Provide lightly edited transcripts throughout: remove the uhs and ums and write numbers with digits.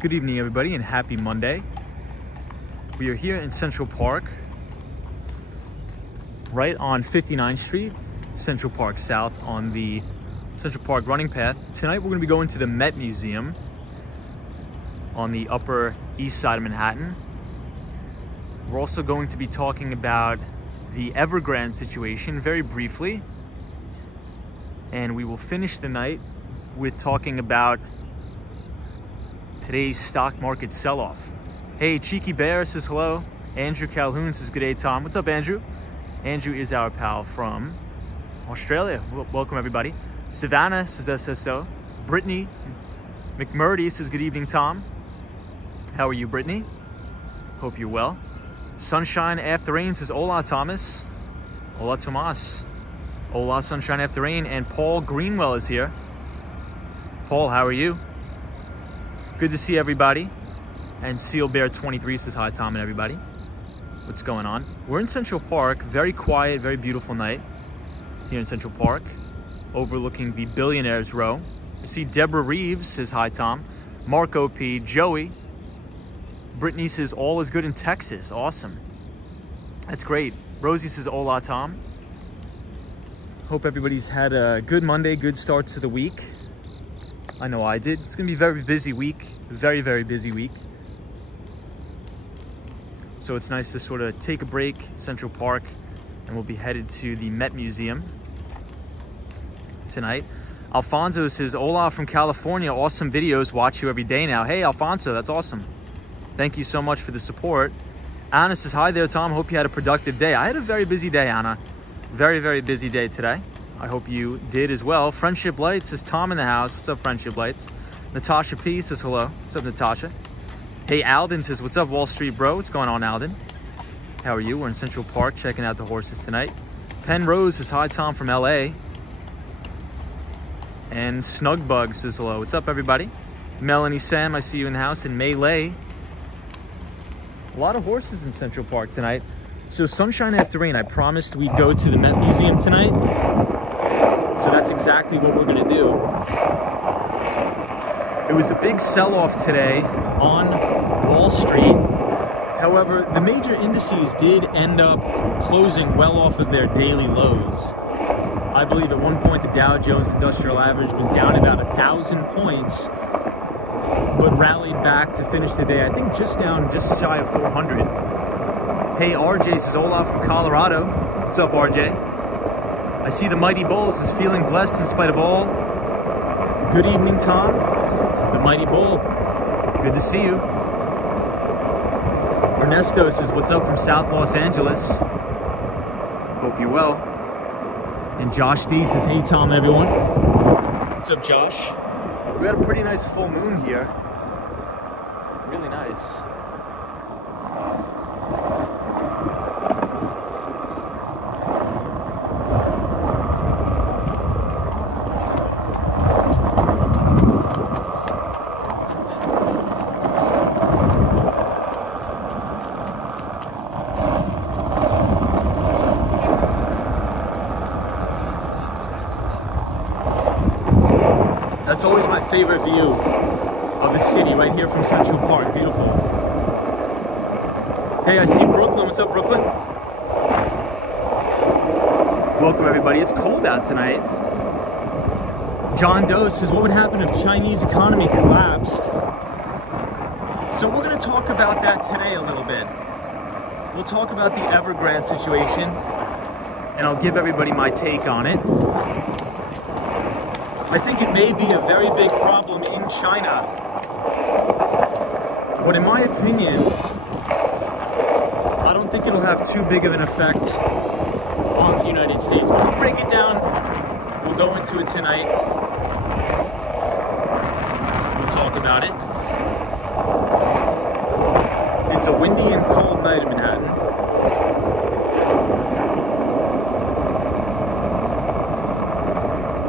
Good evening, everybody, and happy Monday. We are here in Central Park, right on 59th Street, Central Park South on the Central Park running path. Tonight, we're going to be going to the Met Museum on the Upper East Side of Manhattan. We're also going to be talking about the Evergrande situation very briefly. And we will finish the night with talking about today's stock market sell-off. Hey, Cheeky Bear says hello. Andrew Calhoun says good day, Tom. What's up, Andrew? Andrew is our pal from Australia. Welcome, everybody. Savannah says SSO. Brittany McMurdy says good evening, Tom. How are you, Brittany? Hope you're well. Sunshine After Rain says hola, Thomas. Hola, Tomas. Hola, Sunshine After Rain. And Paul Greenwell is here. Paul, how are you? Good to see everybody. And Seal Bear 23 says hi, Tom, and everybody. What's going on? We're in Central Park. Very quiet, very beautiful night here in Central Park, overlooking the Billionaires Row. I see Deborah Reeves says hi, Tom. Marco P. Joey. Brittany says all is good in Texas. Awesome. That's great. Rosie says hola, Tom. Hope everybody's had a good Monday, good start to the week. I know I did. It's going to be a very busy week. Very, very busy week. So it's nice to sort of take a break in Central Park, and we'll be headed to the Met Museum tonight. Alfonso says, hola from California. Awesome videos. Watch you every day now. Hey, Alfonso, that's awesome. Thank you so much for the support. Anna says, hi there, Tom. Hope you had a productive day. I had a very busy day, Anna. Very, very busy day today. I hope you did as well. Friendship Lights says, Tom in the house. What's up, Friendship Lights? Natasha P says hello. What's up, Natasha? Hey, Alden says, what's up, Wall Street bro? What's going on, Alden? How are you? We're in Central Park checking out the horses tonight. Penn Rose says, hi, Tom from LA. And Snugbug says hello. What's up, everybody? Melanie Sam, I see you in the house. And Melee. A lot of horses in Central Park tonight. So Sunshine After Rain, I promised we'd go to the Met Museum tonight. So that's exactly what we're gonna do. It was a big sell-off today on Wall Street. However, the major indices did end up closing well off of their daily lows. I believe at one point the Dow Jones Industrial Average was down about 1,000 points, but rallied back to finish the day, I think just shy of 400. Hey, RJ says hola from Colorado. What's up, RJ? I see the Mighty Bulls is feeling blessed in spite of all. Good evening, Tom. The Mighty Bull. Good to see you. Ernesto says, what's up from South Los Angeles? Hope you're well. And Josh D says, hey, Tom, everyone. What's up, Josh? We got a pretty nice full moon here. Really nice. That's always my favorite view of the city, right here from Central Park. Beautiful. Hey, I see Brooklyn. What's up, Brooklyn? Welcome, everybody. It's cold out tonight. John Doe says, what would happen if Chinese economy collapsed? So we're going to talk about that today a little bit. We'll talk about the Evergrande situation, and I'll give everybody my take on it. I think it may be a very big problem in China. But in my opinion, I don't think it'll have too big of an effect on the United States. But we'll break it down. We'll go into it tonight. We'll talk about it. It's a windy and cold night in Manhattan.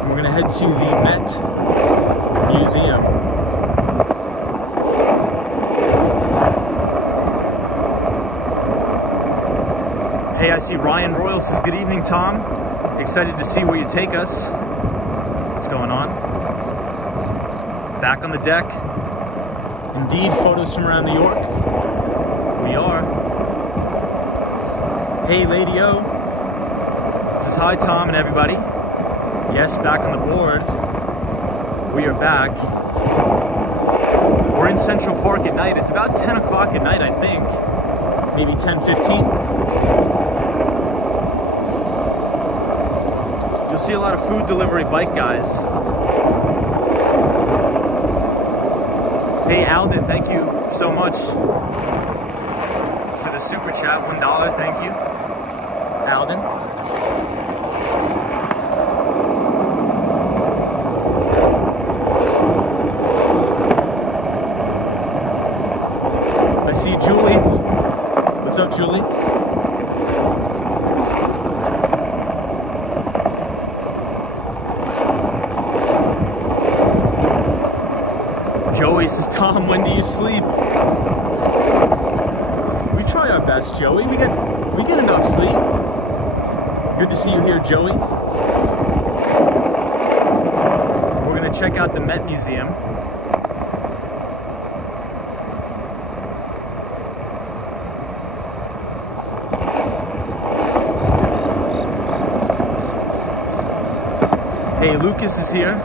We're gonna head to the Met Museum. Hey, I see Ryan Royal says, good evening, Tom. Excited to see where you take us. What's going on? Back on the deck. Indeed, photos from around New York. We are. Hey, Lady O. This is Hi Tom and everybody. Yes, back on the board. We are back. We're in Central Park at night. It's about 10 o'clock at night, I think. Maybe 10:15. You'll see a lot of food delivery bike guys. Hey Alden, thank you so much for the super chat, $1, thank you. Alden. I see Julie. What's up, Julie? Joey says, Tom, when do you sleep? We try our best, Joey. We get enough sleep. Good to see you here, Joey. We're gonna check out the Met Museum. Hey, Lucas is here.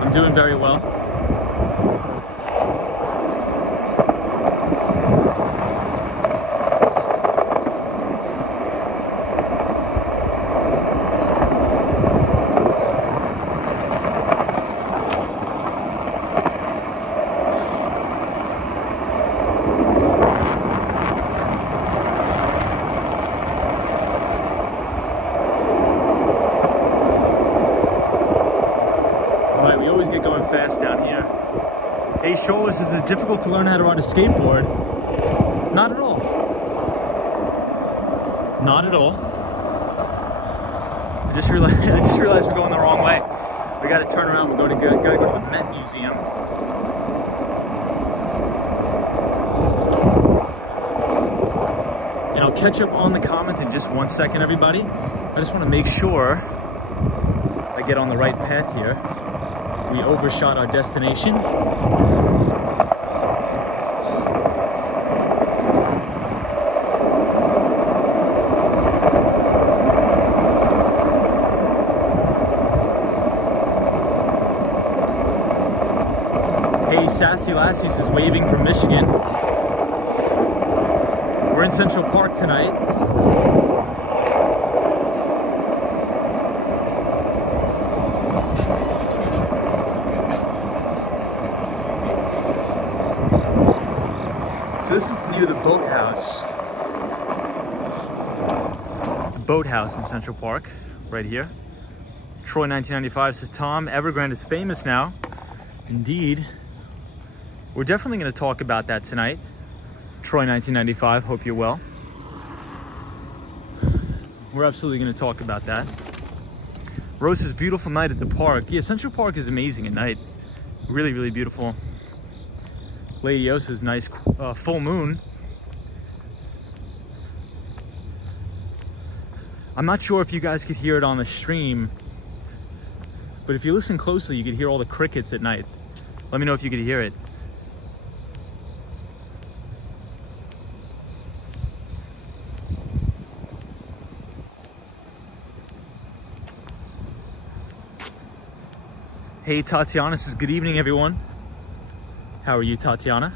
I'm doing very well. Hey Shoals, is it difficult to learn how to ride a skateboard? Not at all. Not at all. I just realized we're going the wrong way. We got to turn around. We're gotta go to the Met Museum. And I'll catch up on the comments in just 1 second, everybody. I just want to make sure I get on the right path here. We overshot our destination. Hey, Sassy Lassies is waving from Michigan. We're in Central Park tonight. This is the view of the boathouse. The boathouse in Central Park, right here. Troy 1995 says, Tom, Evergrande is famous now. Indeed. We're definitely going to talk about that tonight. Troy 1995, hope you're well. We're absolutely going to talk about that. Rose's beautiful night at the park. Yeah, Central Park is amazing at night. Really, really beautiful. Lady Osa's nice full moon. I'm not sure if you guys could hear it on the stream, but if you listen closely, you could hear all the crickets at night. Let me know if you could hear it. Hey, Tatiana says, good evening, everyone. How are you, Tatiana?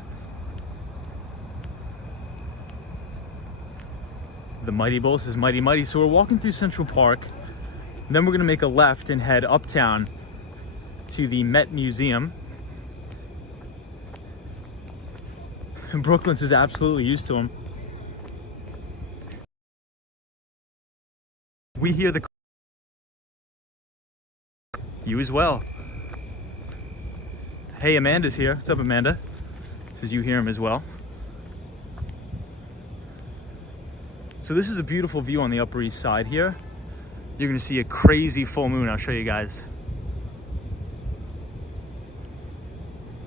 The Mighty Bull says, mighty, mighty. So we're walking through Central Park. And then we're going to make a left and head uptown to the Met Museum. And Brooklyn is absolutely used to him. We hear the... You as well. Hey, Amanda's here. What's up, Amanda? Says you hear him as well. So this is a beautiful view on the Upper East Side here. You're gonna see a crazy full moon. I'll show you guys.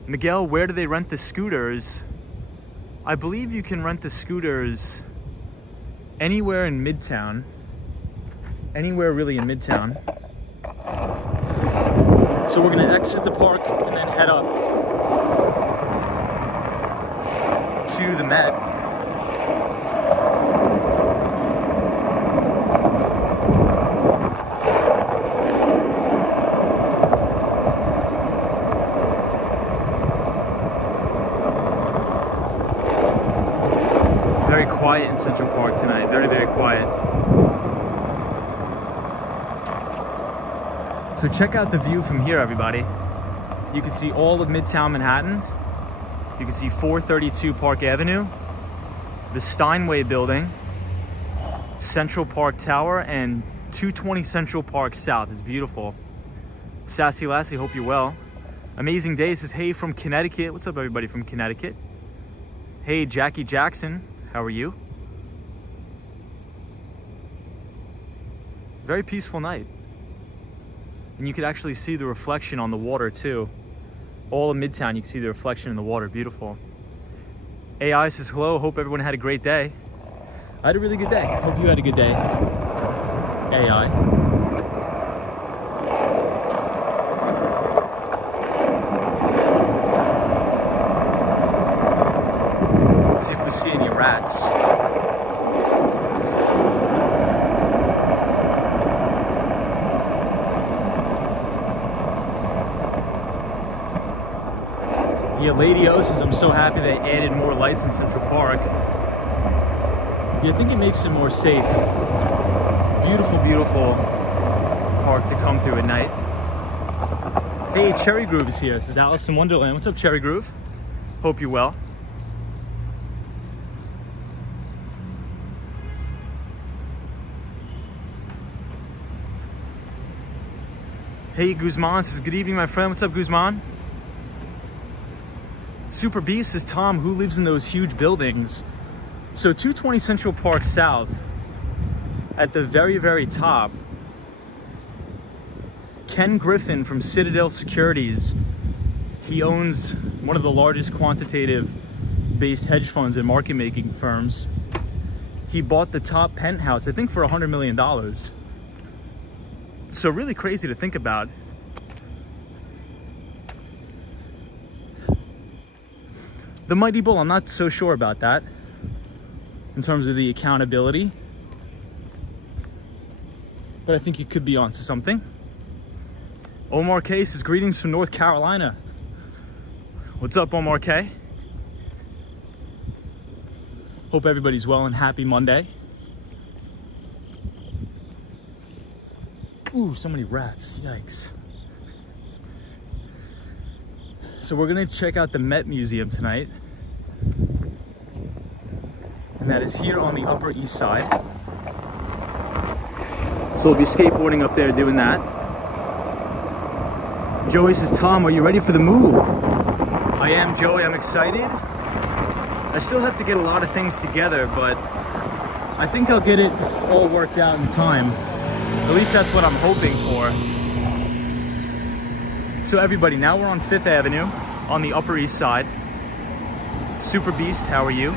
Miguel, where do they rent the scooters? I believe you can rent the scooters anywhere in Midtown. Anywhere really in Midtown. So we're gonna exit the park and then head up. view the Met. Very quiet in Central Park tonight. Very, very quiet. So check out the view from here, everybody. You can see all of Midtown Manhattan. You can see 432 Park Avenue, the Steinway building, Central Park Tower, and 220 Central Park South. It's beautiful. Sassy Lassie, hope you're well. Amazing Day says, hey from Connecticut. What's up, everybody from Connecticut? Hey, Jackie Jackson, how are you? Very peaceful night. And you could actually see the reflection on the water too. All of Midtown, you can see the reflection in the water. Beautiful. AI says, hello, hope everyone had a great day. I had a really good day. Hope you had a good day. AI. Let's see if we see any rats. Yeah, Lady O says, I'm so happy they added more lights in Central Park. Yeah, I think it makes it more safe. Beautiful, beautiful park to come through at night. Hey, Cherry Groove is here. This is Alice in Wonderland. What's up, Cherry Groove? Hope you're well. Hey, Guzman says, good evening, my friend. What's up, Guzman? Super Beast says, Tom, who lives in those huge buildings? So 220 Central Park South, at the very, very top, Ken Griffin from Citadel Securities, he owns one of the largest quantitative-based hedge funds and market-making firms. He bought the top penthouse, I think for $100 million. So really crazy to think about. The Mighty Bull, I'm not so sure about that in terms of the accountability, but I think you could be onto something. Omar K says, greetings from North Carolina. What's up, Omar K? Hope everybody's well and happy Monday. Ooh, so many rats, yikes. So we're gonna check out the Met Museum tonight. And that is here on the Upper East Side. So we'll be skateboarding up there doing that. Joey says, Tom, are you ready for the move? I am, Joey, I'm excited. I still have to get a lot of things together, but I think I'll get it all worked out in time. At least that's what I'm hoping for. So everybody, now we're on 5th Avenue on the Upper East Side. Super Beast, how are you?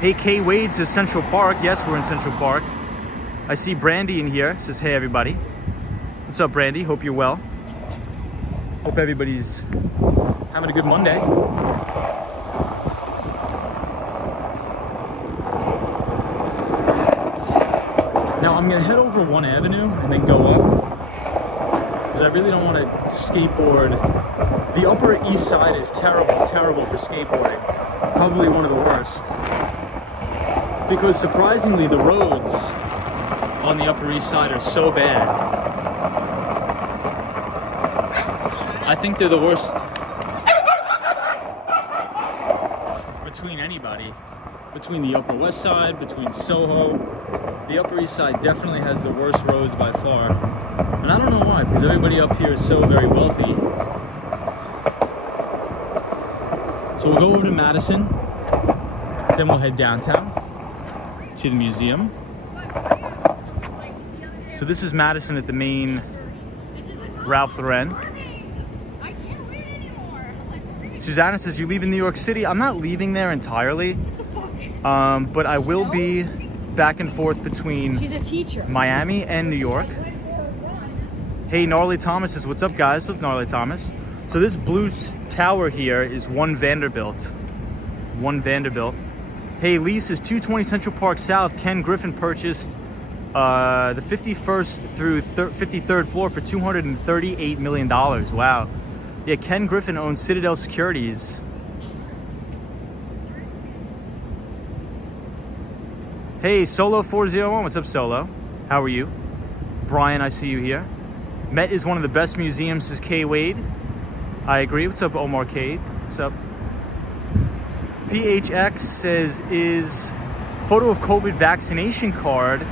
Hey, Kay Wade says Central Park. Yes, we're in Central Park. I see Brandy in here. Says, hey everybody. What's up, Brandy? Hope you're well. Hope everybody's having a good Monday. Now I'm gonna head over 1 Avenue and then go up, because I really don't want to skateboard. The Upper East Side is terrible, terrible for skateboarding. Probably one of the worst. Because surprisingly, the roads on the Upper East Side are so bad. I think they're the worst between anybody. Between the Upper West Side, between Soho. The Upper East Side definitely has the worst roads by far. And I don't know why, because everybody up here is so very wealthy. So we'll go over to Madison, then we'll head downtown to the museum. So this is Madison at the main Ralph Lauren. Susanna says, you leave in New York City? I'm not leaving there entirely, but I will be back and forth between She's a teacher. Miami and New York. Hey, Gnarly Thomas says, what's up guys? What's Gnarly Thomas? So this blue tower here is One Vanderbilt. One Vanderbilt. Hey, lease is 220 Central Park South. Ken Griffin purchased the 51st through 53rd floor for $238 million. Wow. Yeah, Ken Griffin owns Citadel Securities. Hey, Solo 401, what's up, Solo? How are you? Brian, I see you here. Met is one of the best museums, says K Wade. I agree. What's up, Omar Cade? What's up? PHX says, is photo of COVID vaccination card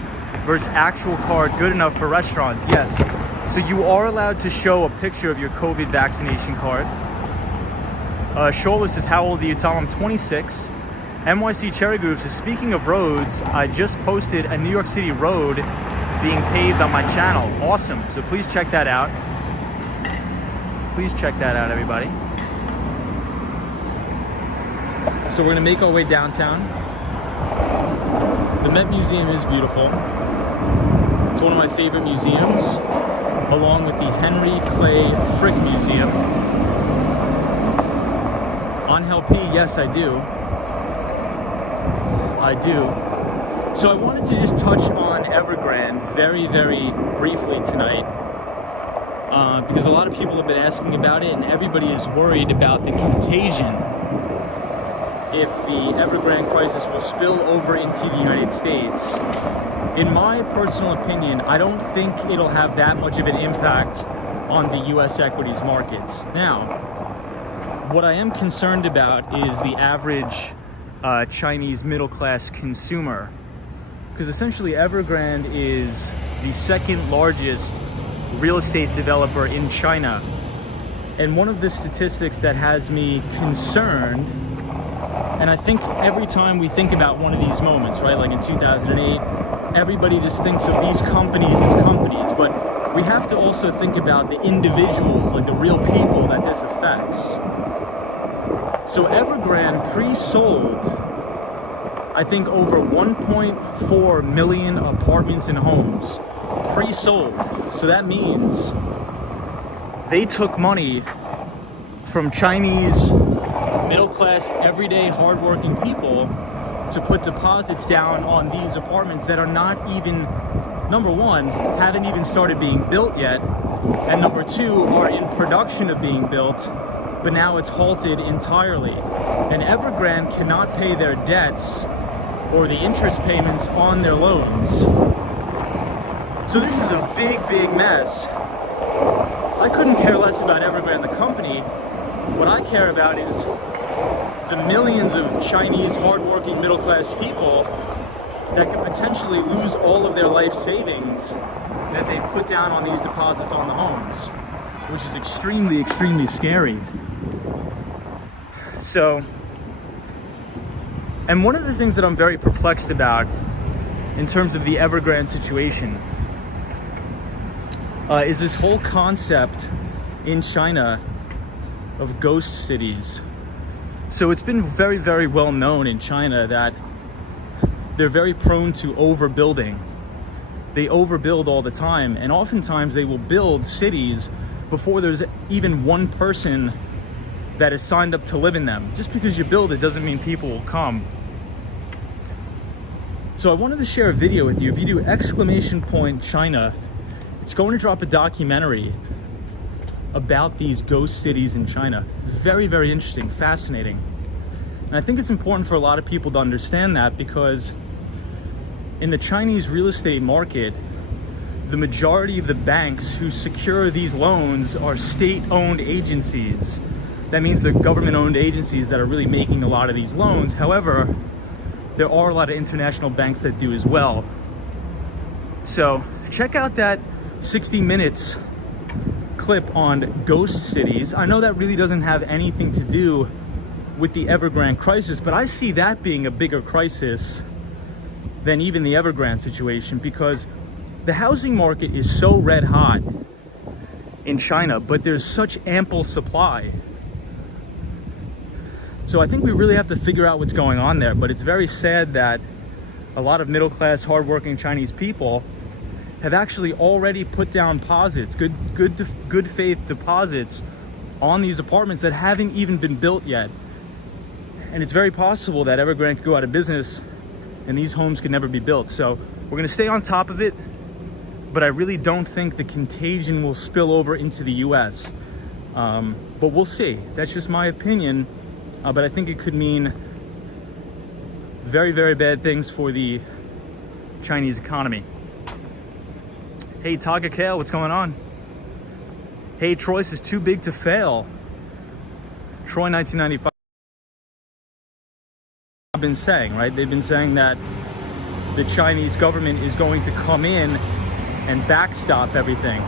versus actual card good enough for restaurants? Yes. So you are allowed to show a picture of your COVID vaccination card. Shola says, how old are you? Tell him I'm 26. NYC Cherry Grove says, speaking of roads, I just posted a New York City road being paved on my channel. Awesome. So please check that out. Please check that out, everybody. So we're gonna make our way downtown. The Met Museum is beautiful. It's one of my favorite museums, along with the Henry Clay Frick Museum. Angel P, yes, I do. I do. So I wanted to just touch on Evergrande very, very briefly tonight, because a lot of people have been asking about it, and everybody is worried about the contagion if the Evergrande crisis will spill over into the United States. In my personal opinion, I don't think it'll have that much of an impact on the US equities markets. Now, what I am concerned about is the average Chinese middle-class consumer, because essentially Evergrande is the second largest real estate developer in China. And one of the statistics that has me concerned, and I think every time we think about one of these moments, right, like in 2008, everybody just thinks of these companies as companies, but we have to also think about the individuals, like the real people that this affects. So Evergrande pre-sold, I think, over 1.4 million apartments and homes. Pre-sold. So that means they took money from Chinese middle-class, everyday, hardworking people to put deposits down on these apartments that are not even, number one, haven't even started being built yet, and number two, are in production of being built, but now it's halted entirely. And Evergrande cannot pay their debts or the interest payments on their loans. So this is a big, big mess. I couldn't care less about Evergrande, the company. What I care about is the millions of Chinese hardworking middle-class people that could potentially lose all of their life savings that they've put down on these deposits on the homes, which is extremely, extremely scary. So, and one of the things that I'm very perplexed about in terms of the Evergrande situation is this whole concept in China of ghost cities. So it's been very, very well known in China that they're very prone to overbuilding. They overbuild all the time, and oftentimes they will build cities before there's even one person that is signed up to live in them. Just because you build it doesn't mean people will come. So I wanted to share a video with you. If you do !China, it's going to drop a documentary about these ghost cities in China. Very, very interesting, fascinating. And I think it's important for a lot of people to understand that, because in the Chinese real estate market, the majority of the banks who secure these loans are state-owned agencies. That means they're government-owned agencies that are really making a lot of these loans. However, there are a lot of international banks that do as well. So check out that 60 Minutes clip on ghost cities. I know that really doesn't have anything to do with the Evergrande crisis, but I see that being a bigger crisis than even the Evergrande situation, because the housing market is so red hot in China, but there's such ample supply. So I think we really have to figure out what's going on there. But it's very sad that a lot of middle-class, hardworking Chinese people have actually already put down deposits, good faith deposits on these apartments that haven't even been built yet. And it's very possible that Evergrande could go out of business and these homes could never be built. So we're gonna stay on top of it, but I really don't think the contagion will spill over into the US. But we'll see. That's just my opinion. But I think it could mean very, very bad things for the Chinese economy. Hey, Taga Kale, what's going on? Hey, Troy's is too big to fail. Troy 1995. I've been saying, right? They've been saying that the Chinese government is going to come in and backstop everything.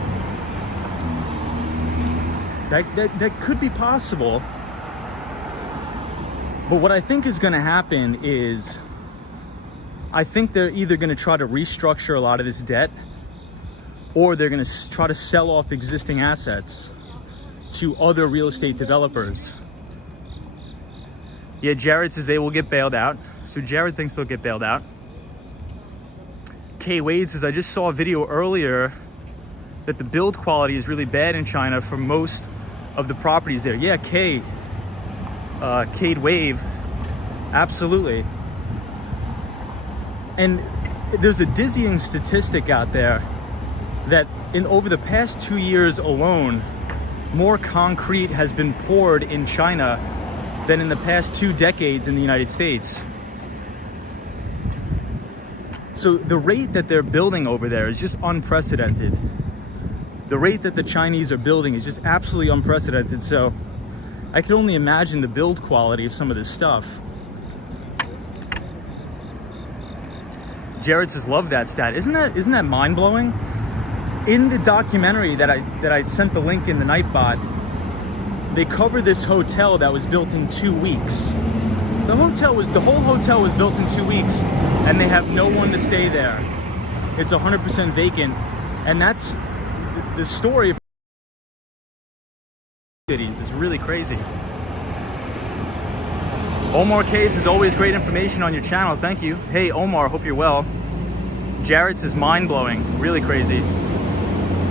That could be possible. But what I think is going to happen is, I think they're either going to try to restructure a lot of this debt, or they're going to try to sell off existing assets to other real estate developers. Yeah, Jared says they will get bailed out. So Jared thinks they'll get bailed out. Kay Wade says, I just saw a video earlier that the build quality is really bad in China for most of the properties there. Yeah, Kay. Cade Wave, absolutely. And there's a dizzying statistic out there that over the past 2 years alone, more concrete has been poured in China than in the past 2 decades in the United States. So the rate that they're building over there is just unprecedented. The rate that the Chinese are building is just absolutely unprecedented. So I can only imagine the build quality of some of this stuff. Jared says, love that stat. Isn't that mind-blowing? In the documentary that I sent the link in the Nightbot, they cover this hotel that was built in 2 weeks. The whole hotel was built in 2 weeks, and they have no one to stay there. It's 100% vacant, and that's the story of cities. It's really crazy. Omar Case is always great information on your channel. Thank you. Hey Omar, hope you're well. Jared says mind-blowing, really crazy.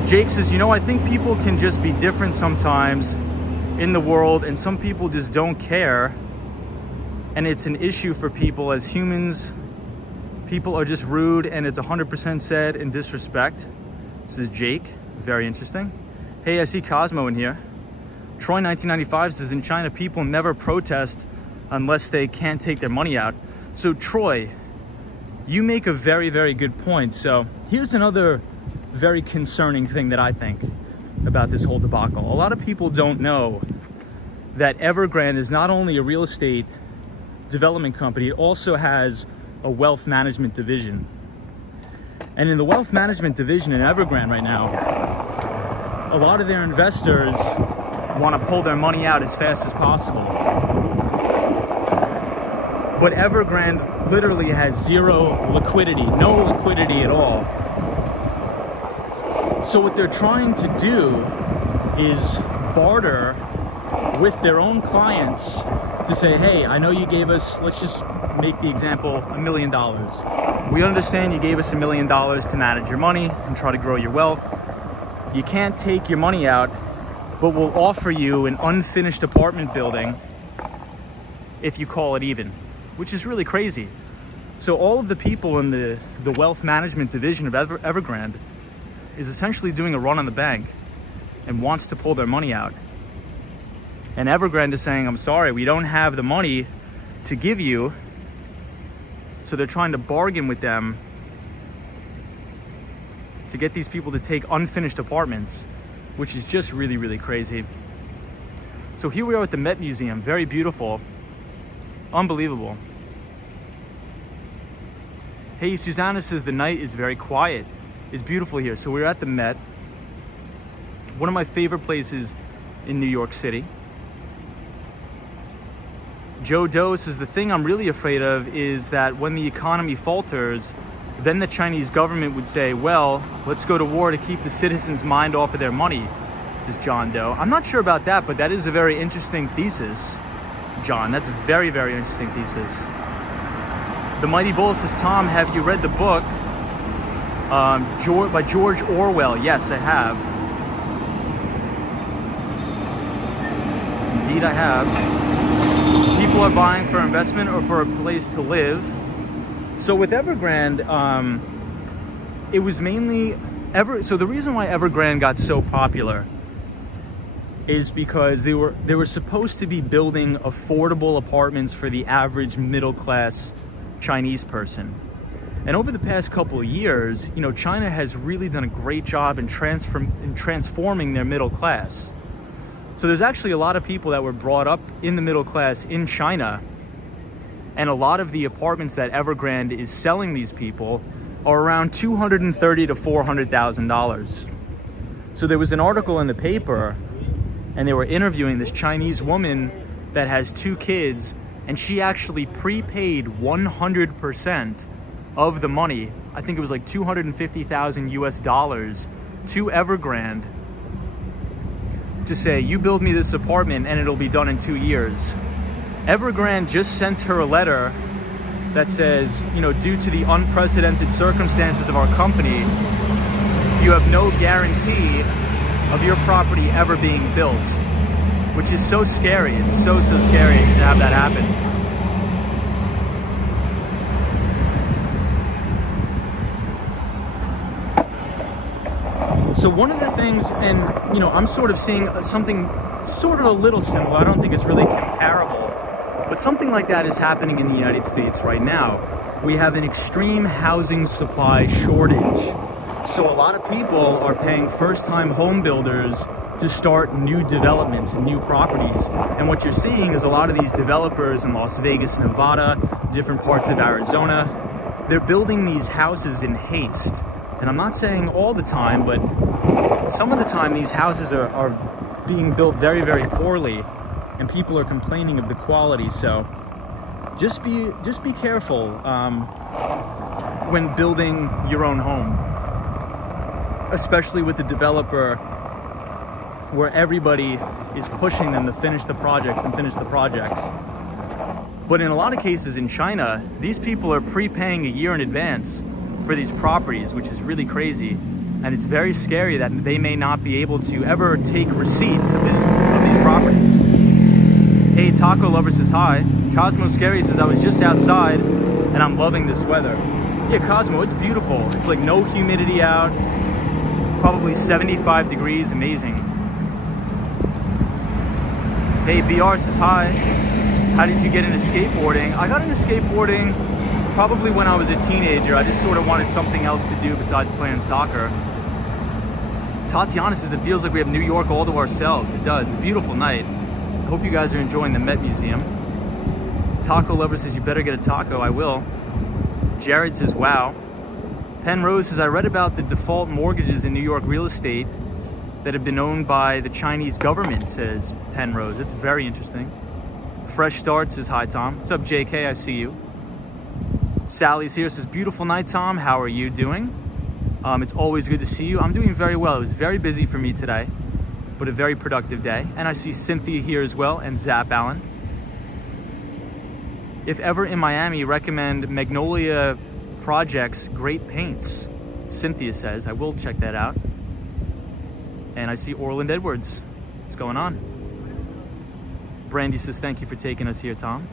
Jake says, you know, I think people can just be different sometimes in the world, and some people just don't care, and it's an issue for people as humans. People are just rude, and it's 100% said in disrespect. This is Jake. Very interesting. Hey, I see Cosmo in here. Troy 1995 says, in China, people never protest unless they can't take their money out. So Troy, you make a very, very good point. So here's another very concerning thing that I think about this whole debacle. A lot of people don't know that Evergrande is not only a real estate development company, it also has a wealth management division. And in the wealth management division in Evergrande right now, a lot of their investors want to pull their money out as fast as possible. But Evergrande literally has zero liquidity, no liquidity at all. So what they're trying to do is barter with their own clients to say, hey, I know you gave us, let's just make the example, $1 million. We understand you gave us $1 million to manage your money and try to grow your wealth. You can't take your money out, but we'll offer you an unfinished apartment building if you call it even, which is really crazy. So all of the people in the wealth management division of Evergrande is essentially doing a run on the bank and wants to pull their money out. And Evergrande is saying, I'm sorry, we don't have the money to give you. So they're trying to bargain with them to get these people to take unfinished apartments, which is just really, really crazy. So here we are at the Met Museum, very beautiful, unbelievable. Hey, Susanna says the night is very quiet. It's beautiful here. So we're at the Met, one of my favorite places in New York City. Joe Doe says the thing I'm really afraid of is that when the economy falters, then the Chinese government would say, well, let's go to war to keep the citizens' mind off of their money. This is John Doe. I'm not sure about that, but that is a very interesting thesis, John. That's a very, very interesting thesis. The Mighty Bull says, Tom, have you read the book by George Orwell? Yes, I have. Indeed, I have. People are buying for investment or for a place to live. So with Evergrande, it was mainly so the reason why Evergrande got so popular is because they were supposed to be building affordable apartments for the average middle class Chinese person. And over the past couple of years, you know, China has really done a great job in transforming their middle class. So there's actually a lot of people that were brought up in the middle class in China, and a lot of the apartments that Evergrande is selling these people are around $230,000 to $400,000. So there was an article in the paper, and they were interviewing this Chinese woman that has 2 kids, and she actually prepaid 100% of the money. I think it was like $250,000 US to Evergrande to say, you build me this apartment and it'll be done in 2 years. Evergrande just sent her a letter that says, you know, due to the unprecedented circumstances of our company, you have no guarantee of your property ever being built, which is so scary. It's so scary to have that happen. So one of the things, and you know, I'm sort of seeing something sort of a little similar. I don't think it's really comparable, but something like that is happening in the United States right now. We have an extreme housing supply shortage. So a lot of people are paying first-time home builders to start new developments and new properties. And what you're seeing is a lot of these developers in Las Vegas, Nevada, different parts of Arizona, they're building these houses in haste. And I'm not saying all the time, but some of the time these houses are being built very, very poorly, and people are complaining of the quality. So just be careful when building your own home, especially with the developer, where everybody is pushing them to finish the projects. But in a lot of cases in China, these people are prepaying a year in advance for these properties, which is really crazy. And it's very scary that they may not be able to ever take receipts of these properties. Hey, Taco Lover says hi. Cosmo Scary says, I was just outside and I'm loving this weather. Yeah, Cosmo, it's beautiful. It's like no humidity out, probably 75 degrees, amazing. Hey, BR says hi. How did you get into skateboarding? I got into skateboarding probably when I was a teenager. I just sort of wanted something else to do besides playing soccer. Tatiana says it feels like we have New York all to ourselves. It does. It's a beautiful night. I hope you guys are enjoying the Met Museum. Taco Lover says you better get a taco. I will. Jared says wow. Penrose says I read about the default mortgages in New York real estate that have been owned by the Chinese government, says Penrose. It's very interesting. Fresh Start says hi, Tom. What's up, JK? I see you. Sally's here, says beautiful night, Tom. How are you doing? It's always good to see you. I'm doing very well. It was very busy for me today, but a very productive day. And I see Cynthia here as well, and Zap Allen. If ever in Miami, recommend Magnolia Projects Great Paints, Cynthia says. I will check that out. And I see Orland Edwards. What's going on? Brandy says thank you for taking us here, Tom.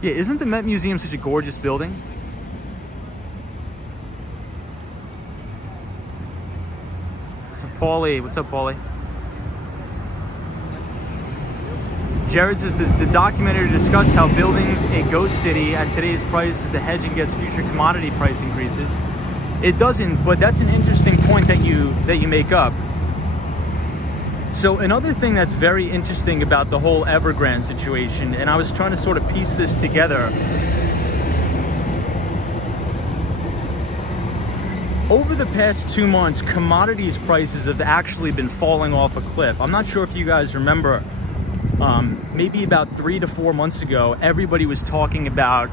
Yeah, isn't the Met Museum such a gorgeous building? Paulie, what's up, Paulie? Jared says, does the documentary discuss how building a ghost city at today's price is a hedge against future commodity price increases? It doesn't, but that's an interesting point that you make up. So another thing that's very interesting about the whole Evergrande situation, and I was trying to sort of piece this together. Over the past 2 months, commodities prices have actually been falling off a cliff. I'm not sure if you guys remember, maybe about 3 to 4 months ago, everybody was talking about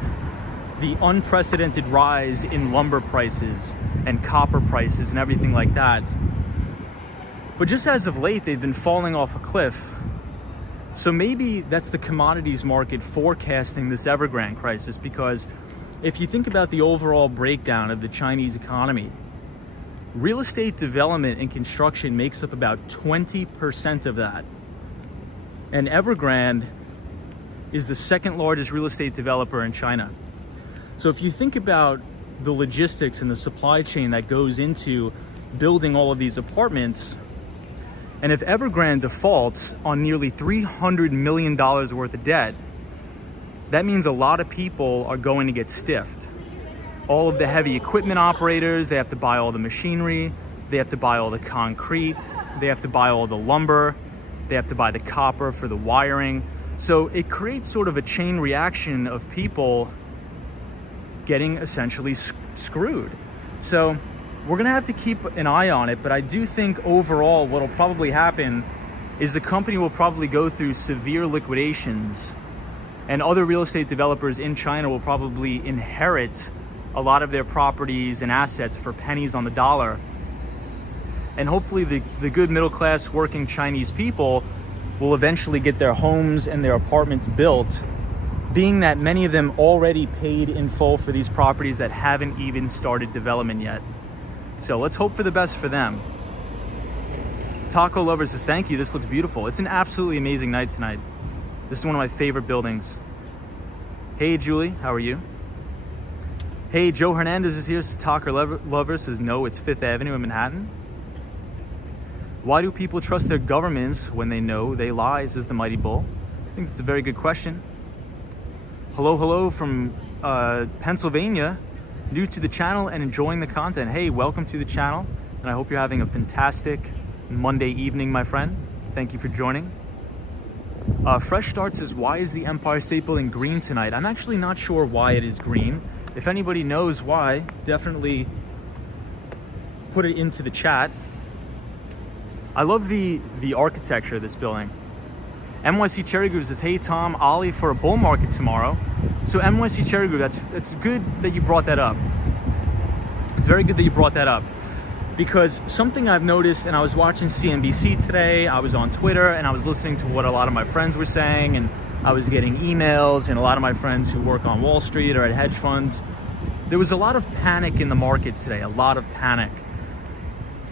the unprecedented rise in lumber prices and copper prices and everything like that. But just as of late, they've been falling off a cliff. So maybe that's the commodities market forecasting this Evergrande crisis, because if you think about the overall breakdown of the Chinese economy, Real estate development and construction makes up about 20% of that. And Evergrande is the second largest real estate developer in China. So if you think about the logistics and the supply chain that goes into building all of these apartments, and if Evergrande defaults on nearly $300 million worth of debt, that means a lot of people are going to get stiffed. All of the heavy equipment operators, they have to buy all the machinery, they have to buy all the concrete, they have to buy all the lumber, they have to buy the copper for the wiring. So it creates sort of a chain reaction of people getting essentially screwed. So we're gonna have to keep an eye on it, but I do think overall what'll probably happen is the company will probably go through severe liquidations, and other real estate developers in China will probably inherit a lot of their properties and assets for pennies on the dollar. And hopefully the good middle class working Chinese people will eventually get their homes and their apartments built, being that many of them already paid in full for these properties that haven't even started development yet. So let's hope for the best for them. Taco Lover says, thank you, this looks beautiful. It's an absolutely amazing night tonight. This is one of my favorite buildings. Hey Julie, how are you? Hey, Joe Hernandez is here, says Taco Lover, says no, it's 5th Avenue in Manhattan. Why do people trust their governments when they know they lie, says the Mighty Bull? I think that's a very good question. Hello from Pennsylvania, new to the channel and enjoying the content. Hey, welcome to the channel, and I hope you're having a fantastic Monday evening, my friend. Thank you for joining. Fresh Start says, why is the Empire State Building green tonight? I'm actually not sure why it is green. If anybody knows why, definitely put it into the chat. I love the architecture of this building. NYC Cherry Group says, hey Tom, Ollie for a bull market tomorrow. So NYC Cherry Group, that's good that you brought that up. It's very good that you brought that up, because something I've noticed, and I was watching CNBC today, I was on Twitter, and I was listening to what a lot of my friends were saying, and I was getting emails, and a lot of my friends who work on Wall Street or at hedge funds. There was a lot of panic in the market today, a lot of panic.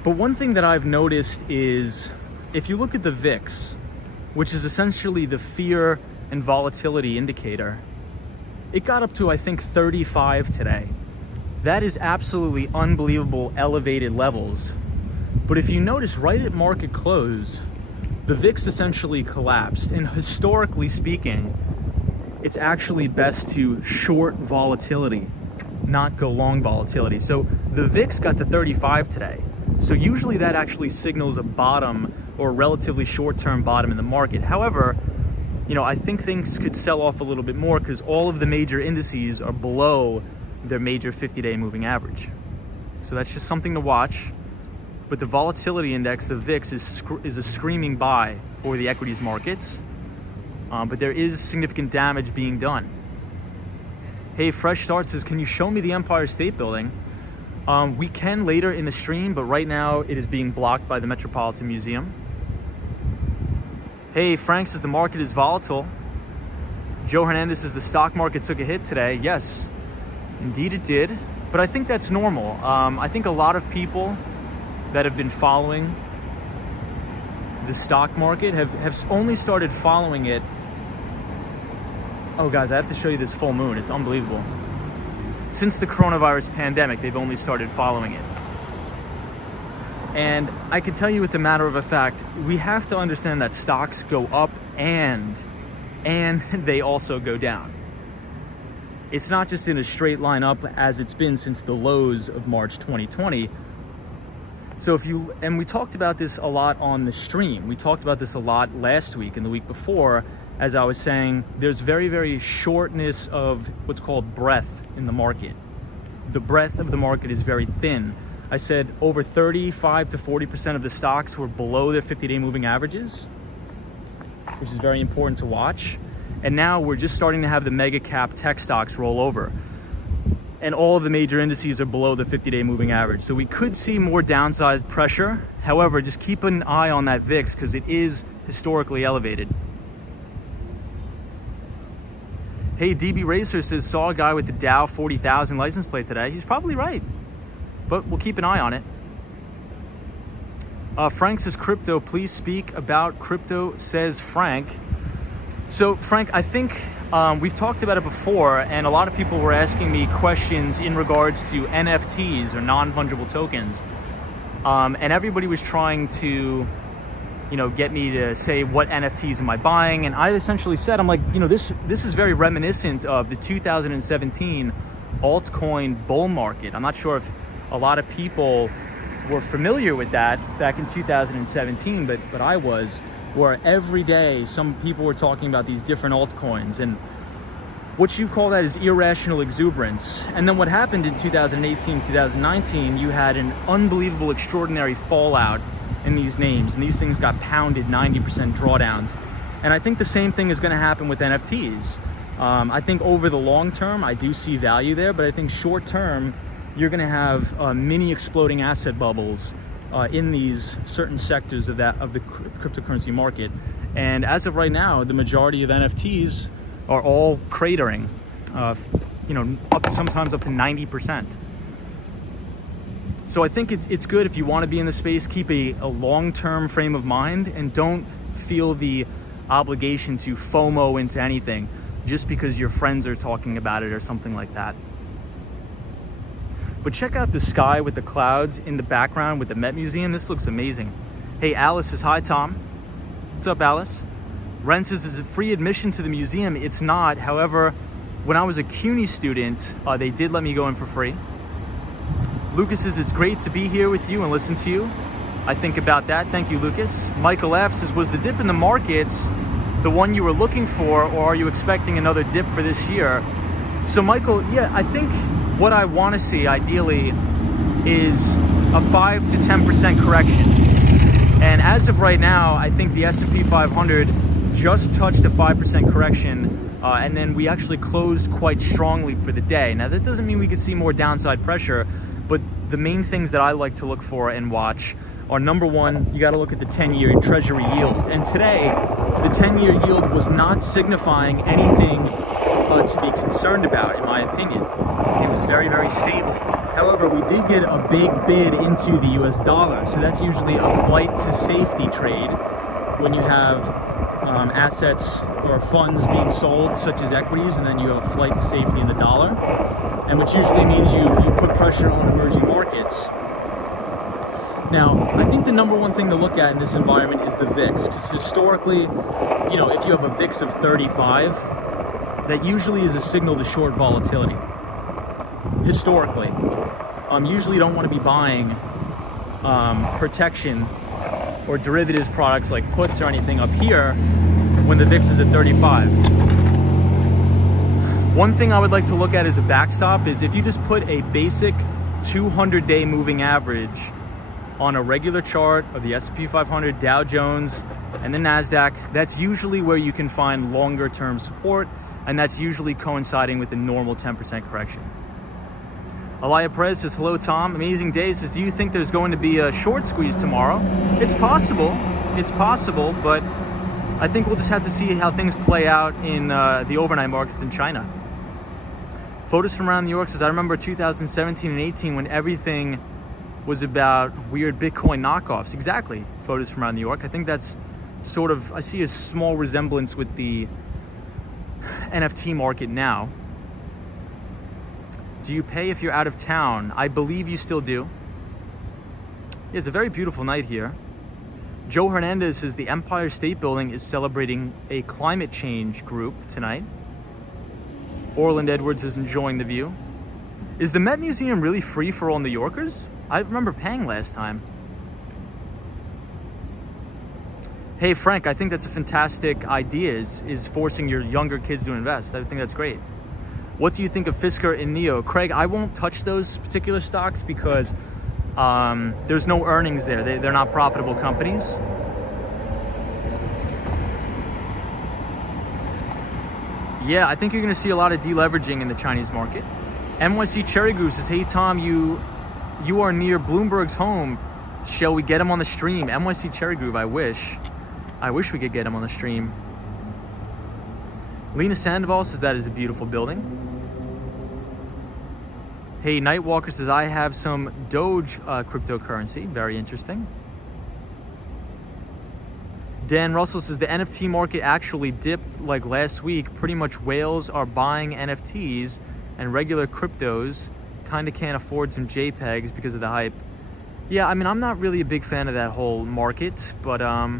But one thing that I've noticed is, if you look at the VIX, which is essentially the fear and volatility indicator, it got up to, I think, 35 today. That is absolutely unbelievable elevated levels. But if you notice, right at market close, the VIX essentially collapsed. And historically speaking, it's actually best to short volatility, not go long volatility. So the VIX got to 35 today. So usually that actually signals a bottom or a relatively short-term bottom in the market. However, you know, I think things could sell off a little bit more because all of the major indices are below their major 50-day moving average. So that's just something to watch. But the volatility index, the VIX, is a screaming buy for the equities markets. But there is significant damage being done. Hey, Fresh Start says, can you show me the Empire State Building? We can later in the stream, but right now it is being blocked by the Metropolitan Museum. Hey, Frank says the market is volatile. Joe Hernandez says the stock market took a hit today. Yes, indeed it did. But I think that's normal. I think a lot of people that have been following the stock market have only started following it. Oh guys, I have to show you this full moon. It's unbelievable. Since the coronavirus pandemic, they've only started following it. And I can tell you with the matter of a fact, we have to understand that stocks go up and they also go down. It's not just in a straight line up as it's been since the lows of March 2020. So and we talked about this a lot on the stream. We talked about this a lot last week and the week before, as I was saying, there's very, very shortness of what's called breadth in the market. The breadth of the market is very thin. I said over 35 to 40% of the stocks were below their 50-day moving averages, which is very important to watch. And now we're just starting to have the mega cap tech stocks roll over. And all of the major indices are below the 50-day moving average. So we could see more downside pressure. However, just keep an eye on that VIX because it is historically elevated. Hey, DB Racer says, saw a guy with the Dow 40,000 license plate today. He's probably right, but we'll keep an eye on it. Frank says crypto, please speak about crypto, says Frank. So Frank, I think we've talked about it before, and a lot of people were asking me questions in regards to NFTs or non-fungible tokens. And everybody was trying to, get me to say what NFTs am I buying, and I essentially said, I'm like, this is very reminiscent of the 2017 altcoin bull market. I'm not sure if a lot of people were familiar with that back in 2017, but I was, where every day some people were talking about these different altcoins, and what you call that is irrational exuberance. And then what happened in 2018, 2019, you had an unbelievable, extraordinary fallout in these names, and these things got pounded 90% drawdowns. And I think the same thing is going to happen with NFTs. I think over the long term, I do see value there, but I think short term, you're going to have mini exploding asset bubbles in these certain sectors of the cryptocurrency market. And as of right now, the majority of NFTs are all cratering, sometimes up to 90%. So I think it's good if you want to be in the space, keep a long-term frame of mind and don't feel the obligation to FOMO into anything just because your friends are talking about it or something like that. But check out the sky with the clouds in the background with the Met Museum. This looks amazing. Hey, Alice says, hi, Tom. What's up, Alice? Ren says, is it free admission to the museum? It's not. However, when I was a CUNY student, they did let me go in for free. Lucas says, it's great to be here with you and listen to you. I think about that. Thank you, Lucas. Michael F says, was the dip in the markets the one you were looking for, or are you expecting another dip for this year? So Michael, yeah, I think what I want to see ideally is a 5 to 10% correction. And as of right now, I think the S&P 500 just touched a 5% correction, and then we actually closed quite strongly for the day. Now that doesn't mean we could see more downside pressure, but the main things that I like to look for and watch are, number one, you got to look at the 10-year Treasury yield. And today, the 10-year yield was not signifying anything to be concerned about, in my opinion. It was very, very stable. However, we did get a big bid into the US dollar. So that's usually a flight to safety trade when you have assets or funds being sold, such as equities, and then you have a flight to safety in the dollar. And which usually means you put pressure on emerging markets. Now, I think the number one thing to look at in this environment is the VIX, because historically, if you have a VIX of 35, that usually is a signal to short volatility. Historically, usually you don't want to be buying protection or derivatives products like puts or anything up here when the VIX is at 35. One thing I would like to look at as a backstop is if you just put a basic 200-day moving average on a regular chart of the S&P 500, Dow Jones, and the NASDAQ, that's usually where you can find longer term support, and that's usually coinciding with the normal 10% correction. Alaya Perez says, hello, Tom. Amazing day. Says, do you think there's going to be a short squeeze tomorrow? It's possible, but I think we'll just have to see how things play out in the overnight markets in China. Photos from around New York says, I remember 2017 and 18 when everything was about weird Bitcoin knockoffs. Exactly. Photos from around New York. I think that's sort of, I see a small resemblance with the NFT market now. Do you pay if you're out of town? I believe you still do. Yeah, it's a very beautiful night here. Joe Hernandez says the Empire State Building is celebrating a climate change group tonight. Orland Edwards is enjoying the view. Is the Met Museum really free for all New Yorkers? I remember paying last time. Hey Frank, I think that's a fantastic idea, is forcing your younger kids to invest. I think that's great. What do you think of Fisker and NEO? Craig, I won't touch those particular stocks because there's no earnings there. They're not profitable companies. Yeah, I think you're going to see a lot of deleveraging in the Chinese market. NYC Cherry Goose says, hey Tom, you are near Bloomberg's home. Shall we get him on the stream? NYC Cherry Groove, I wish we could get him on the stream. Lena Sandoval says that is a beautiful building. Hey, Nightwalker says I have some Doge cryptocurrency. Very interesting. Dan Russell says the NFT market actually dipped like last week. Pretty much whales are buying NFTs and regular cryptos kind of can't afford some JPEGs because of the hype. Yeah, I mean, I'm not really a big fan of that whole market, but I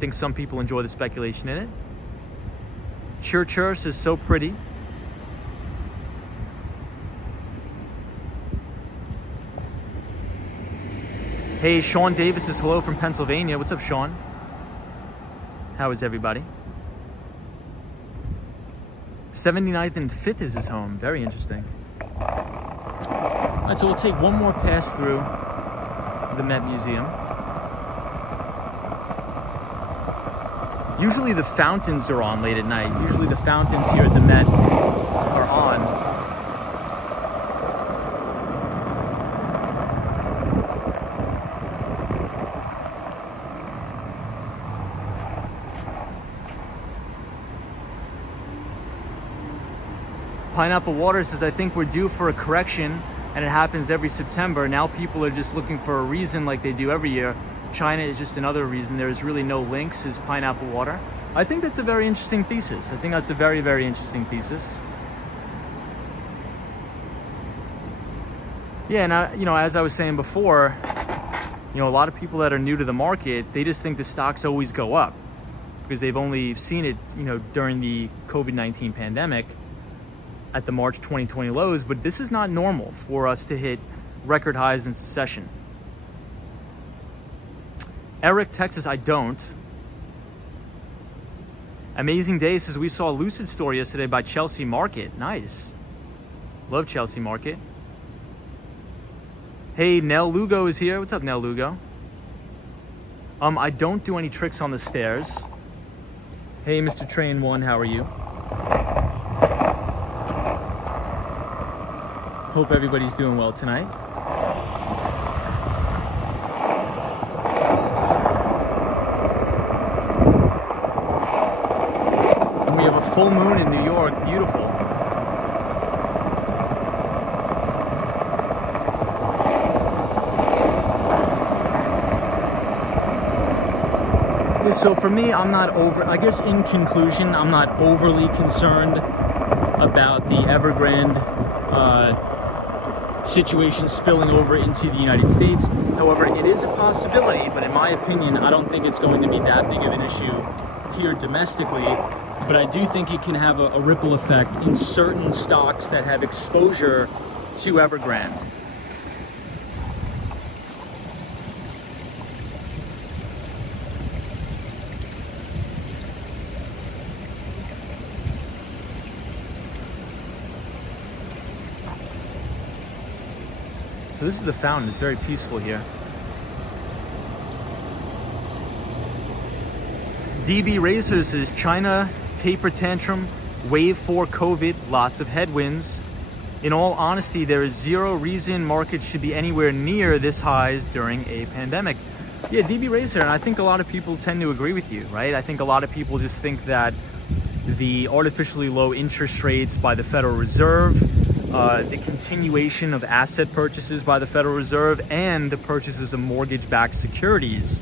think some people enjoy the speculation in it. Church is so pretty. Hey, Sean Davis says hello from Pennsylvania. What's up, Sean? How is everybody? 79th and 5th is his home. Very interesting. All right, so we'll take one more pass through the Met Museum. Usually the fountains are on late at night. Usually the fountains here at the Met are on. Pineapple Water says, I think we're due for a correction and it happens every September. Now people are just looking for a reason like they do every year. China is just another reason. There's really no links, is Pineapple Water. I think that's a very interesting thesis. I think that's a very, very interesting thesis. Yeah, and as I was saying before, a lot of people that are new to the market, they just think the stocks always go up because they've only seen it, during the COVID-19 pandemic at the March 2020 lows, but this is not normal for us to hit record highs in succession. Eric, Texas, I don't. Amazing Day says, we saw a lucid story yesterday by Chelsea Market. Nice. Love Chelsea Market. Hey, Nell Lugo is here. What's up, Nell Lugo? I don't do any tricks on the stairs. Hey, Mr. Train One, how are you? Hope everybody's doing well tonight. And we have a full moon in New York. Beautiful. So for me, I guess in conclusion, I'm not overly concerned about the Evergrande situation spilling over into the United States. However, it is a possibility, but in my opinion, I don't think it's going to be that big of an issue here domestically. But I do think it can have a ripple effect in certain stocks that have exposure to Evergrande. So this is the fountain. It's very peaceful here. DB Racer says, China taper tantrum, wave 4 COVID, lots of headwinds. In all honesty, there is zero reason markets should be anywhere near this highs during a pandemic. Yeah, DB Racer, and I think a lot of people tend to agree with you, right? I think a lot of people just think that the artificially low interest rates by the Federal Reserve, the continuation of asset purchases by the Federal Reserve, and the purchases of mortgage-backed securities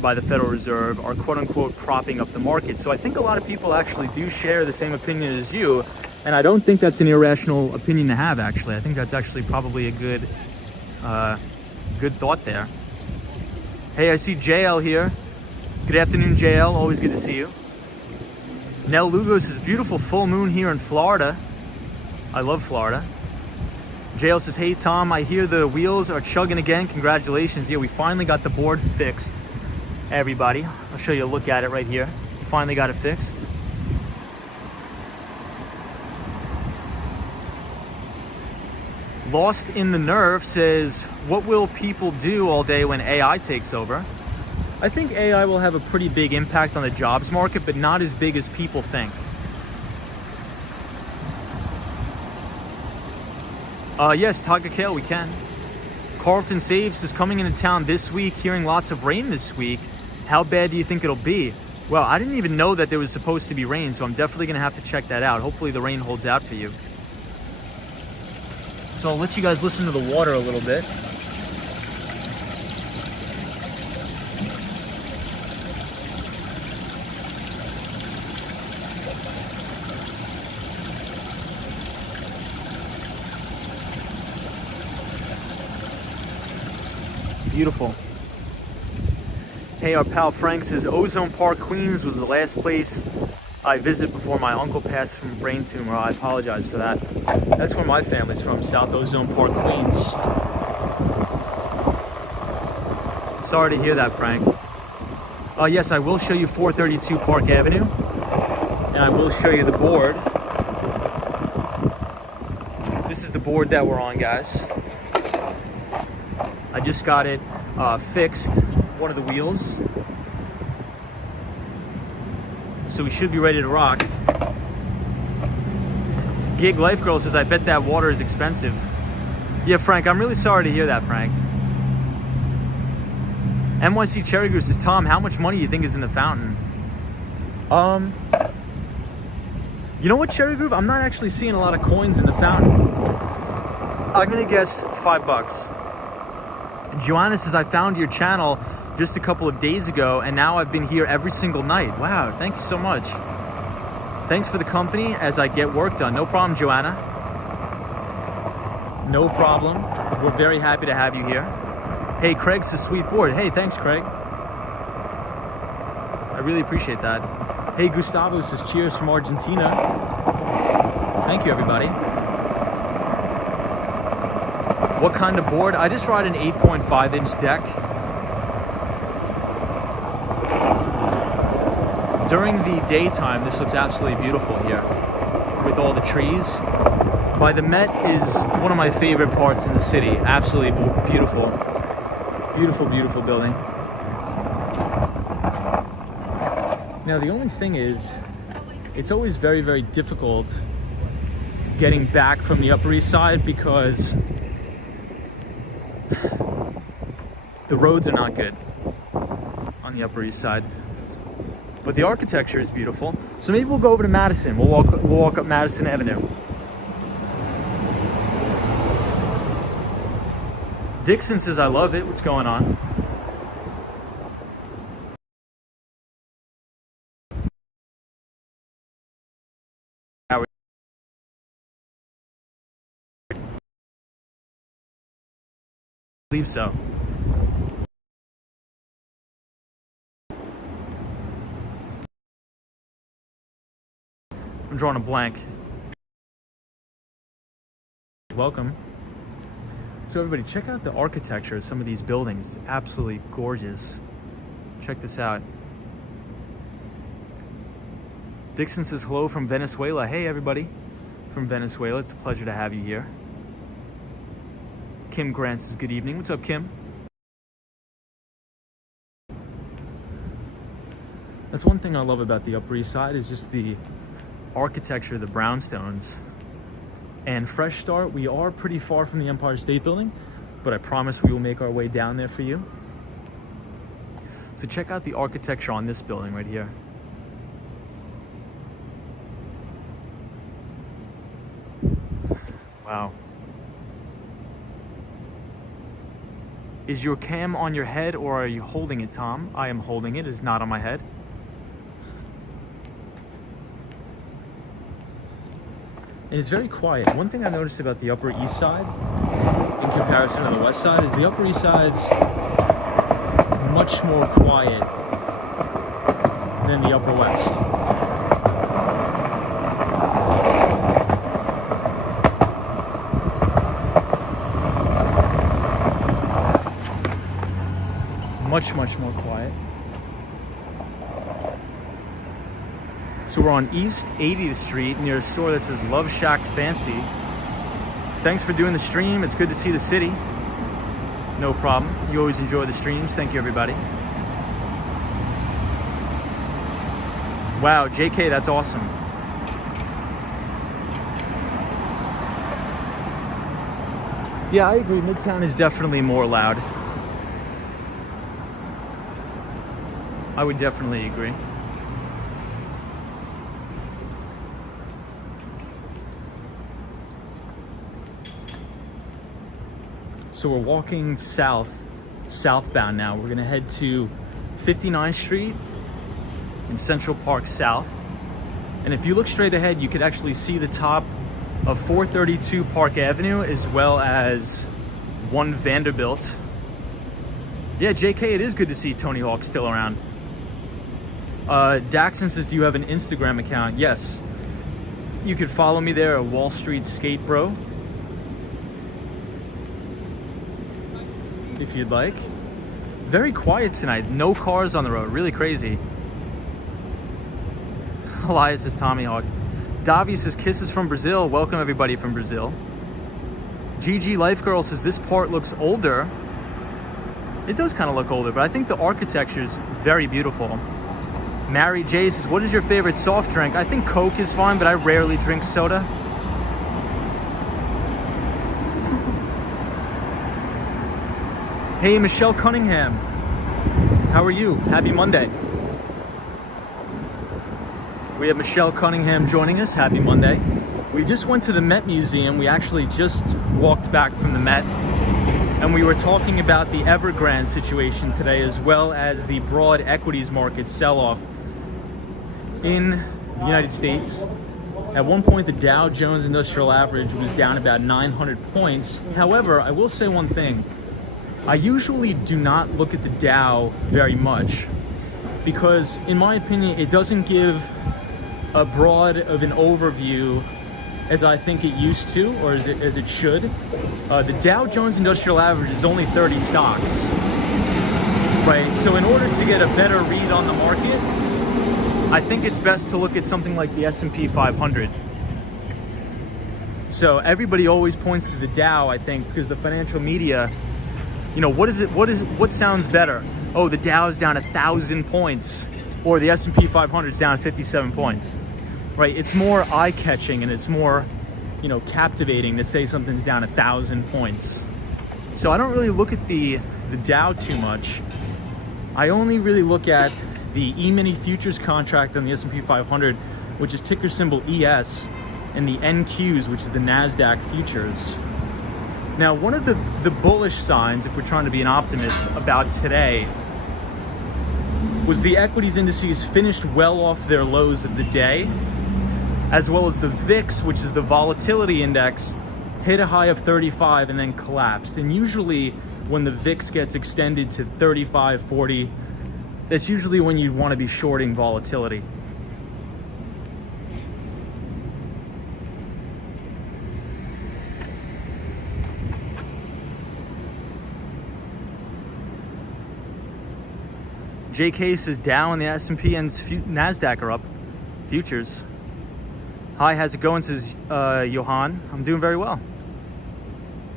by the Federal Reserve are quote-unquote propping up the market. So I think a lot of people actually do share the same opinion as you, and I don't think that's an irrational opinion to have, actually. I think that's actually probably a good thought there. Hey, I see JL here. Good afternoon, JL. Always good to see you. Nell Lugo says, beautiful full moon here in Florida. I love Florida. JL says, hey Tom, I hear the wheels are chugging again. Congratulations. Yeah, we finally got the board fixed, everybody. I'll show you a look at it right here. We finally got it fixed. Lost in the Nerve says, what will people do all day when AI takes over? I think AI will have a pretty big impact on the jobs market, but not as big as people think. Yes, Taga Kale, we can. Carlton Saves is coming into town this week, hearing lots of rain this week. How bad do you think it'll be? Well, I didn't even know that there was supposed to be rain, so I'm definitely going to have to check that out. Hopefully the rain holds out for you. So I'll let you guys listen to the water a little bit. beautiful. Hey, our pal Frank says Ozone Park, Queens was the last place I visited before my uncle passed from a brain tumor. I apologize for that. That's where my family's from, South Ozone Park, Queens. Sorry to hear that, Frank. Yes, I will show you 432 Park Avenue, and I will show you the board. This is the board that we're on, guys. I just got it fixed, one of the wheels. So we should be ready to rock. Gig Life Girl says, I bet that water is expensive. Yeah, Frank, I'm really sorry to hear that, Frank. NYC Cherry Goose says, Tom, how much money do you think is in the fountain? You know what, Cherry Groove? I'm not actually seeing a lot of coins in the fountain. I'm gonna guess $5. Joanna says, I found your channel just a couple of days ago, and now I've been here every single night. Wow, thank you so much. Thanks for the company as I get work done. No problem, Joanna. No problem. We're very happy to have you here. Hey, Craig says, sweet board. Hey, thanks, Craig. I really appreciate that. Hey, Gustavo says, cheers from Argentina. Thank you, everybody. What kind of board? I just ride an 8.5-inch deck. During the daytime, this looks absolutely beautiful here with all the trees. By the Met is one of my favorite parts in the city. Absolutely beautiful. Beautiful, beautiful building. Now, the only thing is, it's always very, very difficult getting back from the Upper East Side because the roads are not good on the Upper East Side. But the architecture is beautiful. So maybe we'll go over to Madison. We'll walk up Madison Avenue. Dixon says, I love it. What's going on? I believe so. I'm drawing a blank. Welcome. So everybody, check out the architecture of some of these buildings. It's absolutely gorgeous. Check this out. Dixon says, hello from Venezuela. Hey, everybody from Venezuela. It's a pleasure to have you here. Kim Grant says, good evening. What's up, Kim? That's one thing I love about the Upper East Side is just the architecture of the brownstones. And fresh start, we are pretty far from the Empire State Building, but I promise we will make our way down there for you. So check out the architecture on this building right here. Wow. Is your cam on your head or are you holding it, Tom? I am holding it. It is not on my head. And it's very quiet. One thing I noticed about the Upper East Side in comparison to the West Side is the Upper East Side's much more quiet than the Upper West. Much more quiet. So we're on East 80th Street near a store that says Love Shack Fancy. Thanks for doing the stream. It's good to see the city. No problem. You always enjoy the streams. Thank you, everybody. Wow, JK, that's awesome. Yeah, I agree. Midtown is definitely more loud. I would definitely agree. So we're walking southbound now. We're gonna head to 59th Street in Central Park South. And if you look straight ahead, you could actually see the top of 432 Park Avenue as well as 1 Vanderbilt. Yeah, JK, it is good to see Tony Hawk still around. Daxon says, do you have an Instagram account? Yes. You could follow me there at Wall Street Skate Bro, if you'd like. Very quiet tonight. No cars on the road. Really crazy. Elias says, Tommy Hawk. Davi says, kisses from Brazil. Welcome everybody from Brazil. GG Life Girl says, this part looks older. It does kind of look older, but I think the architecture is very beautiful. Mary J says, what is your favorite soft drink? I think Coke is fine, but I rarely drink soda. Hey, Michelle Cunningham. How are you? Happy Monday. We have Michelle Cunningham joining us. Happy Monday. We just went to the Met Museum. We actually just walked back from the Met, and we were talking about the Evergrande situation today, as well as the broad equities market sell-off in the United States. At one point, the Dow Jones Industrial Average was down about 900 points. However, I will say one thing. I usually do not look at the Dow very much because, in my opinion, it doesn't give a broad of an overview as I think it used to, or as it should. The Dow Jones Industrial Average is only 30 stocks, right? So in order to get a better read on the market, I think it's best to look at something like the S&P 500. So everybody always points to the Dow, I think, because the financial media, you know, what sounds better? Oh, the Dow is down 1,000 points, or the S&P 500 is down 57 points, right? It's more eye-catching and it's more, you know, captivating to say something's down 1,000 points. So I don't really look at the Dow too much. I only really look at the E-mini futures contract on the S&P 500, which is ticker symbol ES, and the NQs, which is the NASDAQ futures. Now, one of the bullish signs, if we're trying to be an optimist about today, was the equities indices finished well off their lows of the day, as well as the VIX, which is the volatility index, hit a high of 35 and then collapsed. And usually when the VIX gets extended to 35, 40, that's usually when you want to be shorting volatility. JK says Dow and the S&P and NASDAQ are up. Futures. Hi, how's it going? Says Johan. I'm doing very well.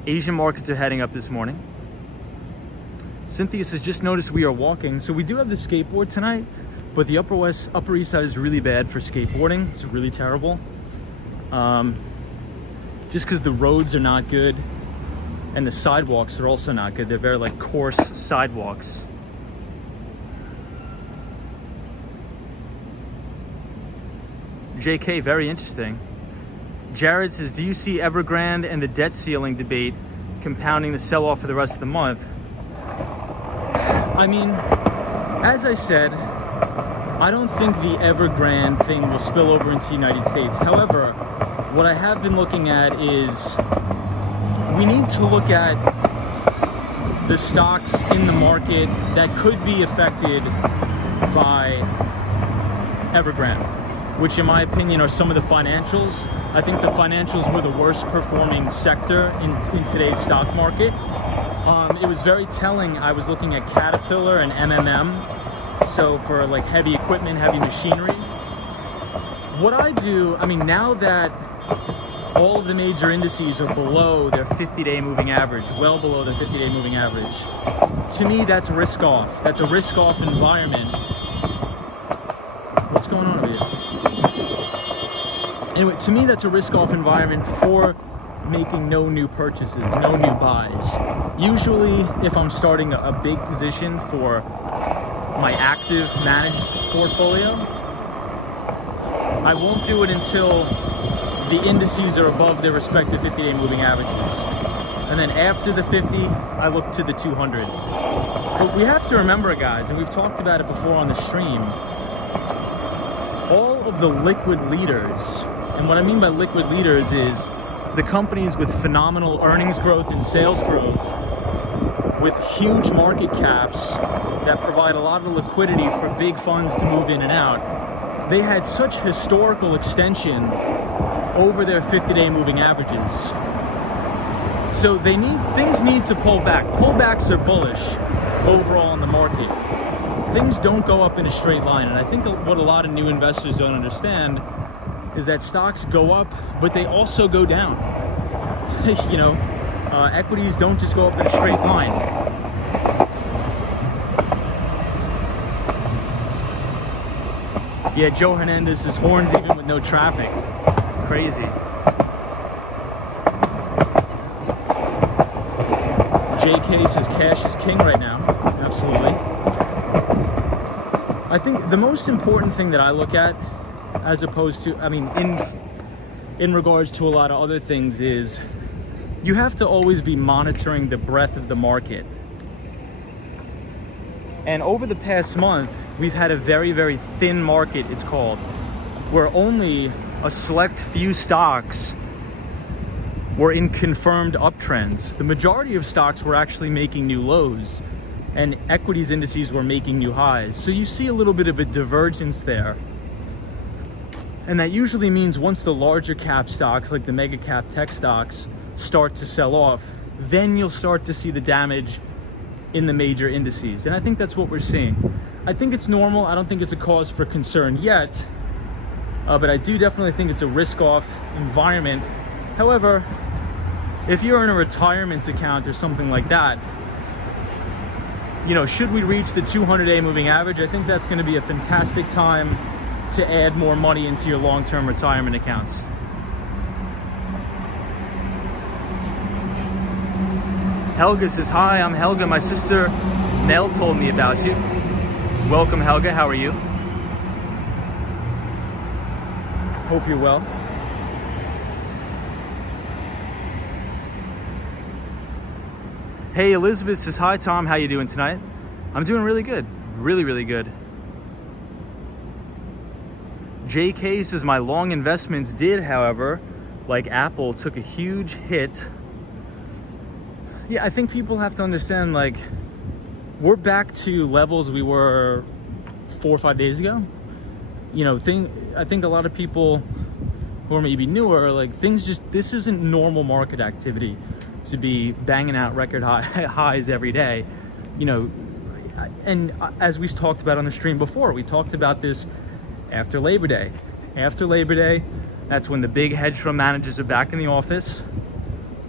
Asian markets are heading up this morning. Cynthia says, just noticed we are walking. So we do have the skateboard tonight, but the Upper East Side is really bad for skateboarding. It's really terrible. Just because the roads are not good and the sidewalks are also not good. They're very like coarse sidewalks. JK, very interesting. Jared says, do you see Evergrande and the debt ceiling debate compounding the sell-off for the rest of the month? I mean, as I said, I don't think the Evergrande thing will spill over into the United States. However, what I have been looking at is we need to look at the stocks in the market that could be affected by Evergrande, which in my opinion are some of the financials. I think the financials were the worst performing sector in today's stock market. It was very telling. I was looking at Caterpillar and MMM, so for like heavy equipment, heavy machinery. What I do, I mean, now that all of the major indices are below their 50-day moving average, well below the 50-day moving average, to me that's risk off. That's a risk off environment. What's going on over here? Anyway, to me that's a risk off environment for making no new purchases, no new buys. Usually, if I'm starting a big position for my active managed portfolio, I won't do it until the indices are above their respective 50-day moving averages. And then after the 50, I look to the 200. But we have to remember, guys, and we've talked about it before on the stream, all of the liquid leaders, and what I mean by liquid leaders is the companies with phenomenal earnings growth and sales growth with huge market caps that provide a lot of liquidity for big funds to move in and out, they had such historical extension over their 50-day moving averages. So things need to pull back. Pullbacks are bullish overall in the market. Things don't go up in a straight line, and I think what a lot of new investors don't understand is that stocks go up, but they also go down. You know, equities don't just go up in a straight line. Yeah, Joe Hernandez's horns even with no traffic. Crazy. JK says cash is king right now. Absolutely. I think the most important thing that I look at, as opposed to, I mean, in regards to a lot of other things, is you have to always be monitoring the breadth of the market. And over the past month, we've had a very, very thin market, it's called, where only a select few stocks were in confirmed uptrends. The majority of stocks were actually making new lows, and equities indices were making new highs. So you see a little bit of a divergence there. And that usually means once the larger cap stocks, like the mega cap tech stocks, start to sell off, then you'll start to see the damage in the major indices. And I think that's what we're seeing. I think it's normal. I don't think it's a cause for concern yet, but I do definitely think it's a risk-off environment. However, if you're in a retirement account or something like that, you know, should we reach the 200-day moving average, I think that's going to be a fantastic time to add more money into your long-term retirement accounts. Helga says, hi, I'm Helga. My sister Nell told me about you. Welcome, Helga. How are you? Hope you're well. Hey, Elizabeth says, hi, Tom. How you doing tonight? I'm doing really good. Really, really good. JK says, my long investments did, however, like Apple, took a huge hit. Yeah, I think people have to understand, like, we're back to levels we were 4 or 5 days ago. You know, I think a lot of people who are maybe newer, like, this isn't normal market activity to be banging out record highs every day. You know, and as we talked about on the stream before, we talked about this after Labor Day. After Labor Day, that's when the big hedge fund managers are back in the office.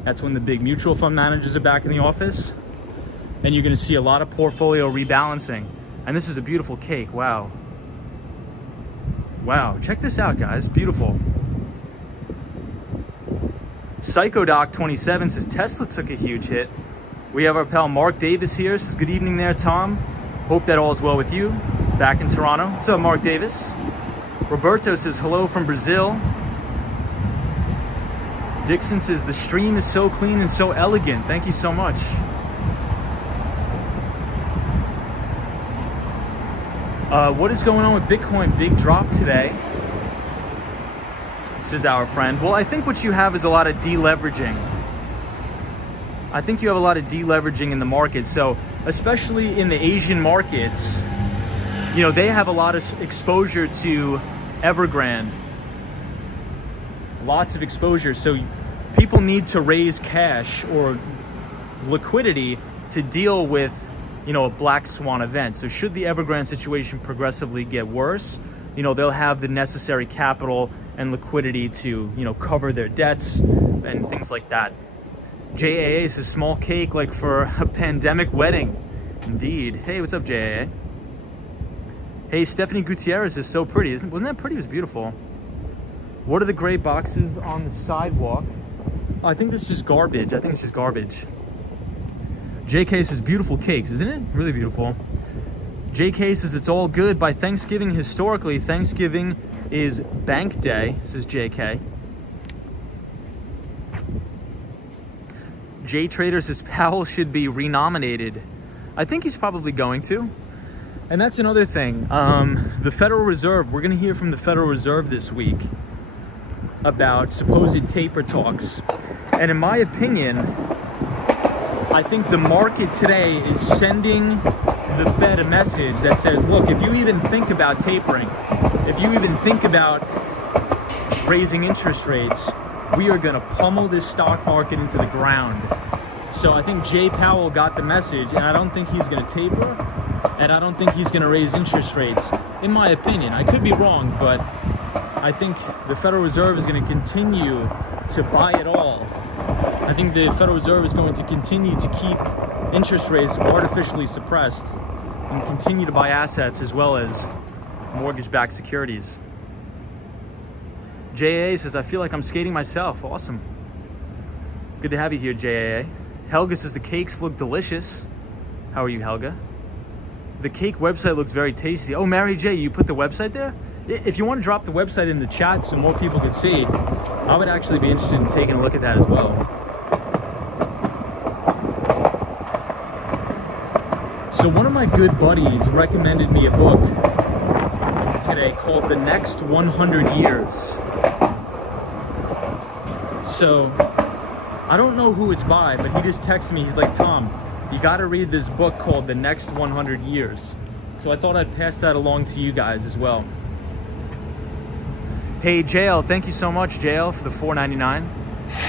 That's when the big mutual fund managers are back in the office. And you're going to see a lot of portfolio rebalancing. And this is a beautiful cake. Wow. Wow. Check this out, guys. Beautiful. PsychoDoc27 says Tesla took a huge hit. We have our pal Mark Davis here. Says good evening there, Tom. Hope that all is well with you. Back in Toronto. What's up, Mark Davis? Roberto says hello from Brazil. Dixon says the stream is so clean and so elegant. Thank you so much. What is going on with Bitcoin? Big drop today. This is our friend. Well, I think what you have is a lot of deleveraging. I think you have a lot of deleveraging in the market. So especially in the Asian markets, you know, they have a lot of exposure to Evergrande. Lots of exposure. So people need to raise cash or liquidity to deal with, you know, a black swan event. So should the Evergrande situation progressively get worse, you know, they'll have the necessary capital and liquidity to, you know, cover their debts and things like that. JAA is a small cake like for a pandemic wedding. Indeed. Hey, what's up, JAA? Hey, Stephanie Gutierrez is so pretty. Wasn't that pretty? It was beautiful. What are the gray boxes on the sidewalk? Oh, I think this is just garbage. I think it's just garbage. JK says beautiful cakes, isn't it? Really beautiful. JK says it's all good. By Thanksgiving, historically, Thanksgiving is bank day, says JK. J Trader says Powell should be renominated. I think he's probably going to. And that's another thing. The Federal Reserve, we're going to hear from the Federal Reserve this week about supposed taper talks. And in my opinion, I think the market today is sending the Fed a message that says, look, if you even think about tapering, if you even think about raising interest rates, we are going to pummel this stock market into the ground. So I think Jay Powell got the message, and I don't think he's going to taper, and I don't think he's going to raise interest rates, in my opinion. I could be wrong, but I think the Federal Reserve is going to continue to buy it all. I think the Federal Reserve is going to continue to keep interest rates artificially suppressed and continue to buy assets as well as mortgage-backed securities. JAA says, I feel like I'm skating myself. Awesome. Good to have you here, JAA. Helga says, the cakes look delicious. How are you, Helga? The cake website looks very tasty. Oh, Mary J, you put the website there? If you want to drop the website in the chat so more people can see, I would actually be interested in taking a look at that as well. So one of my good buddies recommended me a book today called The Next 100 Years. So I don't know who it's by, but he just texted me. He's like, Tom, you got to read this book called The Next 100 Years. So I thought I'd pass that along to you guys as well. Hey, JL, thank you so much, JL, for the $4.99.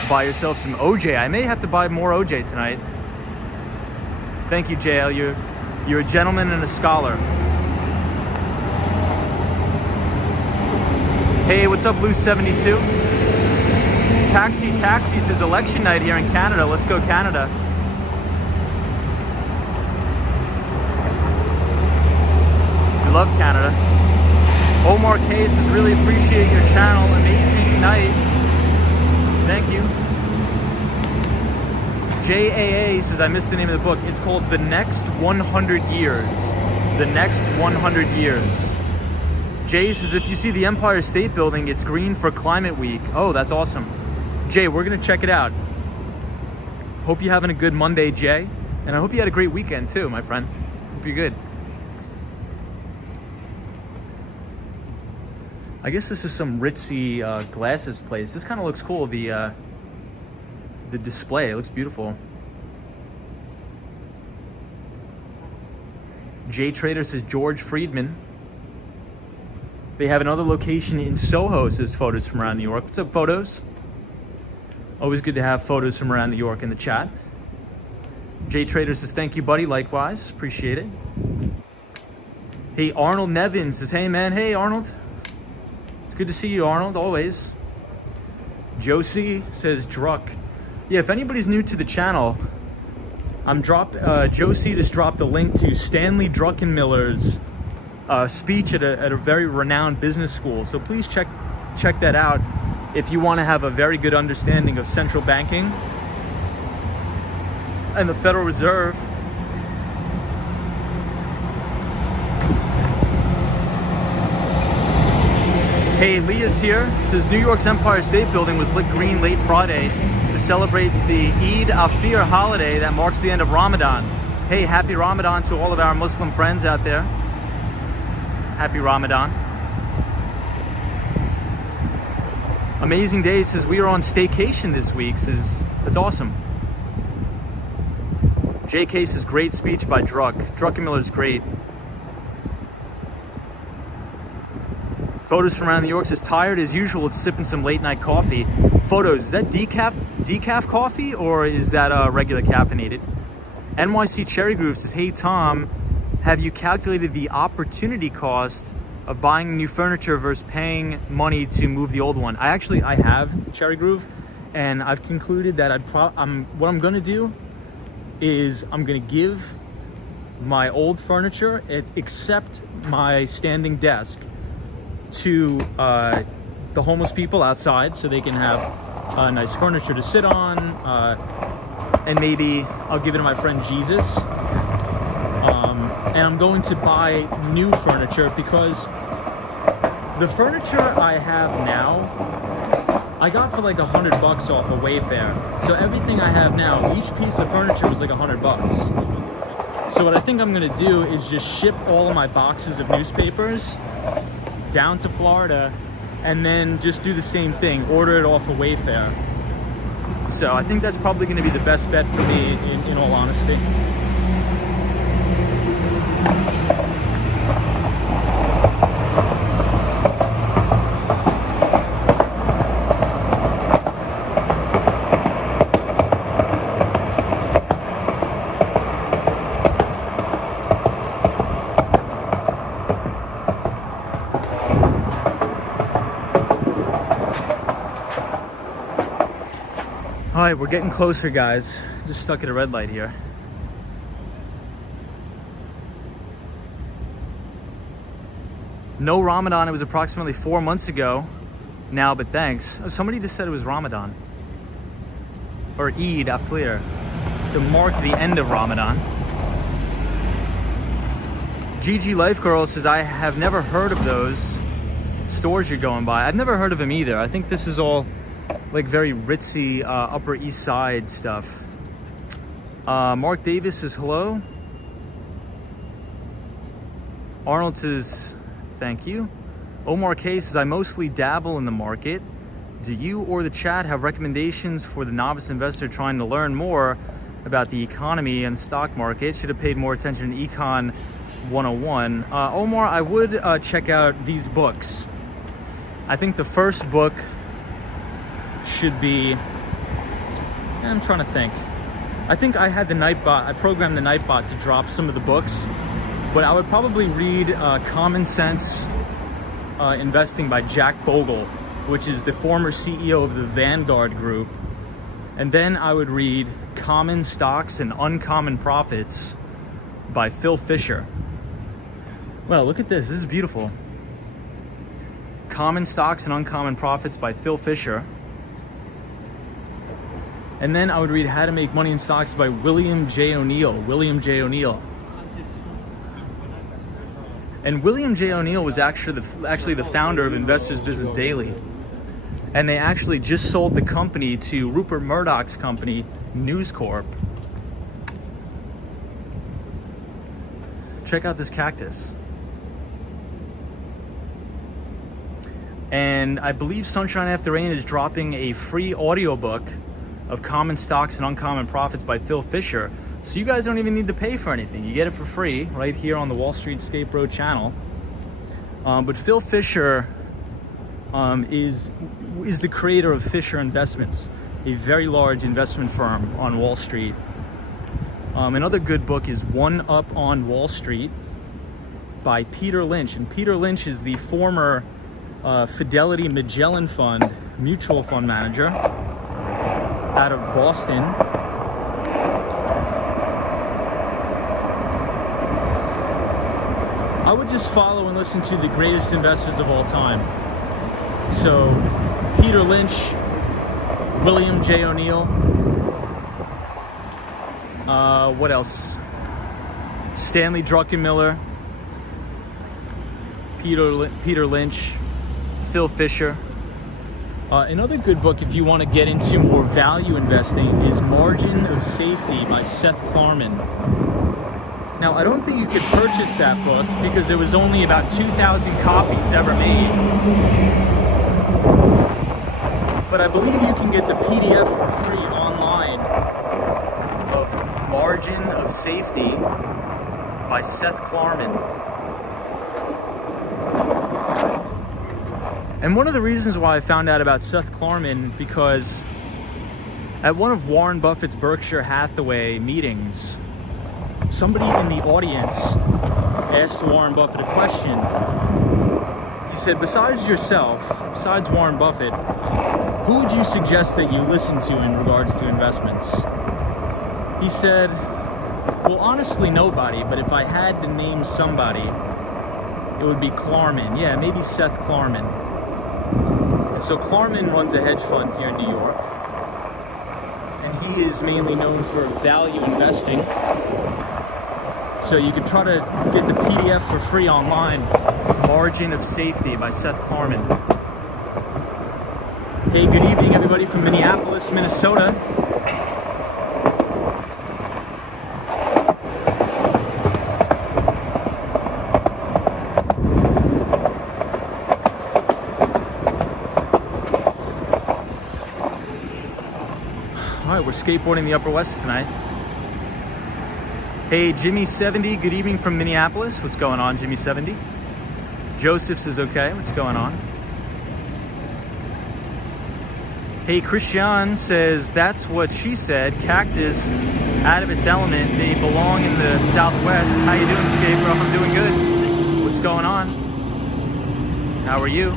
Buy yourself some OJ. I may have to buy more OJ tonight. Thank you, JL. You're a gentleman and a scholar. Hey, what's up, Loose72? Taxi says election night here in Canada. Let's go, Canada. We love Canada. Omar K says, really appreciate your channel. Amazing night. Thank you. JAA says, I missed the name of the book. It's called The Next 100 Years. The Next 100 Years. Jay says, if you see the Empire State Building, it's green for Climate Week. Oh, that's awesome. Jay, we're going to check it out. Hope you're having a good Monday, Jay. And I hope you had a great weekend too, my friend. Hope you're good. I guess this is some ritzy glasses place. This kind of looks cool, the display. It looks beautiful. J Trader says George Friedman. They have another location in Soho, says photos from around New York. What's up, photos? Always good to have photos from around New York in the chat. J Trader says, thank you, buddy. Likewise. Appreciate it. Hey, Arnold Nevin says, hey, man. Hey, Arnold. It's good to see you, Arnold, always. Josie says, Druck. Yeah, if anybody's new to the channel, Josie just dropped a link to Stanley Druckenmiller's speech at a very renowned business school. So please check that out if you want to have a very good understanding of central banking and the Federal Reserve. Hey, Leah's here. Says New York's Empire State Building was lit green late Friday to celebrate the Eid al-Fitr holiday that marks the end of Ramadan. Hey, happy Ramadan to all of our Muslim friends out there. Happy Ramadan. Amazing Day says we are on staycation this week. Says that's awesome. JK says great speech by Druckenmiller's great. Photos from around New York says tired as usual. It's sipping some late night coffee. Photos, is that decaf coffee or is that regular caffeinated? NYC Cherry Groove says, hey Tom, have you calculated the opportunity cost of buying new furniture versus paying money to move the old one? I have, Cherry Groove, and I've concluded that what I'm gonna do is I'm gonna give my old furniture, except my standing desk, to the homeless people outside so they can have nice furniture to sit on, and maybe I'll give it to my friend Jesus. And I'm going to buy new furniture because the furniture I have now, I got for like $100 off of Wayfair. So everything I have now, each piece of furniture was like $100. So what I think I'm gonna do is just ship all of my boxes of newspapers down to Florida and then just do the same thing, order it off of Wayfair. So I think that's probably going to be the best bet for me, in all honesty. All right, we're getting closer, guys. Just stuck at a red light here. No Ramadan. It was approximately 4 months ago now, but thanks. Oh, somebody just said it was Ramadan. Or Eid Afir, to mark the end of Ramadan. GG Life Girl says, I have never heard of those stores you're going by. I've never heard of them either. I think this is all like very ritzy Upper East Side stuff. Mark Davis says hello. Arnold says thank you. Omar K says, I mostly dabble in the market. Do you or the chat have recommendations for the novice investor trying to learn more about the economy and the stock market? Should have paid more attention to Econ 101. Omar, I would check out these books. I think the first book should be, I'm trying to think. I think I had the Nightbot, I programmed the Nightbot to drop some of the books, but I would probably read Common Sense Investing by Jack Bogle, which is the former CEO of the Vanguard Group. And then I would read Common Stocks and Uncommon Profits by Phil Fisher. Well, look at this. This is beautiful. Common Stocks and Uncommon Profits by Phil Fisher. And then I would read How to Make Money in Stocks by William J. O'Neill. William J. O'Neill. And William J. O'Neill was actually the founder of Investors Business Daily. And they actually just sold the company to Rupert Murdoch's company, News Corp. Check out this cactus. And I believe Sunshine After Rain is dropping a free audiobook of Common Stocks and Uncommon Profits by Phil Fisher. So you guys don't even need to pay for anything. You get it for free right here on the Wall Street Scape Bro channel. But Phil Fisher is the creator of Fisher Investments, a very large investment firm on Wall Street. Another good book is One Up on Wall Street by Peter Lynch. And Peter Lynch is the former Fidelity Magellan Fund mutual fund manager out of Boston. I would just follow and listen to the greatest investors of all time. So, Peter Lynch, William J. O'Neill, what else? Stanley Druckenmiller, Peter Lynch, Phil Fisher. Another good book, if you want to get into more value investing, is Margin of Safety by Seth Klarman. Now, I don't think you could purchase that book because there was only about 2,000 copies ever made. But I believe you can get the PDF for free online of Margin of Safety by Seth Klarman. And one of the reasons why I found out about Seth Klarman, because at one of Warren Buffett's Berkshire Hathaway meetings, somebody in the audience asked Warren Buffett a question. He said, besides yourself, besides Warren Buffett, who would you suggest that you listen to in regards to investments? He said, well, honestly, nobody, but if I had to name somebody, it would be Klarman. Yeah, maybe Seth Klarman. And so Klarman runs a hedge fund here in New York, and he is mainly known for value investing. So you can try to get the PDF for free online, Margin of Safety by Seth Klarman. Hey, good evening, everybody from Minneapolis, Minnesota. All right, we're skateboarding the Upper West tonight. Hey, Jimmy70, good evening from Minneapolis. What's going on, Jimmy70? Joseph says, okay, what's going on? Hey, Christian says, that's what she said. Cactus, out of its element. They belong in the Southwest. How you doing, Skate Bro? I'm doing good. What's going on? How are you?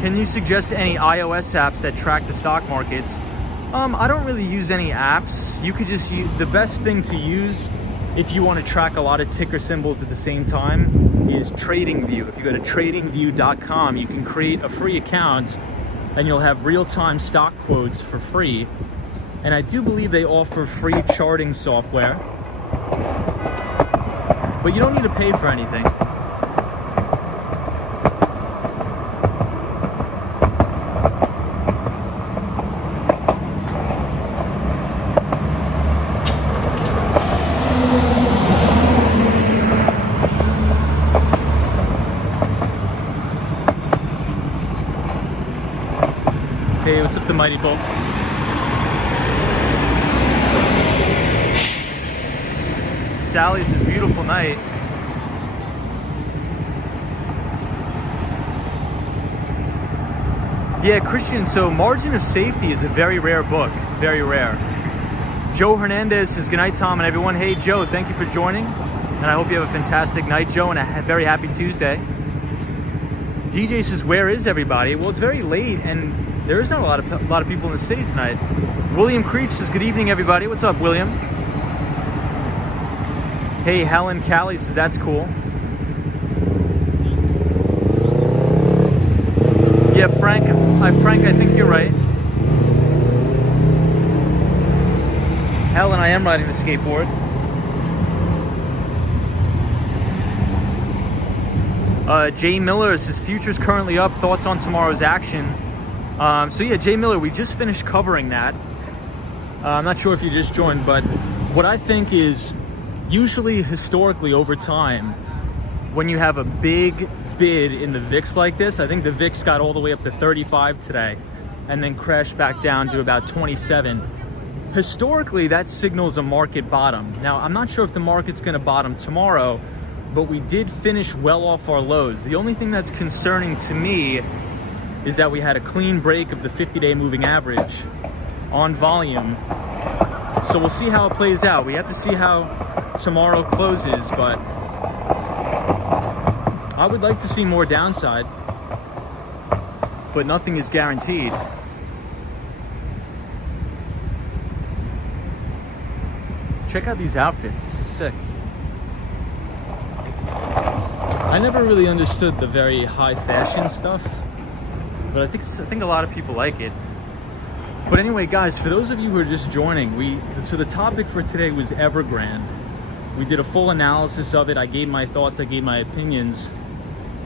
Can you suggest any iOS apps that track the stock markets? I don't really use any apps. You could just use, the best thing to use if you want to track a lot of ticker symbols at the same time is TradingView. If you go to tradingview.com, you can create a free account and you'll have real-time stock quotes for free. And I do believe they offer free charting software, but you don't need to pay for anything. Hey, what's up, the Mighty Bull? Sally's a beautiful night. Yeah, Christian, so Margin of Safety is a very rare book, very rare. Joe Hernandez says, good night, Tom and everyone. Hey, Joe, thank you for joining. And I hope you have a fantastic night, Joe, and a very happy Tuesday. DJ says, where is everybody? Well, it's very late, and there is not a lot of people in the city tonight. William Creech says, good evening, everybody. What's up, William? Hey, Helen Callie says, that's cool. Yeah, Frank, I think you're right. Helen, I am riding the skateboard. Jay Miller says, futures currently up. Thoughts on tomorrow's action? So yeah, Jay Miller, we just finished covering that. I'm not sure if you just joined, but what I think is usually historically over time, when you have a big bid in the VIX like this, I think the VIX got all the way up to 35 today and then crashed back down to about 27. Historically, that signals a market bottom. Now, I'm not sure if the market's gonna bottom tomorrow, but we did finish well off our lows. The only thing that's concerning to me is that we had a clean break of the 50-day moving average on volume. So we'll see how it plays out. We have to see how tomorrow closes, but I would like to see more downside, but nothing is guaranteed. Check out these outfits, this is sick. I never really understood the very high fashion stuff, but I think a lot of people like it. But anyway, guys, for those of you who are just joining, so the topic for today was Evergrande. We did a full analysis of it. I gave my thoughts, I gave my opinions.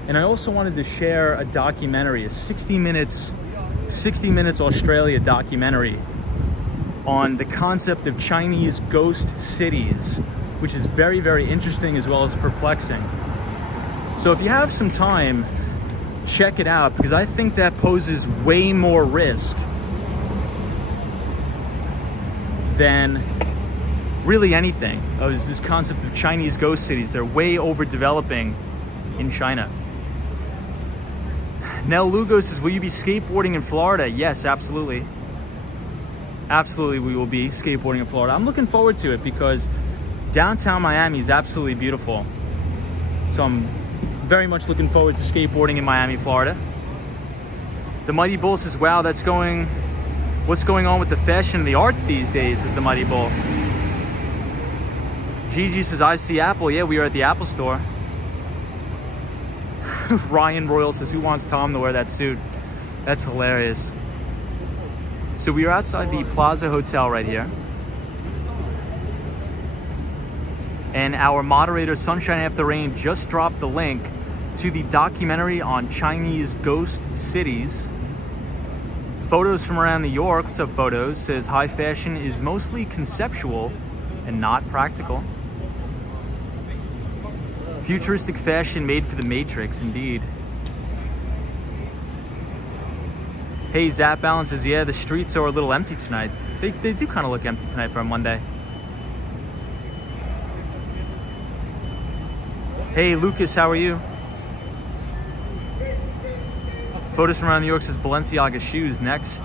And I also wanted to share a documentary, a 60 minutes Australia documentary on the concept of Chinese ghost cities, which is very, very interesting as well as perplexing. So if you have some time, check it out, because I think that poses way more risk than really anything. Is this concept of Chinese ghost cities. They're way overdeveloping in China. Nell Lugo says, will you be skateboarding in Florida? Yes, absolutely. Absolutely, we will be skateboarding in Florida. I'm looking forward to it because downtown Miami is absolutely beautiful. So I'm very much looking forward to skateboarding in Miami, Florida. The Mighty Bull says, wow, what's going on with the fashion and the art these days, is the Mighty Bull. Gigi says, I see Apple. Yeah, we are at the Apple store. Ryan Royal says, who wants Tom to wear that suit? That's hilarious. So we are outside the Plaza Hotel right here. And our moderator, Sunshine After Rain, just dropped the link to the documentary on Chinese ghost cities. Photos from around New York, what's up, Photos, says high fashion is mostly conceptual and not practical. Futuristic fashion made for the Matrix, indeed. Hey, Zap Balance says, yeah, the streets are a little empty tonight. They do kind of look empty tonight for a Monday. Hey, Lucas, how are you? Photos from around New York says Balenciaga shoes next.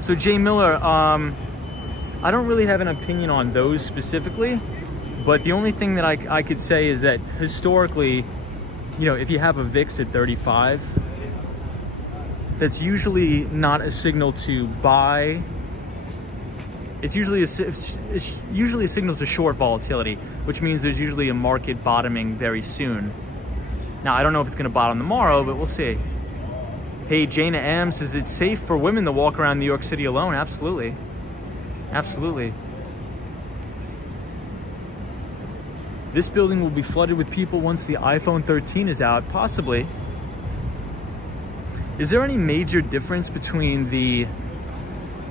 So Jay Miller, I don't really have an opinion on those specifically, but the only thing that I could say is that historically, you know, if you have a VIX at 35, that's usually not a signal to buy. It's usually a signal to short volatility, which means there's usually a market bottoming very soon. Now, I don't know if it's going to bottom tomorrow, but we'll see. Hey, Jana M says, it's safe for women to walk around New York City alone. Absolutely. Absolutely. This building will be flooded with people once the iPhone 13 is out. Possibly. Is there any major difference between the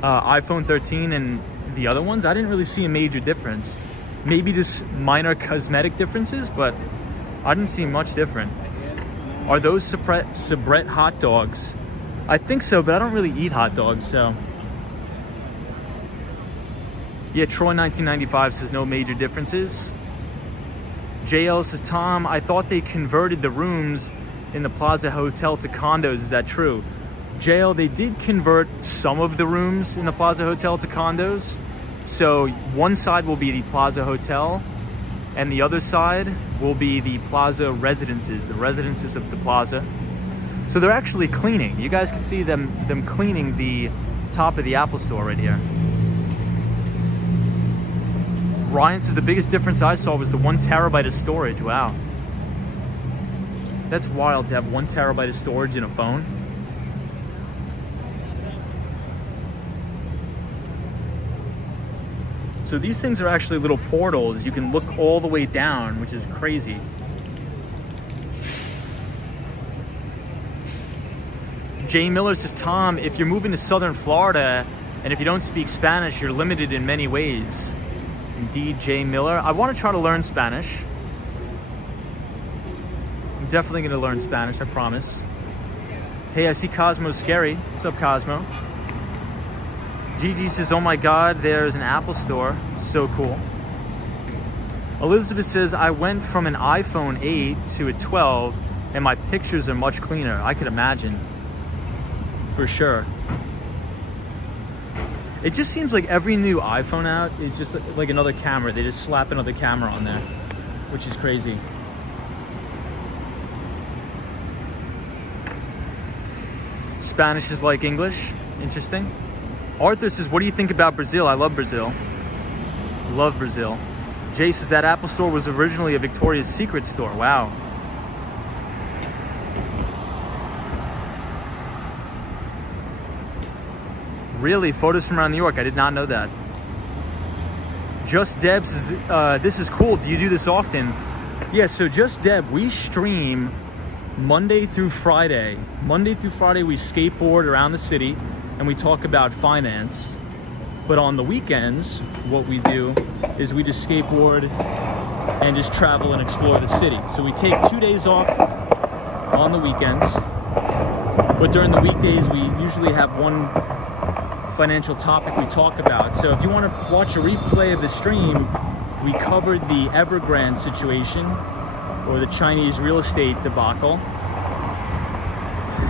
iPhone 13 and the other ones? I didn't really see a major difference. Maybe just minor cosmetic differences, but I didn't see much different. Are those Sabrett hot dogs? I think so, but I don't really eat hot dogs, so. Yeah, Troy 1995 says no major differences. JL says, Tom, I thought they converted the rooms in the Plaza Hotel to condos. Is that true? JL, they did convert some of the rooms in the Plaza Hotel to condos. So one side will be the Plaza Hotel, and the other side will be the Plaza residences, the residences of the Plaza. So they're actually cleaning. You guys can see them cleaning the top of the Apple Store right here. Ryan says the biggest difference I saw was the 1 terabyte of storage. Wow. That's wild to have 1 terabyte of storage in a phone. So these things are actually little portals. You can look all the way down, which is crazy. Jay Miller says, Tom, if you're moving to Southern Florida and if you don't speak Spanish, you're limited in many ways. Indeed, Jay Miller. I want to try to learn Spanish. I'm definitely going to learn Spanish, I promise. Hey, I see Cosmo Scary. What's up, Cosmo? Gigi says, oh my God, there's an Apple Store. So cool. Elizabeth says, I went from an iPhone 8 to a 12 and my pictures are much cleaner. I could imagine. For sure. It just seems like every new iPhone out is just like another camera. They just slap another camera on there, which is crazy. Spanish is like English. Interesting. Arthur says, what do you think about Brazil? I love Brazil. Love Brazil. Jay says that Apple Store was originally a Victoria's Secret store. Wow. Really? Photos from around New York? I did not know that. Just Deb says, this is cool. Do you do this often? Yeah, so Just Deb, we stream Monday through Friday. Monday through Friday, we skateboard around the city and we talk about finance. But on the weekends, what we do is we just skateboard and just travel and explore the city. So we take 2 days off on the weekends. But during the weekdays, we usually have one financial topic we talk about. So if you want to watch a replay of the stream, we covered the Evergrande situation, or the Chinese real estate debacle.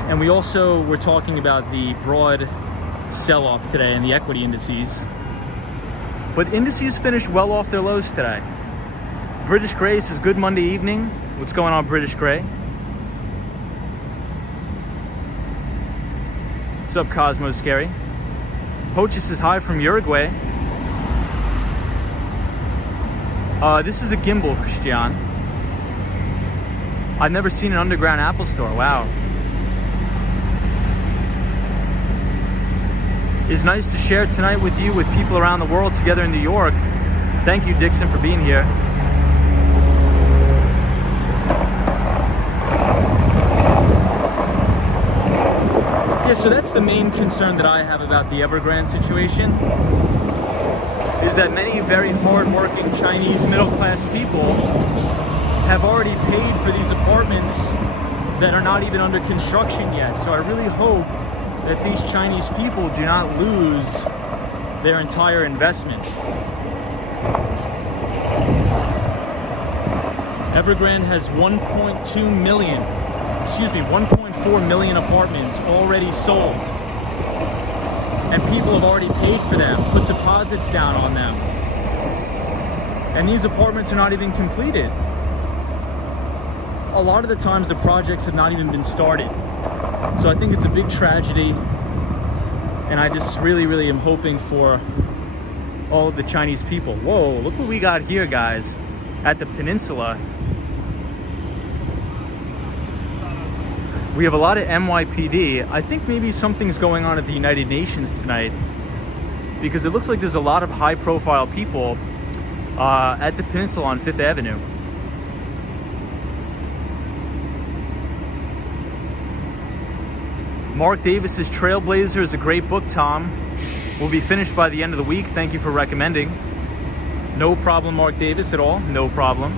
And we also were talking about the broad sell-off today in the equity indices. But indices finished well off their lows today. British Gray says, good Monday evening. What's going on, British Gray? What's up, Cosmo Scary? Pocha says, hi from Uruguay. This is a gimbal, Christian. I've never seen an underground Apple Store. Wow. It's nice to share tonight with you, with people around the world together in New York. Thank you, Dixon, for being here. Yeah, so that's the main concern that I have about the Evergrande situation, is that many very hard-working Chinese middle-class people have already paid for these apartments that are not even under construction yet. So I really hope that these Chinese people do not lose their entire investment. Evergrande has 1.4 million apartments already sold. And people have already paid for them, put deposits down on them. And these apartments are not even completed. A lot of the times the projects have not even been started. So I think it's a big tragedy. And I just really am hoping for all of the Chinese people. Whoa, look what we got here, guys, at the peninsula. We have a lot of NYPD. I think maybe something's going on at the United Nations tonight, because it looks like there's a lot of high-profile people at the peninsula on 5th Avenue. Mark Davis's Trailblazer is a great book, Tom. Will be finished by the end of the week. Thank you for recommending. No problem, Mark Davis, at all. No problem.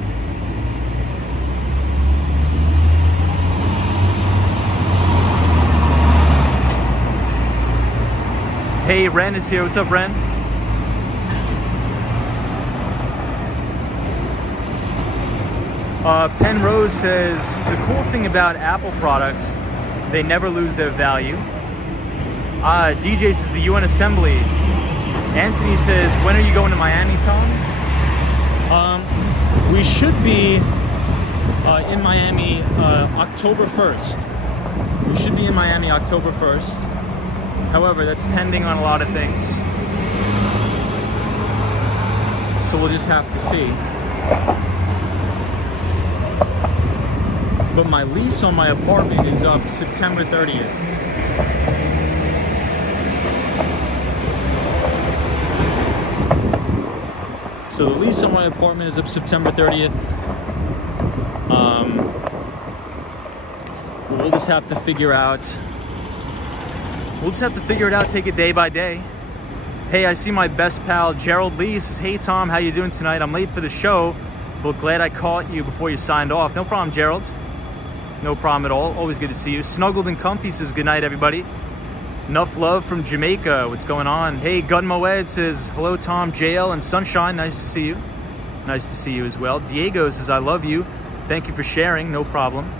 Hey, Ren is here. What's up, Ren? Penrose says, the cool thing about Apple products, they never lose their value. DJ says, the UN Assembly. Anthony says, when are you going to Miami, Tom? We should be in Miami October 1st. We should be in Miami October 1st. However, that's pending on a lot of things. So we'll just have to see. But my lease on my apartment is up September 30th. So the lease on my apartment is up September 30th. We'll just have to figure out. Take it day by day. Hey, I see my best pal Gerald Lee says, hey Tom, how you doing tonight? I'm late for the show, but glad I caught you before you signed off. No problem, Gerald. No problem at all. Always good to see you. Snuggled and Comfy says, good night, everybody. Enough love from Jamaica. What's going on? Hey, Gun Moed says, hello, Tom, JL, and Sunshine. Nice to see you. Nice to see you as well. Diego says, I love you. Thank you for sharing. No problem.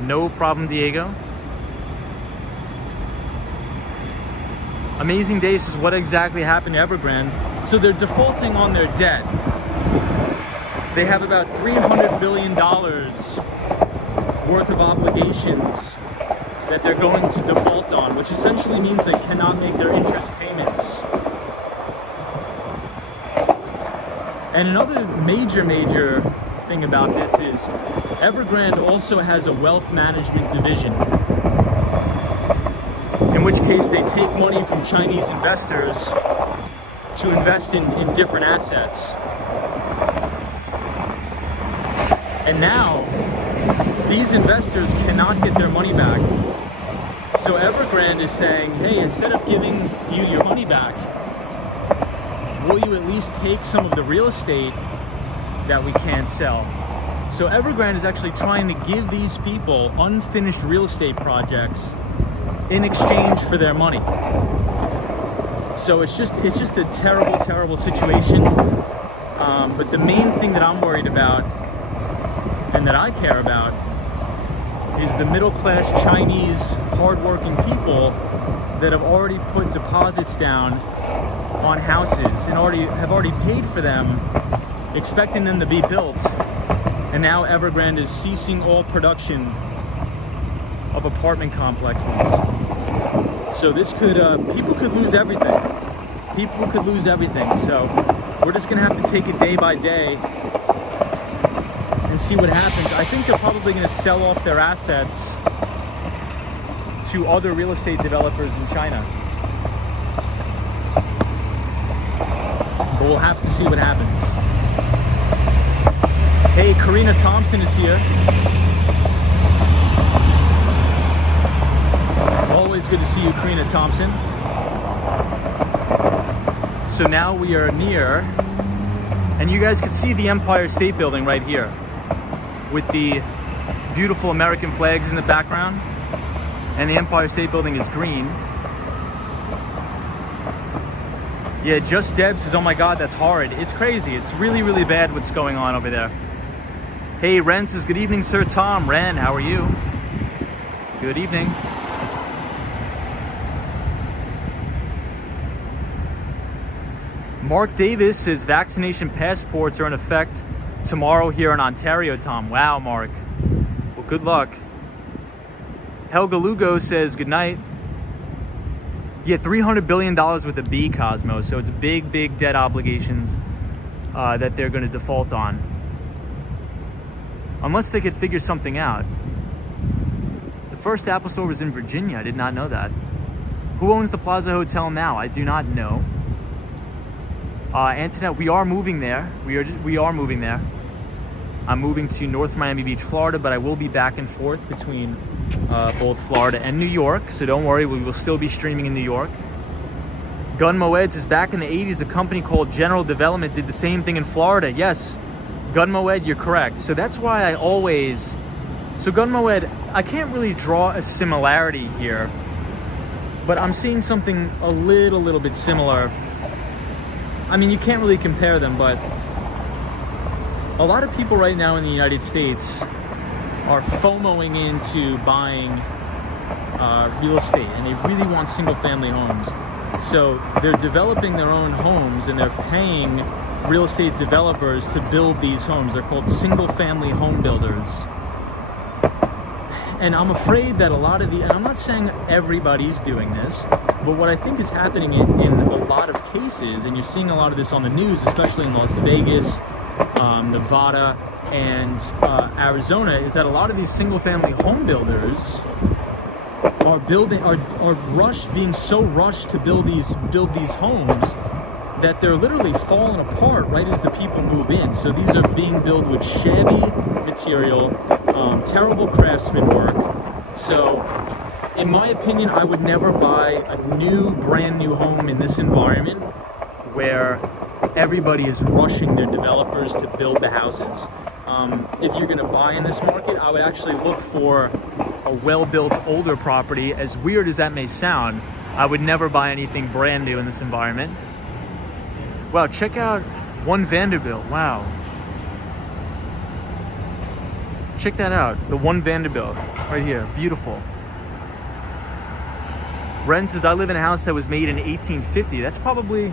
No problem, Diego. Amazing Day says, what exactly happened to Evergrande? So they're defaulting on their debt. They have about $300 billion worth of obligations that they're going to default on, which essentially means they cannot make their interest payments. And another major thing about this is Evergrande also has a wealth management division, in which case they take money from Chinese investors to invest in different assets. And now, these investors cannot get their money back. So Evergrande is saying, hey, instead of giving you your money back, will you at least take some of the real estate that we can't sell? So Evergrande is actually trying to give these people unfinished real estate projects in exchange for their money. So it's just a terrible situation. But the main thing that I'm worried about and that I care about is the middle-class Chinese hardworking people that have already put deposits down on houses and have already paid for them, expecting them to be built. And now Evergrande is ceasing all production of apartment complexes. So this could, people could lose everything. People could lose everything. So we're just gonna have to take it day by day and see what happens. I think they're probably gonna sell off their assets to other real estate developers in China. But we'll have to see what happens. Hey, Karina Thompson is here. Always good to see you, Karina Thompson. So now we are near, and you guys can see the Empire State Building right here with the beautiful American flags in the background. and the Empire State Building is green. Yeah, Just Deb says, oh my God, that's horrid. It's crazy. It's really, really bad what's going on over there. Hey, Ren says, good evening, Sir Tom. Ren, how are you? Good evening. Mark Davis says, vaccination passports are in effect tomorrow here in Ontario, Tom. Wow, Mark. Well, good luck. Helga Lugo says, good night. Yeah, $300 billion with a B, Cosmo. So it's big, big debt obligations that they're going to default on. Unless they could figure something out. The first Apple store was in Virginia. I did not know that. Who owns the Plaza Hotel now? I do not know. Antoinette, we are moving there. We are moving there. I'm moving to North Miami Beach, Florida, but I will be back and forth between both Florida and New York, so don't worry, we will still be streaming in New York. Gun Moeds is back in the 80s. A company called General Development did the same thing in Florida. Yes, Gun Moed, you're correct. So that's why so Gun Moed, I can't really draw a similarity here, but I'm seeing something a little bit similar. I mean, you can't really compare them, but a lot of people right now in the United States are FOMOing into buying real estate, and they really want single-family homes. So they're developing their own homes, and they're paying real estate developers to build these homes. They're called single-family home builders. And I'm afraid that a lot of and I'm not saying everybody's doing this, but what I think is happening in a lot of cases, and you're seeing a lot of this on the news, especially in Las Vegas, Nevada, and Arizona, is that a lot of these single-family home builders are being so rushed to build these homes that they're literally falling apart right as the people move in. So these are being built with shabby material, terrible craftsman work. So in my opinion, I would never buy a brand new home in this environment where everybody is rushing their developers to build the houses. If you're going to buy in this market, I would actually look for a well-built older property. As weird as that may sound, I would never buy anything brand new in this environment. Wow, check out One Vanderbilt. Wow. Check that out. The One Vanderbilt right here. Beautiful. Ren says, I live in a house that was made in 1850. That's probably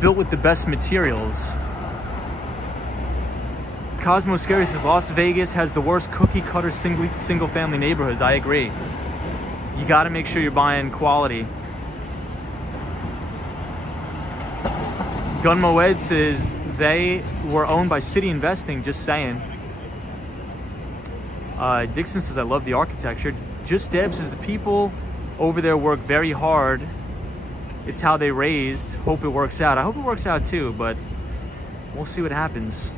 built with the best materials. Cosmo Scary says, Las Vegas has the worst cookie cutter single family neighborhoods. I agree. You got to make sure you're buying quality. Gun Moed says they were owned by City Investing, just saying. Dixon says, I love the architecture. Just Deb says, the people over there work very hard. It's how they raised. Hope it works out. I hope it works out too, but we'll see what happens.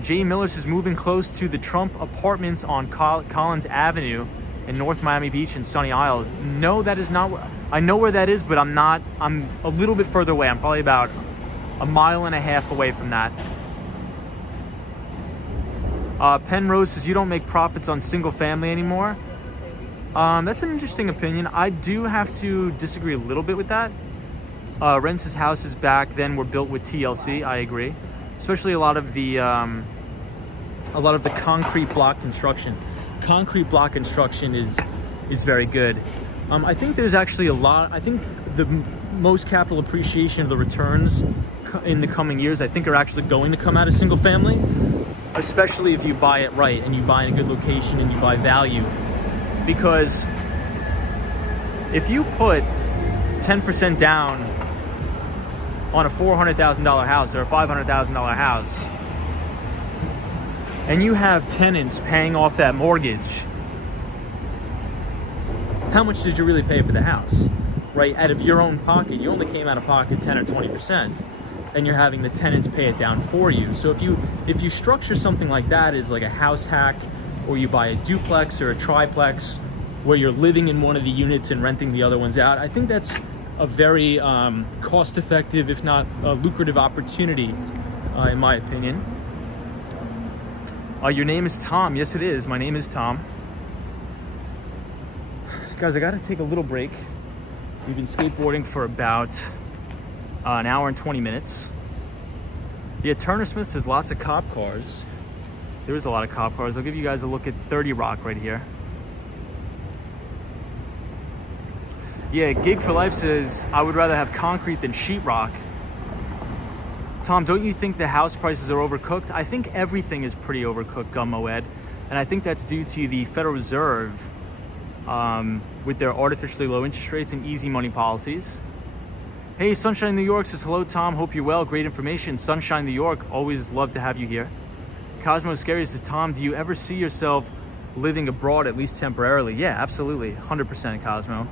Jay Miller says, moving close to the Trump apartments on Collins Avenue in North Miami Beach and Sunny Isles. No, that is not where, I know where that is, but I'm a little bit further away. I'm probably about a mile and a half away from that. Penrose says, you don't make profits on single family anymore. That's an interesting opinion. I do have to disagree a little bit with that. Rence's houses back then were built with TLC. I agree. Especially a lot of the concrete block construction. Concrete block construction is very good. I think there's actually I think the most capital appreciation of the returns in the coming years, I think, are actually going to come out of single family, especially if you buy it right and you buy in a good location and you buy value. Because if you put 10% down on a $400,000 house or a $500,000 house, and you have tenants paying off that mortgage, how much did you really pay for the house? Right? Out of your own pocket, you only came out of pocket 10 or 20%, and you're having the tenants pay it down for you. So if you structure something like that as like a house hack, or you buy a duplex or a triplex where you're living in one of the units and renting the other ones out, I think that's a very cost-effective, if not lucrative opportunity, in my opinion. Your name is Tom. Yes, it is. My name is Tom. Guys, I gotta take a little break. We've been skateboarding for about an hour and 20 minutes. Yeah, Turner Smith's has lots of cop cars. There is a lot of cop cars. I'll give you guys a look at 30 Rock right here. Yeah, Gig for Life says, I would rather have concrete than sheetrock. Tom, don't you think the house prices are overcooked? I think everything is pretty overcooked, Gummo Ed. And I think that's due to the Federal Reserve with their artificially low interest rates and easy money policies. Hey, Sunshine New York says, hello, Tom. Hope you're well. Great information. Sunshine New York, always love to have you here. Cosmo Scary says, Tom, do you ever see yourself living abroad, at least temporarily? Yeah, absolutely. 100%, Cosmo.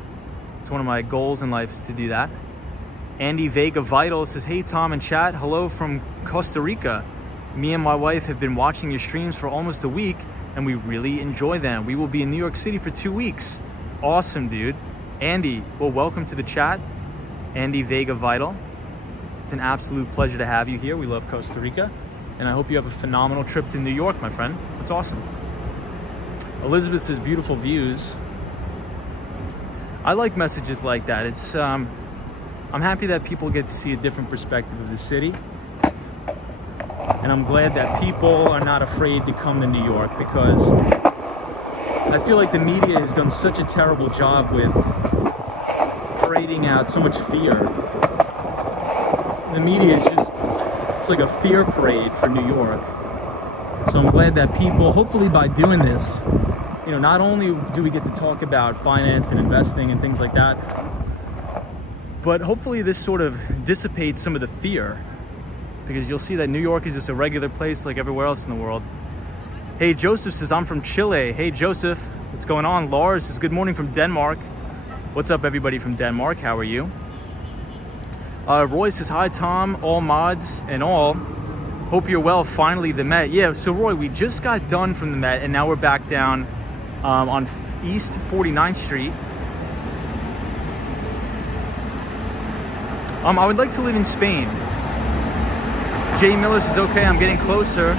It's one of my goals in life is to do that. Andy Vega Vital says, hey, Tom and chat. Hello from Costa Rica. Me and my wife have been watching your streams for almost a week, and we really enjoy them. We will be in New York City for 2 weeks. Awesome, dude. Andy, well, welcome to the chat. Andy Vega Vital. It's an absolute pleasure to have you here. We love Costa Rica, and I hope you have a phenomenal trip to New York, my friend. That's awesome. Elizabeth says, beautiful views. I like messages like that. It's I'm happy that people get to see a different perspective of the city. And I'm glad that people are not afraid to come to New York, because I feel like the media has done such a terrible job with parading out so much fear. The media is just, it's like a fear parade for New York. So I'm glad that people, hopefully by doing this, you know, not only do we get to talk about finance and investing and things like that, but hopefully this sort of dissipates some of the fear, because you'll see that New York is just a regular place like everywhere else in the world. Hey, Joseph says, I'm from Chile. Hey, Joseph, what's going on? Lars says, good morning from Denmark. What's up, everybody from Denmark? How are you? Roy says, hi, Tom, all mods and all. Hope you're well. Finally, the Met. Yeah, so Roy, we just got done from the Met, and now we're back down on East 49th Street. I would like to live in Spain. Jay Miller says, okay, I'm getting closer.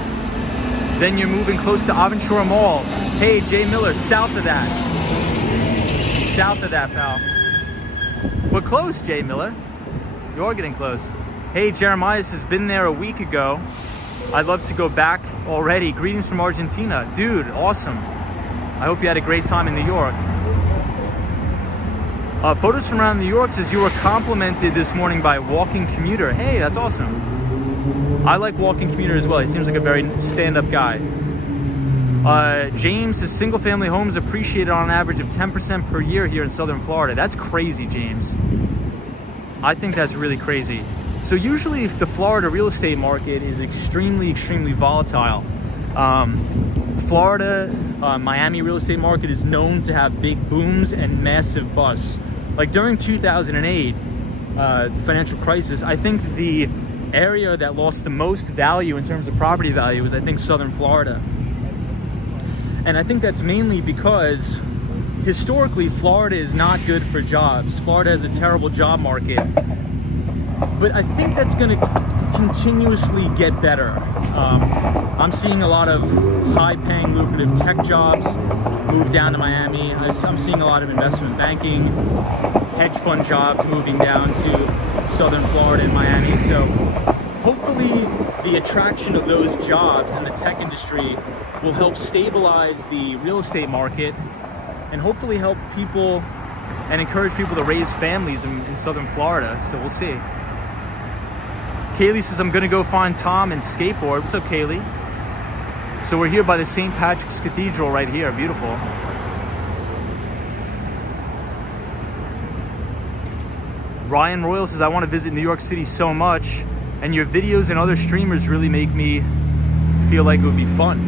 Then you're moving close to Aventura Mall. Hey, Jay Miller, south of that. South of that, pal. We're close, Jay Miller. You're getting close. Hey, Jeremiah says, been there a week ago. I'd love to go back already. Greetings from Argentina. Dude, awesome. I hope you had a great time in New York. Photos from around New York says you were complimented this morning by Walking Commuter. Hey, that's awesome. I like Walking Commuter as well. He seems like a very stand-up guy. James says single-family homes appreciated on an average of 10% per year here in Southern Florida. That's crazy, James. I think that's really crazy. So usually if the Florida real estate market is extremely, extremely volatile. Florida, Miami real estate market is known to have big booms and massive busts. Like during 2008 financial crisis, I think the area that lost the most value in terms of property value was, I think, Southern Florida. And I think that's mainly because historically Florida is not good for jobs. Florida has a terrible job market. But I think that's going to continuously get better. I'm seeing a lot of high-paying, lucrative tech jobs move down to Miami. I'm seeing a lot of investment banking, hedge fund jobs moving down to Southern Florida and Miami. So hopefully the attraction of those jobs in the tech industry will help stabilize the real estate market and hopefully help people and encourage people to raise families in Southern Florida. So we'll see. Kaylee says, I'm gonna go find Tom and skateboard. What's up, Kaylee? So we're here by the St. Patrick's Cathedral right here. Beautiful. Ryan Royal says, I want to visit New York City so much, and your videos and other streamers really make me feel like it would be fun.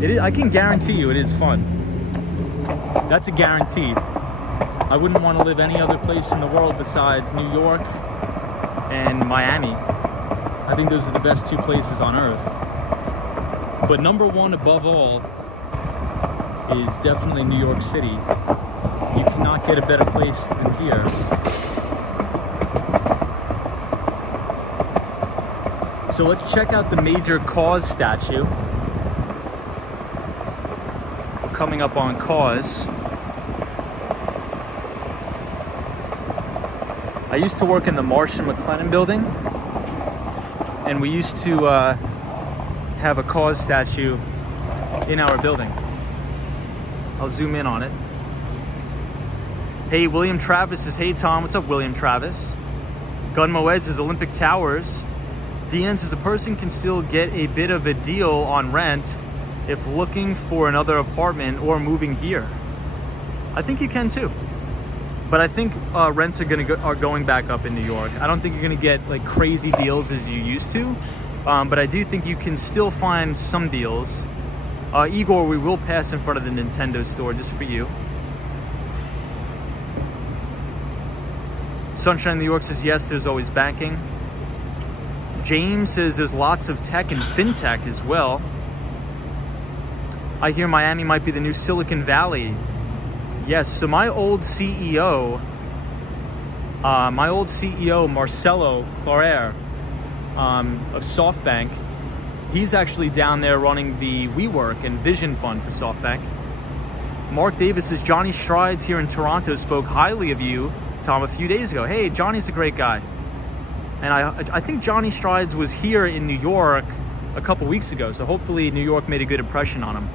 It is, I can guarantee you it is fun. That's a guarantee. I wouldn't want to live any other place in the world besides New York and Miami. I think those are the best two places on earth. But number one above all is definitely New York City. You cannot get a better place than here. So let's check out the Major Cause statue. We're coming up on Cause. I used to work in the Marsh and McLennan building, and we used to have a cause statue in our building. I'll zoom in on it. Hey, William Travis says, hey Tom, what's up William Travis? Gun Moed says Olympic Towers. Dean says a person can still get a bit of a deal on rent if looking for another apartment or moving here. I think you can too. But I think rents are going back up in New York. I don't think you're gonna get like crazy deals as you used to, but I do think you can still find some deals. Igor, we will pass in front of the Nintendo store just for you. Sunshine New York says yes, there's always banking. James says there's lots of tech and fintech as well. I hear Miami might be the new Silicon Valley. Yes, so my old CEO Marcelo Clarer of SoftBank, he's actually down there running the WeWork and Vision Fund for SoftBank. Mark Davis says Johnny Strides here in Toronto spoke highly of you, Tom, a few days ago. Hey, Johnny's a great guy. And I think Johnny Strides was here in New York a couple weeks ago, so hopefully New York made a good impression on him.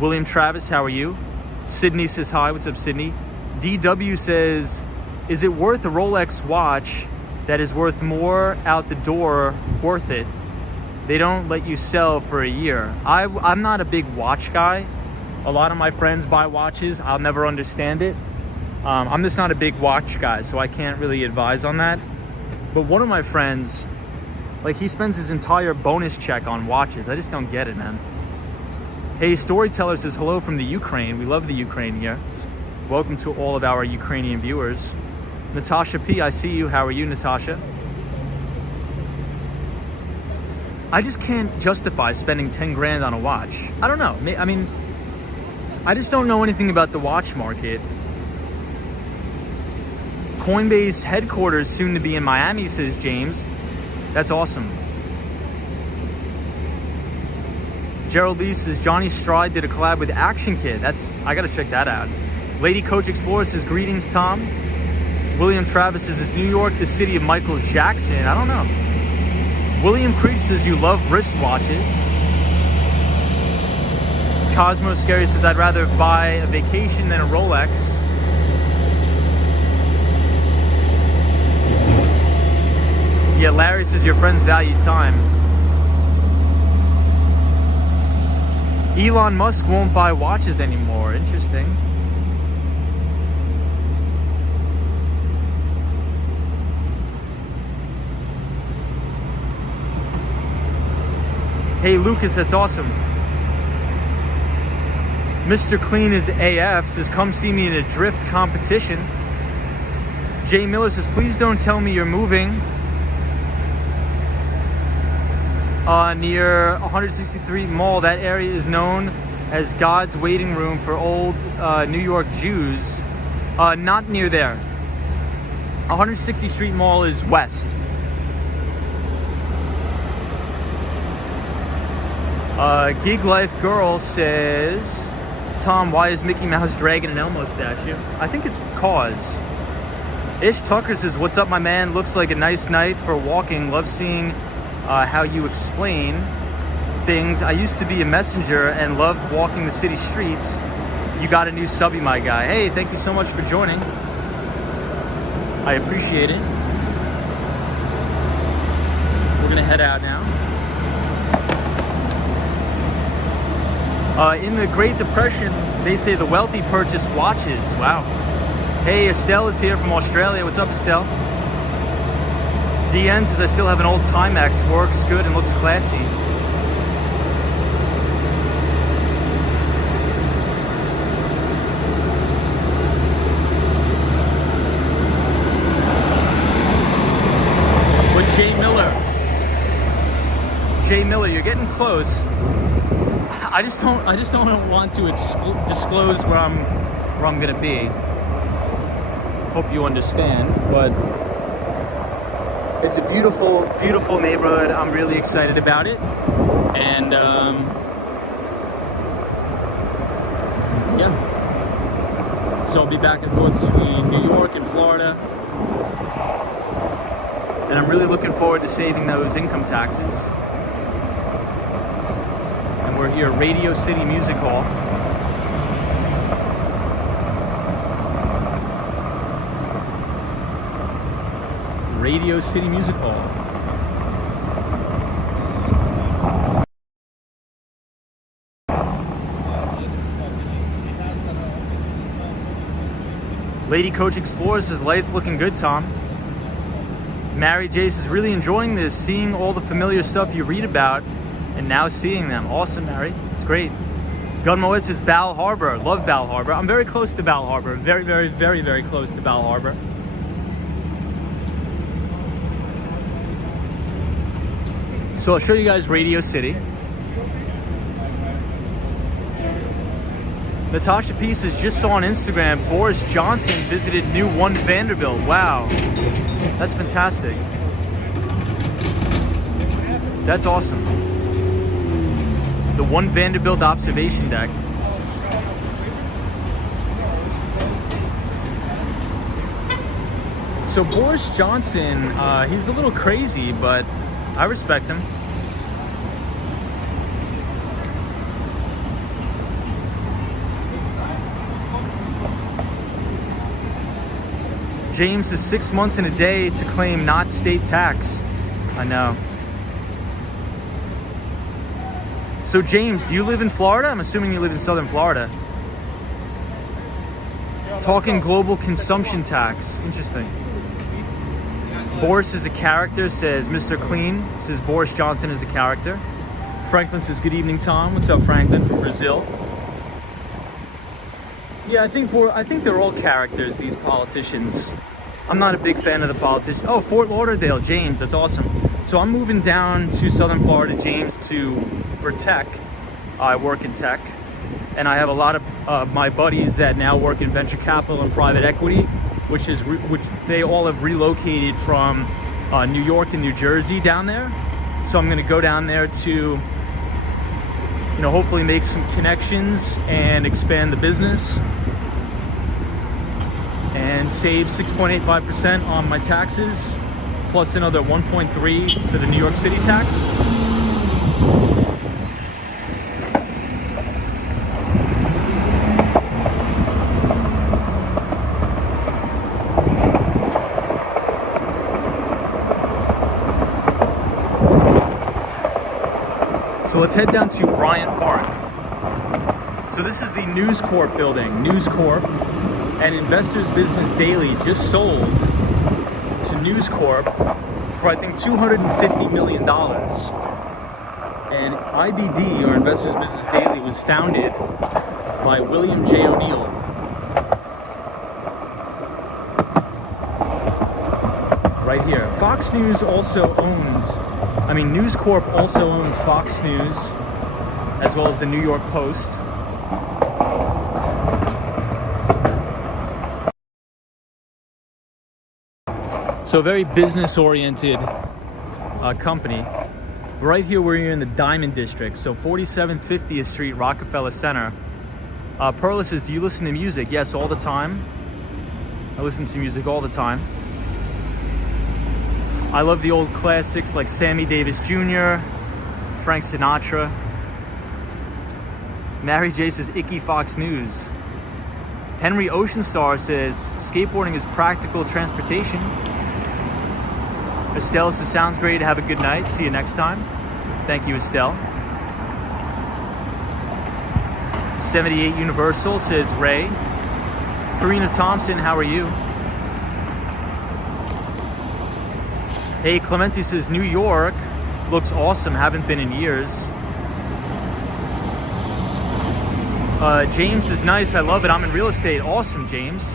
William Travis, how are you? Sydney says hi. What's up, Sydney? DW says, is it worth a Rolex watch that is worth more out the door, worth it? They don't let you sell for a year. I'm not a big watch guy. A lot of my friends buy watches. I'll never understand it. I'm just not a big watch guy, so I can't really advise on that. But one of my friends, like, he spends his entire bonus check on watches. I just don't get it, man. Hey, Storyteller says hello from the Ukraine. We love the Ukraine here. Welcome to all of our Ukrainian viewers. Natasha P, I see you. How are you, Natasha? I just can't justify spending 10 grand on a watch. I don't know. I mean, I just don't know anything about the watch market. Coinbase headquarters soon to be in Miami, says James. That's awesome. Gerald Lee says Johnny Stride did a collab with Action Kid. I gotta check that out. Lady Coach Explorer says greetings, Tom. William Travis says, is New York the city of Michael Jackson? I don't know. William Creech says you love wristwatches. Cosmo Scary says I'd rather buy a vacation than a Rolex. Yeah, Larry says your friends value time. Elon Musk won't buy watches anymore. Interesting. Hey Lucas, that's awesome. Mr. Clean is AF says come see me in a drift competition. Jay Miller says please don't tell me you're moving. Near 163 Mall, that area is known as God's waiting room for old New York Jews. Not near there. 160th Street Mall is west. Gig Life Girl says, Tom, why is Mickey Mouse dragging an Elmo statue? I think it's cause. Ish Tucker says, what's up, my man? Looks like a nice night for walking. Love seeing how you explain things. I used to be a messenger and loved walking the city streets. You got a new subby, my guy. Hey, thank you so much for joining. I appreciate it. We're gonna head out now. In the Great Depression, they say the wealthy purchased watches. Wow. Hey, Estelle is here from Australia. What's up, Estelle? DN says I still have an old Timex, works good and looks classy. With Jay Miller, you're getting close. I just don't want to disclose where I'm gonna be. Hope you understand, but it's a beautiful, beautiful neighborhood. I'm really excited about it. And yeah. So I'll be back and forth between New York and Florida. And I'm really looking forward to saving those income taxes. And we're here at Radio City Music Hall. Radio City Music Hall. Lady Coach Explores says, lights looking good, Tom. Mary Jace is really enjoying this, seeing all the familiar stuff you read about and now seeing them. Awesome, Mary. It's great. Gunmoed says Bal Harbor. Love Bal Harbor. I'm very close to Bal Harbor. Very, very, very, very close to Bal Harbor. So I'll show you guys Radio City. Natasha Pieces just saw on Instagram Boris Johnson visited new One Vanderbilt. Wow, that's fantastic. That's awesome. The One Vanderbilt observation deck. So Boris Johnson, he's a little crazy, but I respect him. James is 6 months and a day to claim not state tax. I know. So James, do you live in Florida? I'm assuming you live in Southern Florida. Talking global consumption tax. Interesting. Boris is a character, says Mr. Clean. Says Boris Johnson is a character. Franklin says, good evening, Tom. What's up, Franklin from Brazil? Yeah, I think they're all characters, these politicians. I'm not a big fan of the politicians. Oh, Fort Lauderdale, James, that's awesome. So I'm moving down to Southern Florida, James, for tech. I work in tech, and I have a lot of my buddies that now work in venture capital and private equity, which they all have relocated from New York and New Jersey down there. So I'm going to go down there to, hopefully make some connections and expand the business and save 6.85% on my taxes, plus another 1.3 for the New York City tax. So let's head down to Bryant Park. So this is the News Corp building. News Corp and Investors Business Daily just sold to News Corp for I think $250 million. And IBD, or Investors Business Daily, was founded by William J. O'Neill. Right here. Fox News also owns, News Corp also owns Fox News, as well as the New York Post. So a very business-oriented company. Right here, we're in the Diamond District, so 47th, 50th Street, Rockefeller Center. Perla says, do you listen to music? Yes, all the time. I listen to music all the time. I love the old classics like Sammy Davis Jr., Frank Sinatra. Mary J says, icky Fox News. Henry Oceanstar says, skateboarding is practical transportation. Estelle says, sounds great. Have a good night. See you next time. Thank you, Estelle. 78 Universal says, Ray. Karina Thompson, how are you? Hey, Clementi says, New York looks awesome. Haven't been in years. James is nice. I love it. I'm in real estate. Awesome, James.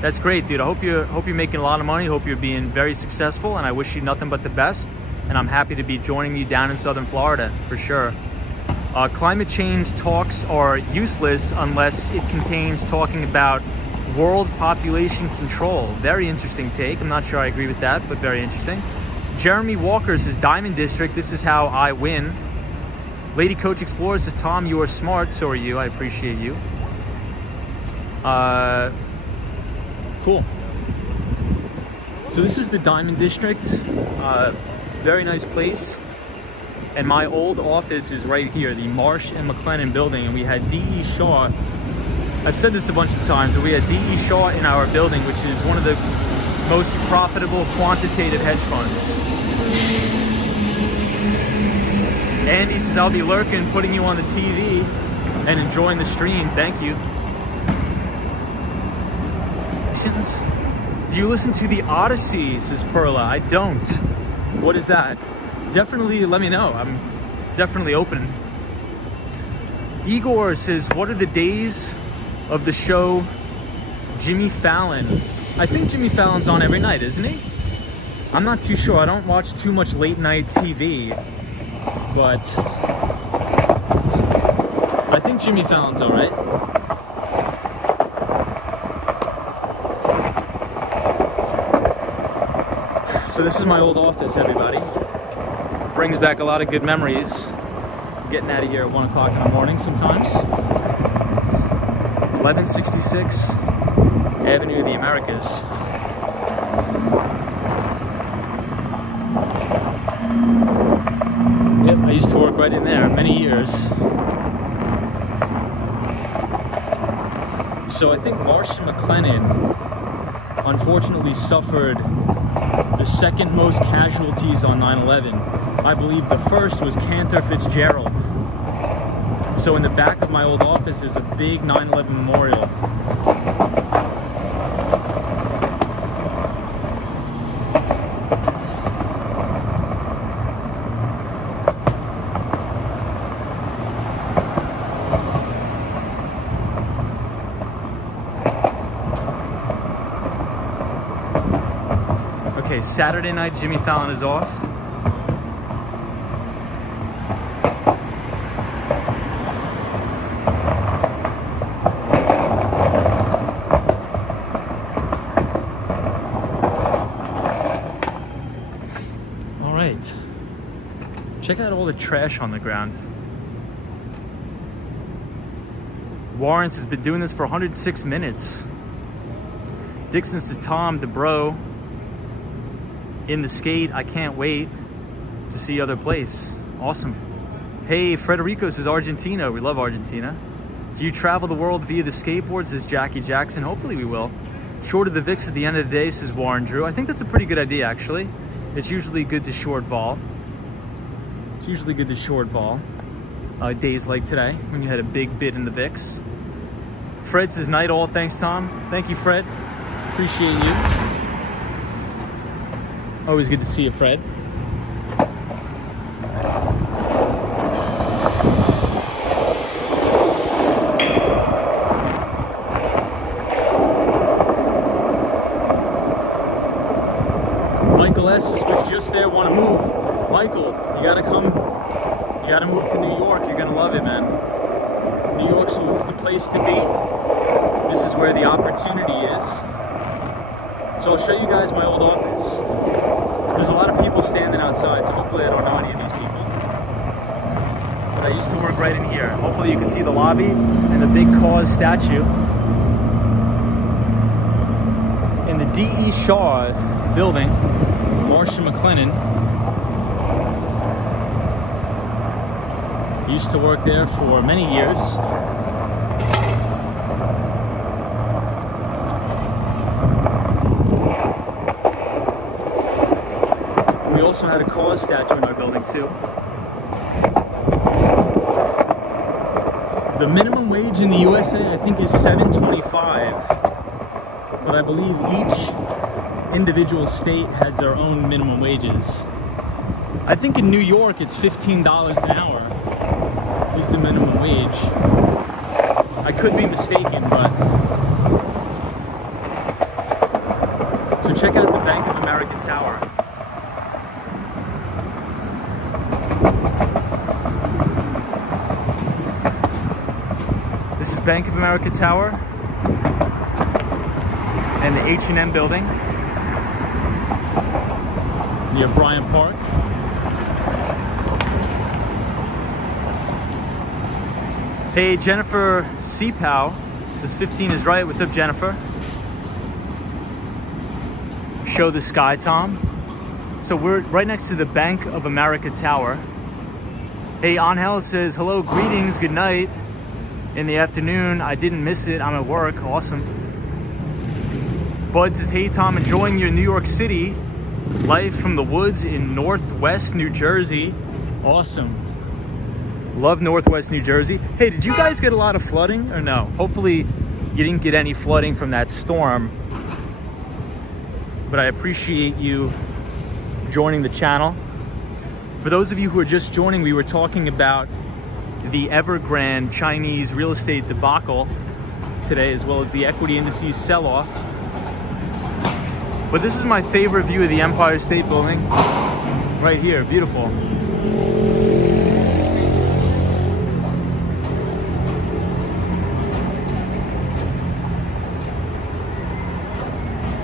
That's great, dude. I hope you're making a lot of money. Hope you're being very successful, and I wish you nothing but the best. And I'm happy to be joining you down in Southern Florida for sure. Climate change talks are useless unless it contains talking about world population control. Very interesting take. I'm not sure I agree with that, but very interesting. Jeremy Walker says, Diamond District, this is how I win. Lady Coach Explorer says, Tom, you are smart, so are you. I appreciate you. Cool. So this is the Diamond District. Very nice place. And my old office is right here, the Marsh and McLennan building. And we had D.E. Shaw. I've said this a bunch of times, but we had D.E. Shaw in our building, which is one of the most profitable quantitative hedge funds. Andy says, I'll be lurking, putting you on the TV and enjoying the stream. Thank you. Do you listen to the Odyssey, says Perla? I don't. What is that? Definitely let me know. I'm definitely open. Igor says, what are the days of the show Jimmy Fallon? I think Jimmy Fallon's on every night, isn't he? I'm not too sure. I don't watch too much late night TV, but I think Jimmy Fallon's all right. So this is my old office, everybody. Brings back a lot of good memories. Getting out of here at 1 o'clock in the morning sometimes. 1166 Avenue of the Americas. Yep, I used to work right in there many years. So I think Marsh and McLennan unfortunately suffered the second most casualties on 9/11. I believe the first was Cantor Fitzgerald. So in the back of my old office is a big 9/11 memorial. Okay, Saturday night, Jimmy Fallon is off. All right. Check out all the trash on the ground. Warrens has been doing this for 106 minutes. Dixon says, Tom, the bro. In the skate, I can't wait to see other place. Awesome. Hey, Frederico says Argentina. We love Argentina. Do you travel the world via the skateboard, says Jackie Jackson? Hopefully we will. Short of the VIX at the end of the day, says Warren Drew. I think that's a pretty good idea, actually. It's usually good to short vol. It's usually good to short vol. Days like today, when you had a big bid in the VIX. Fred says night all. Thanks, Tom. Thank you, Fred. Appreciate you. Always good to see you, Fred. Michael S. was just there, want to move. Michael, you gotta come. You gotta move to New York. You're gonna love it, man. New York's always the place to be. This is where the opportunity is. So I'll show you guys my old office. There's a lot of people standing outside, so hopefully I don't know any of these people. But I used to work right in here. Hopefully you can see the lobby and the big cause statue. In the D.E. Shaw building, Marsh and McLennan. Used to work there for many years. We also had a cause statue in our building too. The minimum wage in the USA, I think, is $7.25, but I believe each individual state has their own minimum wages. I think in New York it's $15 an hour is the minimum wage. I could be mistaken, but so check out the Bank of America Tower. This is Bank of America Tower and the H&M building near Bryant Park. Hey, Jennifer Seapow This 15 is right. What's up, Jennifer? Show the sky, Tom. So we're right next to the Bank of America Tower. Hey, Angel says, hello, greetings, good night. In the afternoon, I didn't miss it. I'm at work. Awesome. Bud says, hey, Tom, enjoying your New York City life from the woods in Northwest New Jersey. Awesome. Love Northwest New Jersey. Hey, did you guys get a lot of flooding or no? Hopefully you didn't get any flooding from that storm. But I appreciate you joining the channel. For those of you who are just joining, we were talking about the Evergrande Chinese real estate debacle today, as well as the equity indices sell-off. But this is my favorite view of the Empire State Building. Right here, beautiful.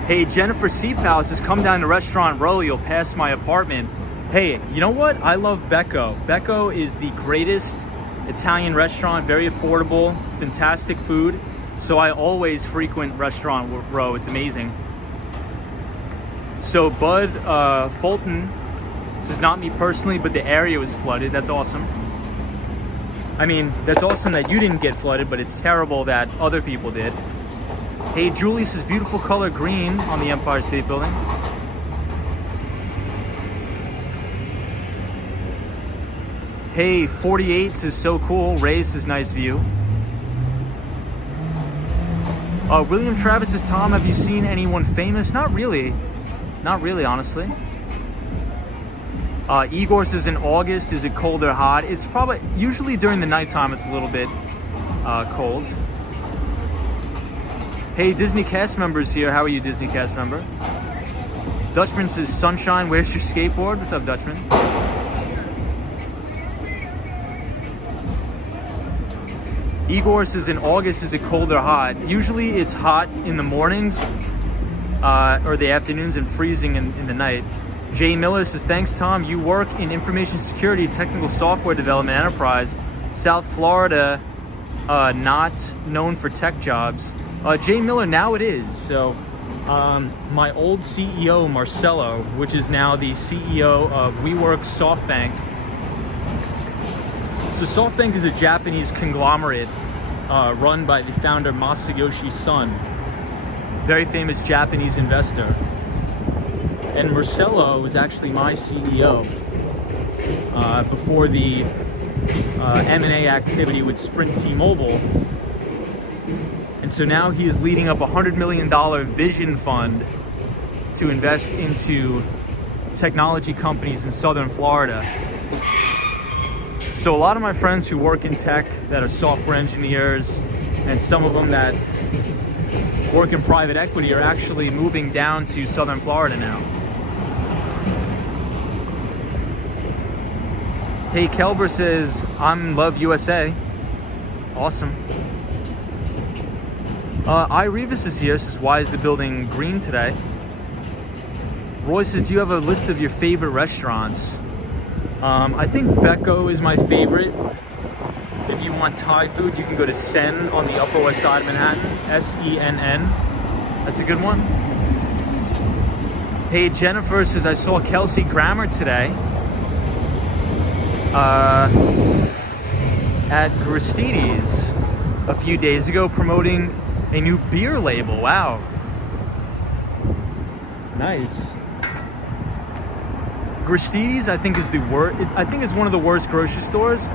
Hey, Jennifer Seapow says, come down to Restaurant Row, you'll pass my apartment. Hey, you know what? I love Becco. Becco is the greatest Italian restaurant, very affordable, fantastic food. So I always frequent Restaurant Row, it's amazing. So Bud Fulton says, not me personally, but the area was flooded. That's awesome. I mean, that's awesome that you didn't get flooded, but it's terrible that other people did. Hey, Julie says, beautiful color green on the Empire State Building. Hey, 48 says, so cool. Ray says, nice view. William Travis says, Tom, have you seen anyone famous? Not really. Not really, honestly. Igor says, in August, is it cold or hot? It's probably, usually during the nighttime, it's a little bit cold. Hey, Disney cast members here. How are you, Disney cast member? Dutchman says, sunshine, where's your skateboard? What's up, Dutchman? Igor says, in August, is it cold or hot? Usually it's hot in the mornings or the afternoons and freezing in the night. Jay Miller says, thanks, Tom. You work in information security, technical software development enterprise, South Florida, not known for tech jobs. Jay Miller, now it is. So my old CEO, Marcelo, which is now the CEO of WeWork SoftBank. So SoftBank is a Japanese conglomerate run by the founder Masayoshi Son, very famous Japanese investor. And Marcelo was actually my CEO before the M&A activity with Sprint T-Mobile. And so now he is leading up a $100 million vision fund to invest into technology companies in Southern Florida. So a lot of my friends who work in tech that are software engineers, and some of them that work in private equity, are actually moving down to Southern Florida now. Hey, Kelber says, I'm Love USA. Awesome. I Revis is here, says, why is the building green today? Roy says, do you have a list of your favorite restaurants? I think Becco is my favorite. If you want Thai food, you can go to Sen on the Upper West Side of Manhattan, S-E-N-N. That's a good one. Hey, Jennifer says, I saw Kelsey Grammer today at Gristedes a few days ago promoting a new beer label. Wow. Nice. Gristedes, I think, is the worst. I think it's one of the worst grocery stores.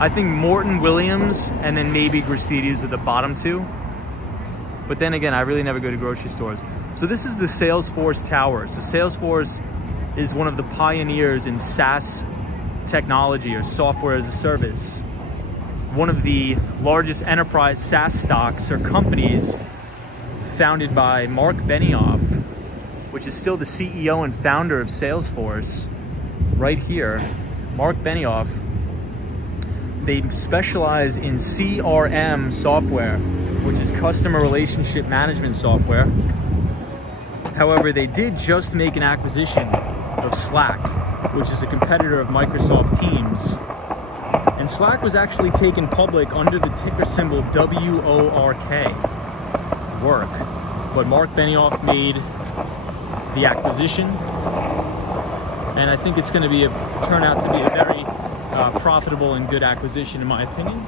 I think Morton Williams and then maybe Gristedes are the bottom two. But then again, I really never go to grocery stores. So this is the Salesforce Tower. So Salesforce is one of the pioneers in SaaS technology, or software as a service. One of the largest enterprise SaaS stocks or companies, founded by Mark Benioff, which is still the CEO and founder of Salesforce, right here. Mark Benioff. They specialize in CRM software, which is customer relationship management software. However, they did just make an acquisition of Slack, which is a competitor of Microsoft Teams. And Slack was actually taken public under the ticker symbol WORK, work. But Mark Benioff made the acquisition, and I think it's going to turn out to be a very profitable and good acquisition, in my opinion,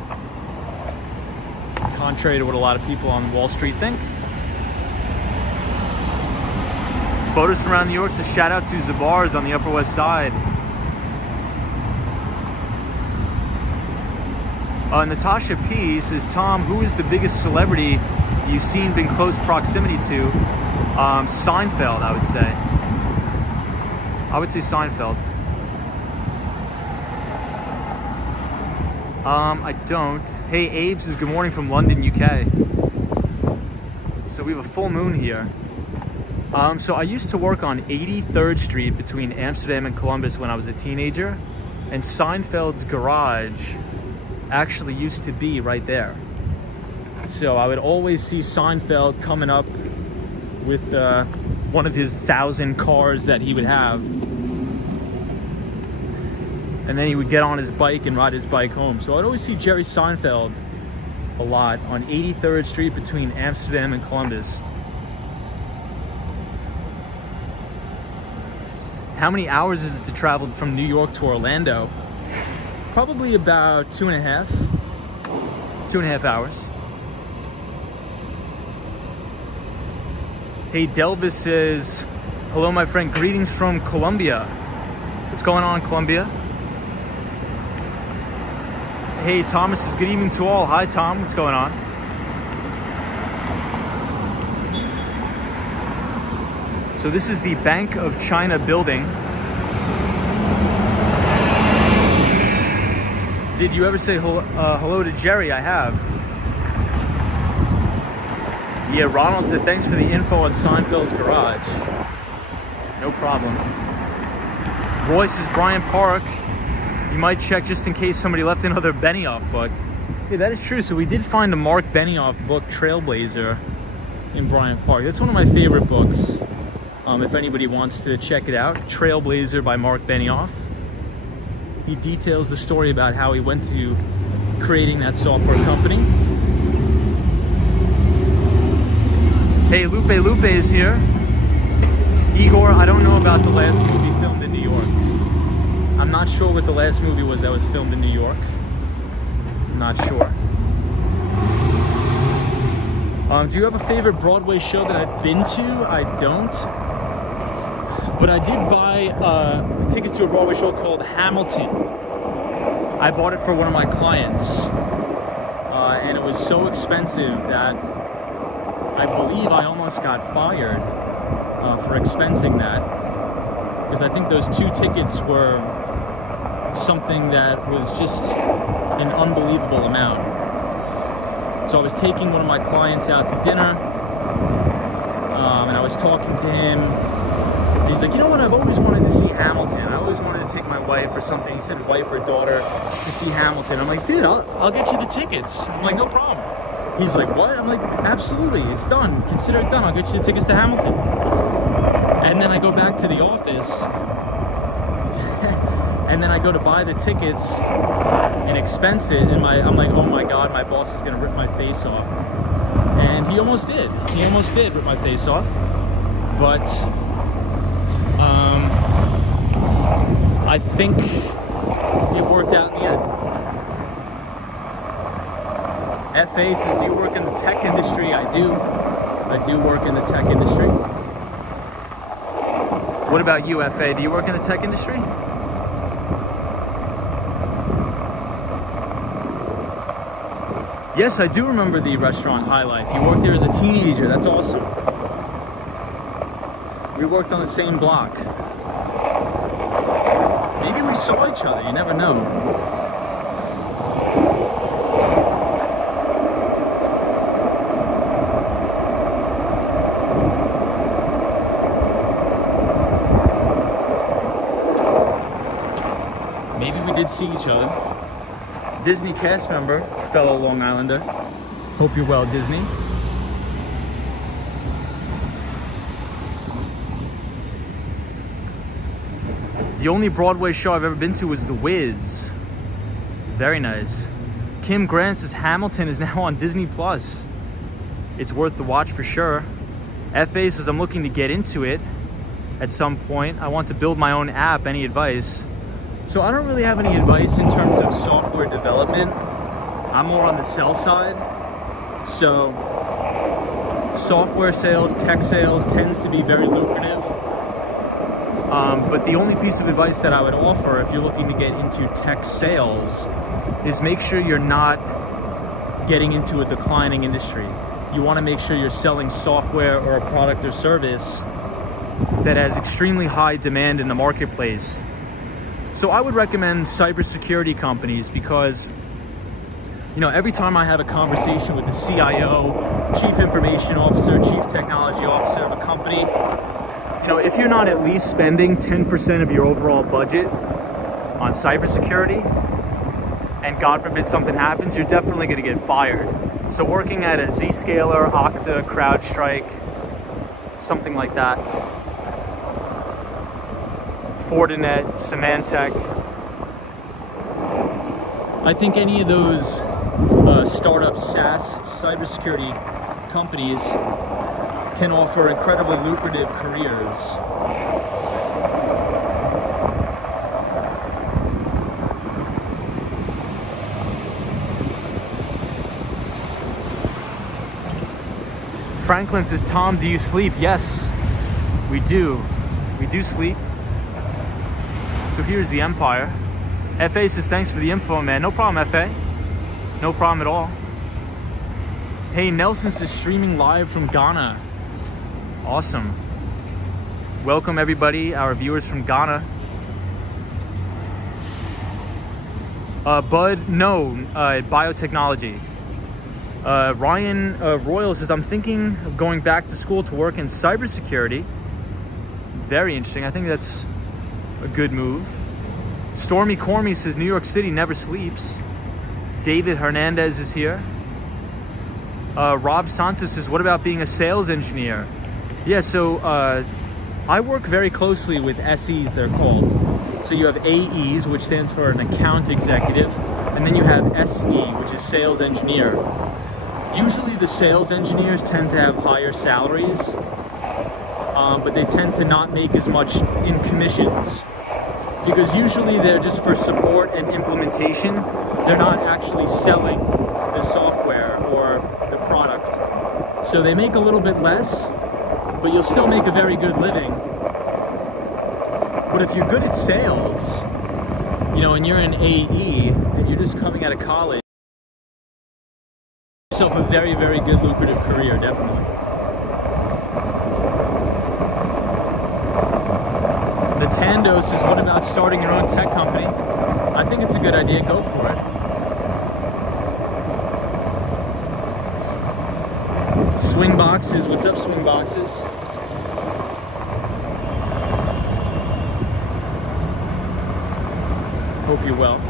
contrary to what a lot of people on Wall Street think. Photos from around New York, so shout out to Zabar's on the Upper West Side. Natasha P says, Tom, who is the biggest celebrity you've seen in close proximity to? Seinfeld, I would say. I would say Seinfeld. I don't. Hey, Abe says, good morning from London, UK. So we have a full moon here. So I used to work on 83rd Street between Amsterdam and Columbus when I was a teenager, and Seinfeld's garage actually used to be right there. So I would always see Seinfeld coming up with one of his 1,000 cars that he would have. And then he would get on his bike and ride his bike home. So I'd always see Jerry Seinfeld a lot on 83rd Street between Amsterdam and Columbus. How many hours is it to travel from New York to Orlando? Probably about 2.5 hours. Hey, Delvis says, hello, my friend, greetings from Colombia. What's going on, Colombia? Hey, Thomas says, good evening to all. Hi, Tom, what's going on? So this is the Bank of China building. Did you ever say hello to Jerry? I have. Yeah, Ronald said, thanks for the info on Seinfeld's garage. No problem. Roy says, Bryant Park. You might check just in case somebody left another Benioff book. Yeah, that is true. So we did find a Mark Benioff book, Trailblazer, in Bryant Park. That's one of my favorite books. If anybody wants to check it out, Trailblazer by Mark Benioff. He details the story about how he went to creating that software company. Hey, Lupe is here. Igor, I don't know about the last movie filmed in New York. I'm not sure what the last movie was that was filmed in New York. I'm not sure. Do you have a favorite Broadway show that I've been to? I don't. But I did buy tickets to a Broadway show called Hamilton. I bought it for one of my clients. And it was so expensive that I believe I almost got fired for expensing that. Because I think those 2 tickets were something that was just an unbelievable amount. So I was taking one of my clients out to dinner, and I was talking to him. He's like, you know what, I've always wanted to see Hamilton. I always wanted to take my wife or something. He said wife or daughter to see Hamilton. I'm like, dude, I'll get you the tickets. I'm like, no problem. He's like, what? I'm like, absolutely, it's done. Consider it done. I'll get you the tickets to Hamilton. And then I go back to the office, and then I go to buy the tickets and expense it, and I'm like, oh my God, my boss is gonna rip my face off. And he almost did. He almost did rip my face off. But I think it worked out in the end. FA says, do you work in the tech industry? I do. I do work in the tech industry. What about you, FA? Do you work in the tech industry? Yes, I do remember the restaurant High Life. You worked there as a teenager. That's awesome. We worked on the same block. Maybe we saw each other. You never know. Maybe we did see each other. Disney cast member, fellow Long Islander. Hope you're well, Disney. The only Broadway show I've ever been to was The Wiz. Very nice. Kim Grant says Hamilton is now on Disney Plus. It's worth the watch for sure. FA says I'm looking to get into it at some point. I want to build my own app. Any advice? So I don't really have any advice in terms of software development. I'm more on the sell side. So software sales, tech sales tends to be very lucrative. But the only piece of advice that I would offer if you're looking to get into tech sales is make sure you're not getting into a declining industry. You want to make sure you're selling software or a product or service that has extremely high demand in the marketplace. So I would recommend cybersecurity companies because, you know, every time I have a conversation with the CIO, Chief Information Officer, Chief Technology Officer of a company, you know, if you're not at least spending 10% of your overall budget on cybersecurity, and God forbid something happens, you're definitely going to get fired. So working at a Zscaler, Okta, CrowdStrike, something like that, Fortinet, Symantec, I think any of those startup SaaS cybersecurity companies can offer incredibly lucrative careers. Franklin says, Tom, do you sleep? Yes, we do. We do sleep. So here's the Empire. FA says, thanks for the info, man. No problem, FA. No problem at all. Hey, Nelson says, streaming live from Ghana. Awesome. Welcome, everybody, our viewers from Ghana. Bud, no, biotechnology. Ryan Royal says, I'm thinking of going back to school to work in cybersecurity. Very interesting. I think that's a good move. Stormy Cormy says, New York City never sleeps. David Hernandez is here. Rob Santos says, what about being a sales engineer? Yeah, so I work very closely with SEs, they're called. So you have AEs, which stands for an account executive, and then you have SE, which is sales engineer. Usually the sales engineers tend to have higher salaries, but they tend to not make as much in commissions because usually they're just for support and implementation. They're not actually selling the software or the product. So they make a little bit less, but you'll still make a very good living. But if you're good at sales, you know, and you're an AE and you're just coming out of college, yourself a very, very good lucrative career, definitely. The Tando says, what about starting your own tech company? I think it's a good idea, go for it. Swing Boxes, what's up, Swing Boxes? Hope you're well.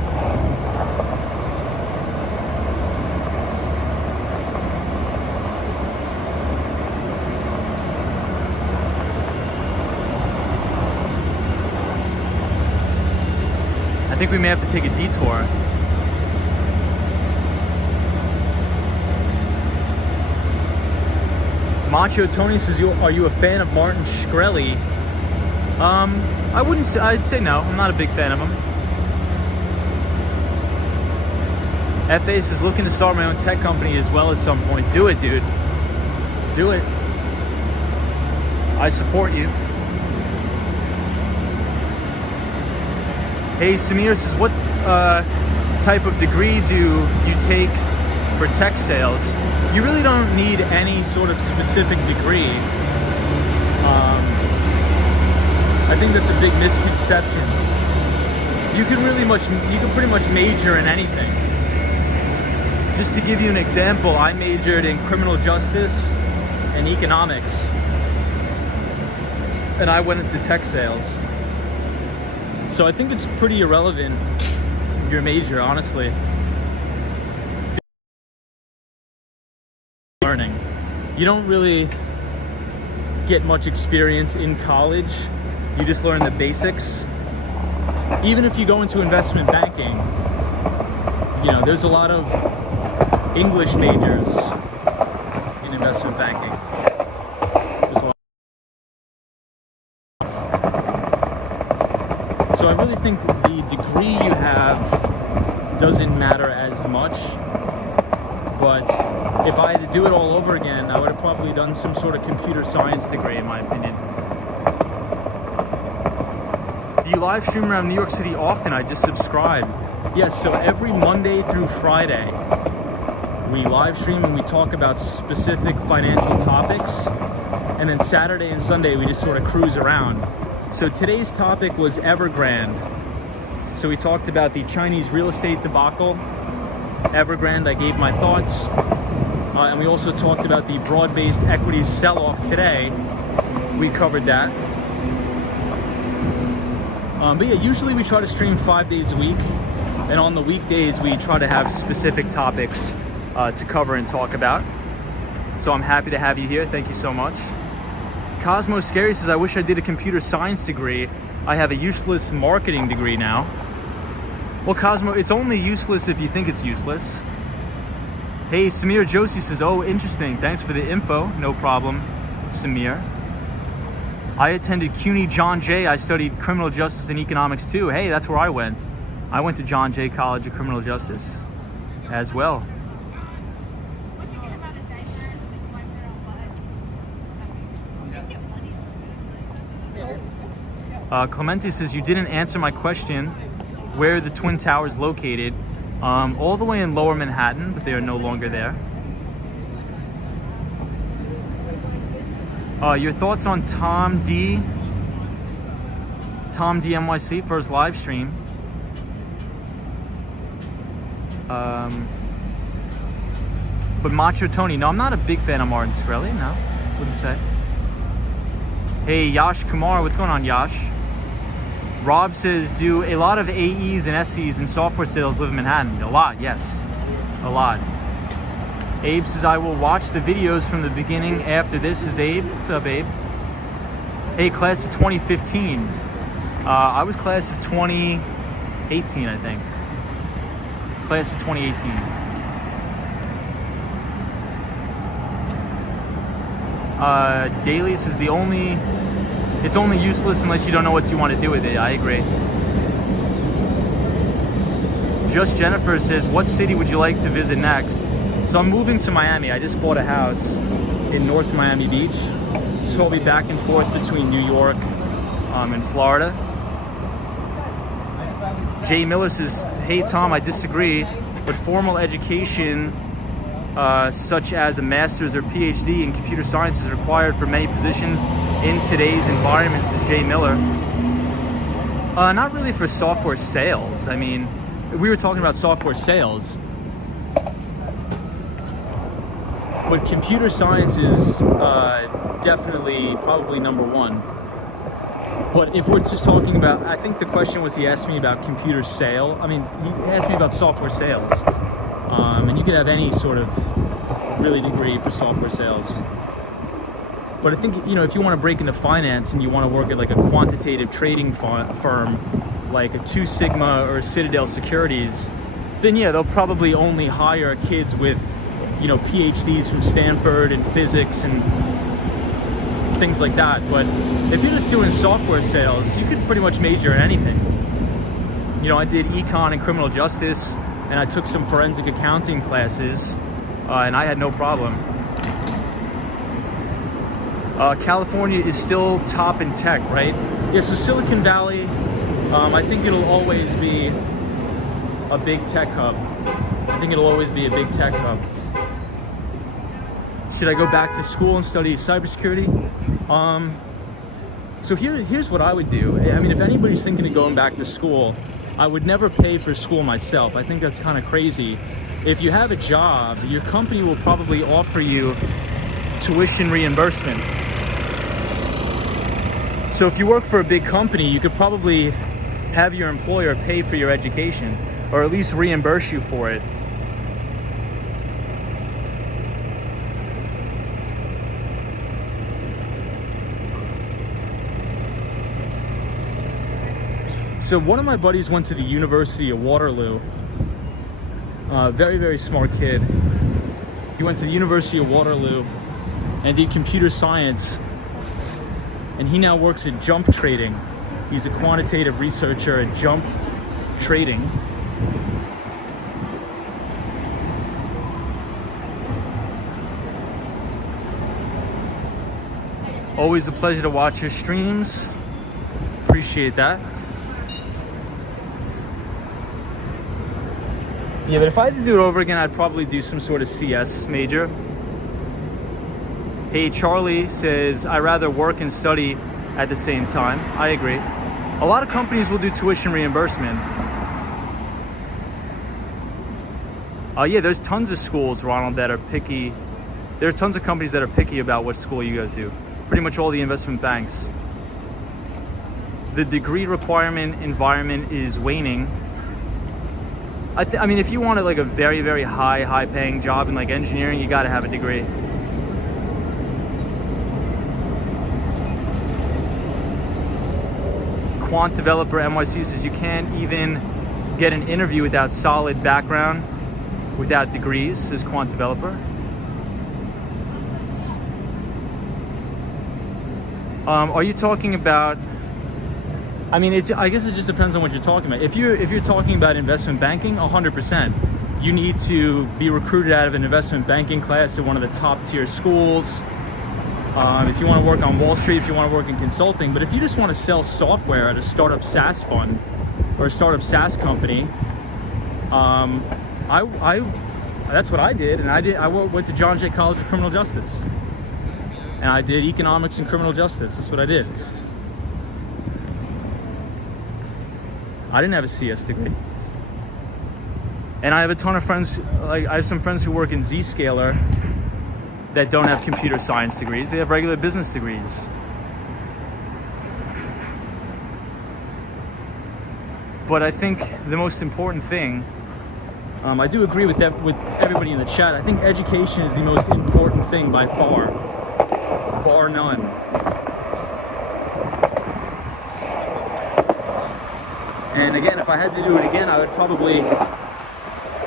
I think we may have to take a detour. Macho Tony says, are you a fan of Martin Shkreli? I wouldn't say, I'd say no. I'm not a big fan of him. FA says, looking to start my own tech company as well at some point. Do it, dude. Do it. I support you. Hey, Samir says, what type of degree do you take for tech sales? You really don't need any sort of specific degree. I think that's a big misconception. You can pretty much major in anything. Just to give you an example, I majored in criminal justice and economics, and I went into tech sales. So I think it's pretty irrelevant, your major, honestly. Learning. You don't really get much experience in college. You just learn the basics. Even if you go into investment banking, you know, there's a lot of English majors in investment banking. There's a lot. So I really think that the degree you have doesn't matter as much, but if I had to do it all over again, I would have probably done some sort of computer science degree, in my opinion. Do you live stream around New York City often? I just subscribed. Yes, so every Monday through Friday, we live stream and we talk about specific financial topics. And then Saturday and Sunday, we just sort of cruise around. So today's topic was Evergrande. So we talked about the Chinese real estate debacle. Evergrande, I gave my thoughts. And we also talked about the broad-based equities sell-off today. We covered that. But yeah, usually we try to stream 5 days a week. And on the weekdays, we try to have specific topics to cover and talk about. So I'm happy to have you here. Thank you so much. Cosmo Scary says, I wish I did a computer science degree. I have a useless marketing degree now. Well, Cosmo, it's only useless if you think it's useless. Hey, Samir Josie says, oh, interesting. Thanks for the info. No problem, Samir. I attended CUNY John Jay. I studied criminal justice and economics too. Hey, that's where I went. I went to John Jay College of Criminal Justice as well. Clemente says, you didn't answer my question. Where are the Twin Towers located? All the way in Lower Manhattan, but they are no longer there. Your thoughts on Tom D NYC for his live stream? But Macho Tony, no, I'm not a big fan of Martin Shkreli, no, wouldn't say. Hey, Yash Kumar, what's going on, Yash? Rob says, do a lot of AEs and SEs in software sales live in Manhattan? A lot, yes, a lot. Abe says, I will watch the videos from the beginning after this. Is Abe? What's up, Abe? Hey, class of 2015. I was class of 2018, I think. Class of 2018. Daily says, it's only useless unless you don't know what you want to do with it. I agree. Just Jennifer says, what city would you like to visit next? So I'm moving to Miami. I just bought a house in North Miami Beach. So I'll be back and forth between New York and Florida. Jay Miller says, hey Tom, I disagree, but formal education such as a master's or PhD in computer science is required for many positions in today's environment, says Jay Miller. Not really for software sales. I mean, we were talking about software sales, but computer science is definitely probably number one. But if we're just talking about, I think the question was, he asked me about computer sale. I mean, he asked me about software sales. And you could have any sort of really degree for software sales. But I think, you know, if you want to break into finance and you want to work at like a quantitative trading firm, like a Two Sigma or Citadel Securities, then yeah, they'll probably only hire kids with, you know, PhDs from Stanford and physics and things like that. But if you're just doing software sales, you could pretty much major in anything. You know, I did econ and criminal justice, and I took some forensic accounting classes, and I had no problem. California is still top in tech, right? Yeah, so Silicon Valley, I think it'll always be a big tech hub. I think it'll always be a big tech hub. Should I go back to school and study cybersecurity? So here's what I would do. I mean, if anybody's thinking of going back to school, I would never pay for school myself. I think that's kind of crazy. If you have a job, your company will probably offer you tuition reimbursement. So if you work for a big company, you could probably have your employer pay for your education, or at least reimburse you for it. So one of my buddies went to the University of Waterloo, Very, very smart kid. He went to the University of Waterloo and did computer science. And he now works at Jump Trading. He's a quantitative researcher at Jump Trading. Always a pleasure to watch your streams. Appreciate that. Yeah, but if I had to do it over again, I'd probably do some sort of CS major. Hey, Charlie says, I rather work and study at the same time. I agree. A lot of companies will do tuition reimbursement. Yeah, there's tons of schools, Ronald, that are picky. There's tons of companies that are picky about what school you go to. Pretty much all the investment banks. The degree requirement environment is waning. I mean, if you wanted like a very, very high paying job in like engineering, you gotta have a degree. Quant developer NYC says you can't even get an interview without solid background, without degrees, says quant developer. Are you talking about, I mean, I guess it just depends on what you're talking about. If you're talking about investment banking, 100%. You need to be recruited out of an investment banking class at one of the top tier schools. If you want to work on Wall Street, if you want to work in consulting. But if you just want to sell software at a startup SaaS fund or a startup SaaS company, that's what I did. And I went to John Jay College of Criminal Justice. And I did economics and criminal justice. That's what I did. I didn't have a CS degree. And I have a ton of friends, like I have some friends who work in Zscaler that don't have computer science degrees. They have regular business degrees. But I think the most important thing, I do agree with that, with everybody in the chat. I think education is the most important thing by far. Bar none. And again, if I had to do it again, I would probably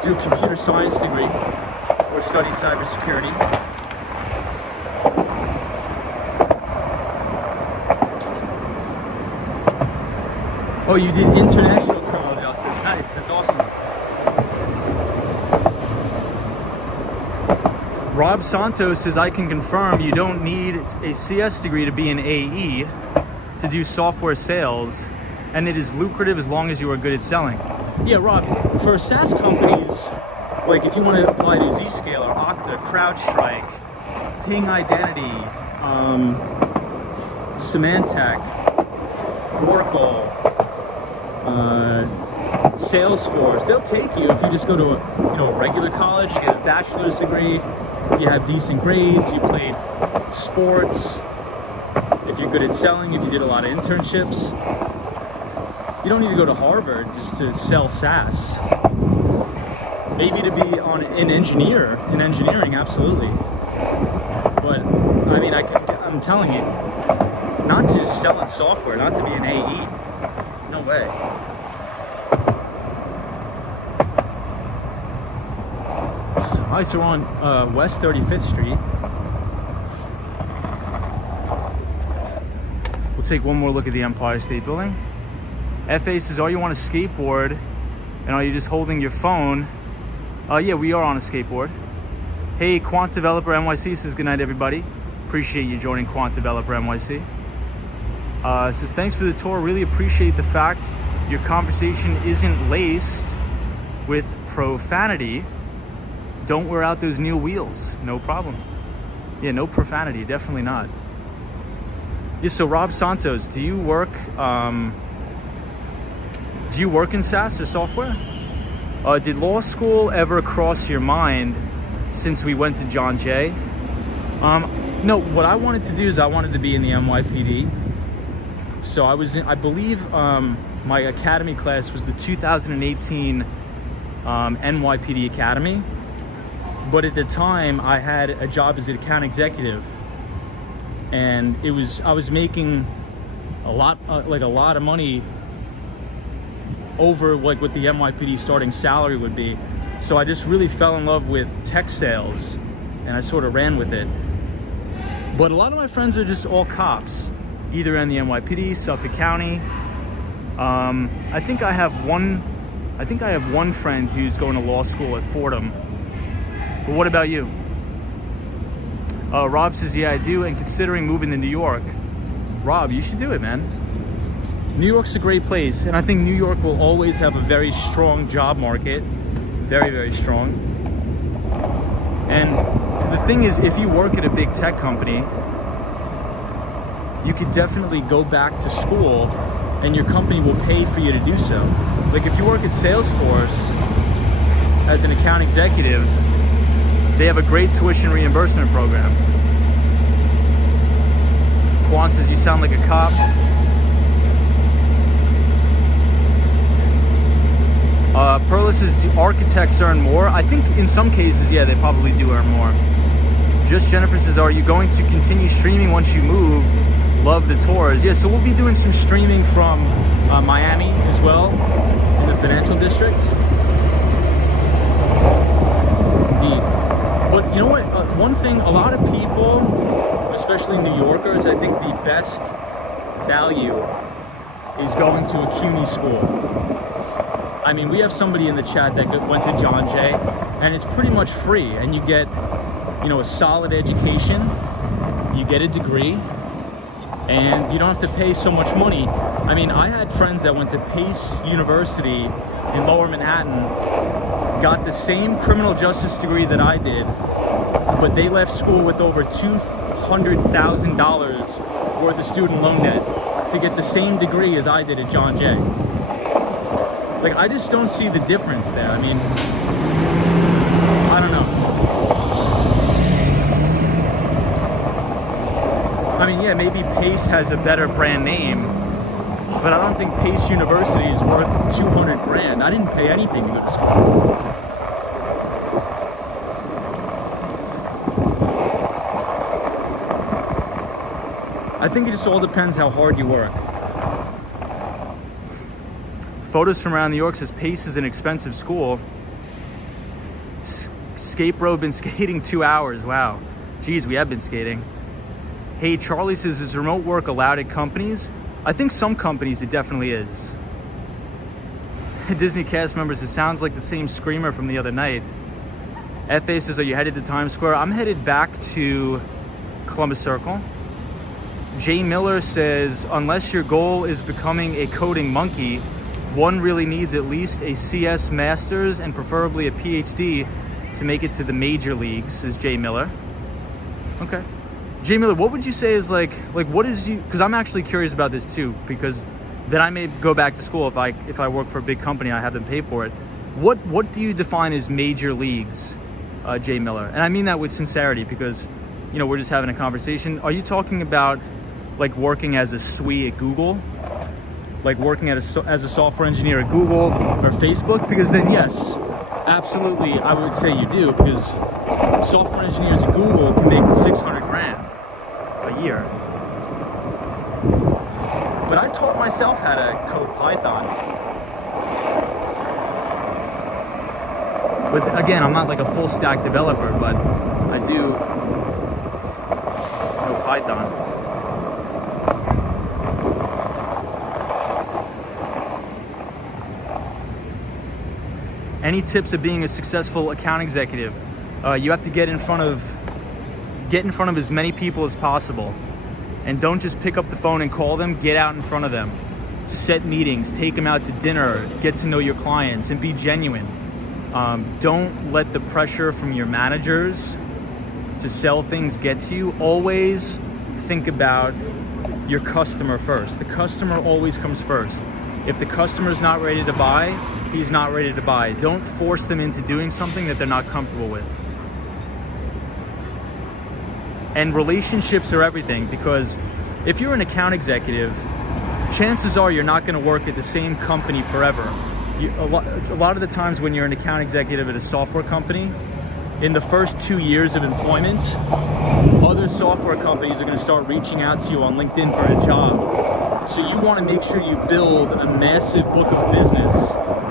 do a computer science degree or study cybersecurity. Oh, you did international criminal justice. Nice, that's awesome. Rob Santos says, I can confirm you don't need a CS degree to be an AE to do software sales, and it is lucrative as long as you are good at selling. Yeah, Rob, for SaaS companies, like if you want to apply to Zscaler, Okta, CrowdStrike, Ping Identity, Symantec, Oracle, Salesforce, they'll take you if you just go to a regular college, you get a bachelor's degree, you have decent grades, you played sports, if you're good at selling, if you did a lot of internships. You don't need to go to Harvard just to sell SaaS. Maybe to be an engineer, in engineering, absolutely. But, I mean, I'm telling you, not to sell software, not to be an AE. No way. Alright, so we're on West 35th Street. We'll take one more look at the Empire State Building. FA says, are you on a skateboard and are you just holding your phone? Yeah, we are on a skateboard. Hey, Quant Developer NYC says, good night, everybody. Appreciate you joining Quant Developer NYC. Says, thanks for the tour. Really appreciate the fact your conversation isn't laced with profanity. Don't wear out those new wheels. No problem. Yeah, no profanity. Definitely not. Yeah, so Rob Santos, do you work in SaaS or software? Did law school ever cross your mind since we went to John Jay? No, what I wanted to do is I wanted to be in the NYPD. So I believe my academy class was the 2018 NYPD Academy. But at the time I had a job as an account executive, and I was making a lot of money over like what the NYPD starting salary would be. So I just really fell in love with tech sales, and I sort of ran with it. But a lot of my friends are just all cops, either in the NYPD, Suffolk County. I think I have one friend who's going to law school at Fordham. But what about you? Rob says, yeah, I do, and considering moving to New York. Rob, you should do it, man. New York's a great place, and I think New York will always have a very strong job market. Very, very strong. And the thing is, if you work at a big tech company, you could definitely go back to school and your company will pay for you to do so. Like if you work at Salesforce as an account executive, they have a great tuition reimbursement program. Quan says, you sound like a cop. Perla says, do architects earn more? I think in some cases, yeah, they probably do earn more. Just Jennifer says, are you going to continue streaming once you move? Love the tours. Yeah, so we'll be doing some streaming from Miami as well, in the financial district. Indeed. But you know what? One thing, a lot of people, especially New Yorkers, I think the best value is going to a CUNY school. I mean, we have somebody in the chat that went to John Jay, and it's pretty much free, and you get, you know, a solid education, you get a degree, and you don't have to pay so much money. I mean, I had friends that went to Pace University in Lower Manhattan, got the same criminal justice degree that I did, but they left school with over $200,000 worth of student loan debt to get the same degree as I did at John Jay. Like, I just don't see the difference there. I mean, I don't know. I mean, yeah, maybe Pace has a better brand name, but I don't think Pace University is worth 200 grand. I didn't pay anything to go to school. I think it just all depends how hard you work. Photos from around New York says Pace is an expensive school. Skate Bro been skating 2 hours. Wow. Geez, we have been skating. Hey, Charlie says, is remote work allowed at companies? I think some companies it definitely is. Disney cast members, it sounds like the same screamer from the other night. FA says, are you headed to Times Square? I'm headed back to Columbus Circle. Jay Miller says, unless your goal is becoming a coding monkey, one really needs at least a CS master's and preferably a PhD to make it to the major leagues, says Jay Miller. Okay. Jay Miller, what would you say is like what is you, because I'm actually curious about this too, because then I may go back to school if I work for a big company, I have them pay for it. What do you define as major leagues, Jay Miller? And I mean that with sincerity because, you know, we're just having a conversation. Are you talking about like working as a SWE at Google? Like working as a software engineer at Google or Facebook? Because then yes, absolutely, I would say you do, because software engineers at Google can make 600 grand a year. But I taught myself how to code Python. But again, I'm not like a full stack developer, but I do know Python. Any tips of being a successful account executive? You have to get in front of as many people as possible, and don't just pick up the phone and call them. Get out in front of them, set meetings, take them out to dinner, get to know your clients, and be genuine. Don't let the pressure from your managers to sell things get to you. Always think about your customer first. The customer always comes first. If the customer's not ready to buy, he's not ready to buy. Don't force them into doing something that they're not comfortable with. And relationships are everything, because if you're an account executive, chances are you're not going to work at the same company forever. A lot of the times when you're an account executive at a software company, in the first 2 years of employment, other software companies are going to start reaching out to you on LinkedIn for a job. So you want to make sure you build a massive book of business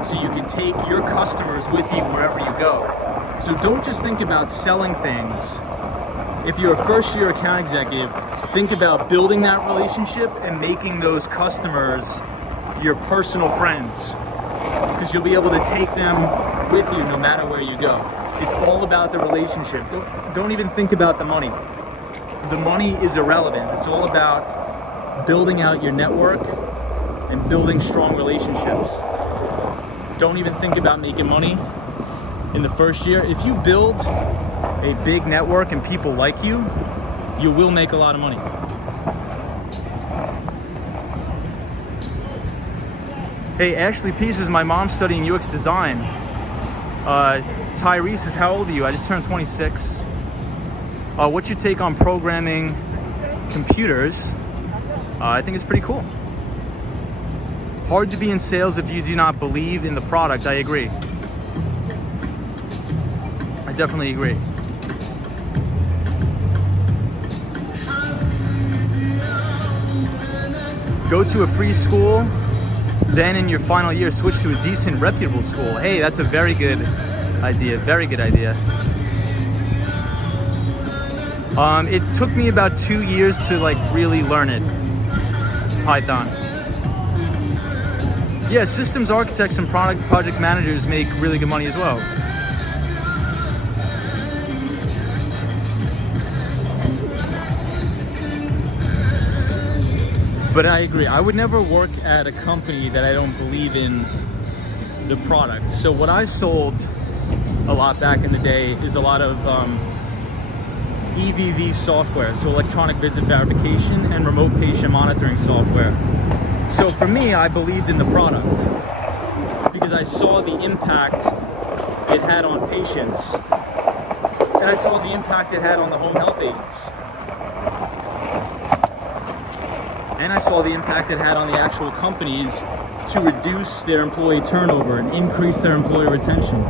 so you can take your customers with you wherever you go. So don't just think about selling things. If you're a first-year account executive, think about building that relationship and making those customers your personal friends, because you'll be able to take them with you no matter where you go. It's all about the relationship. Don't even think about the money. The money is irrelevant. It's all about building out your network and building strong relationships. Don't even think about making money in the first year. If you build a big network and people like you, you will make a lot of money. Hey, Ashley Peace is my mom studying UX design. Tyrese is, how old are you? I just turned 26. What's your take on programming computers? I think it's pretty cool. Hard to be in sales if you do not believe in the product. I agree. I definitely agree. Go to a free school, then in your final year switch to a decent reputable school. Hey, that's a very good idea, very good idea. It took me about 2 years to like really learn it, Python. Yeah, systems architects and project managers make really good money as well. But I agree, I would never work at a company that I don't believe in the product. So what I sold a lot back in the day is a lot of EVV software, so electronic visit verification and remote patient monitoring software. So for me, I believed in the product because I saw the impact it had on patients, and I saw the impact it had on the home health aides. And I saw the impact it had on the actual companies to reduce their employee turnover and increase their employee retention.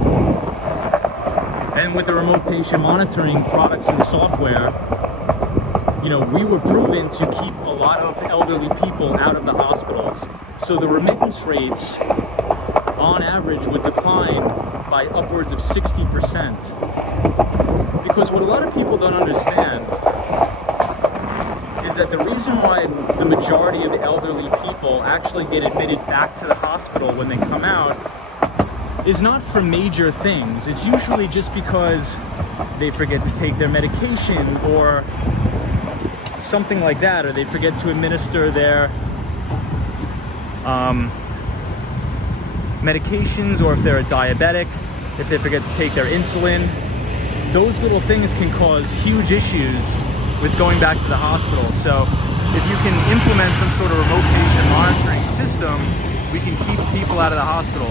And with the remote patient monitoring products and software, you know, we were proven to keep a lot of elderly people out of the hospitals. So the remittance rates on average would decline by upwards of 60%. Because what a lot of people don't understand is that the reason why the majority of elderly people actually get admitted back to the hospital when they come out is not for major things. It's usually just because they forget to take their medication or something like that, or they forget to administer their medications, or if they're a diabetic, if they forget to take their insulin. Those little things can cause huge issues with going back to the hospital. So if you can implement some sort of remote patient monitoring system, we can keep people out of the hospital.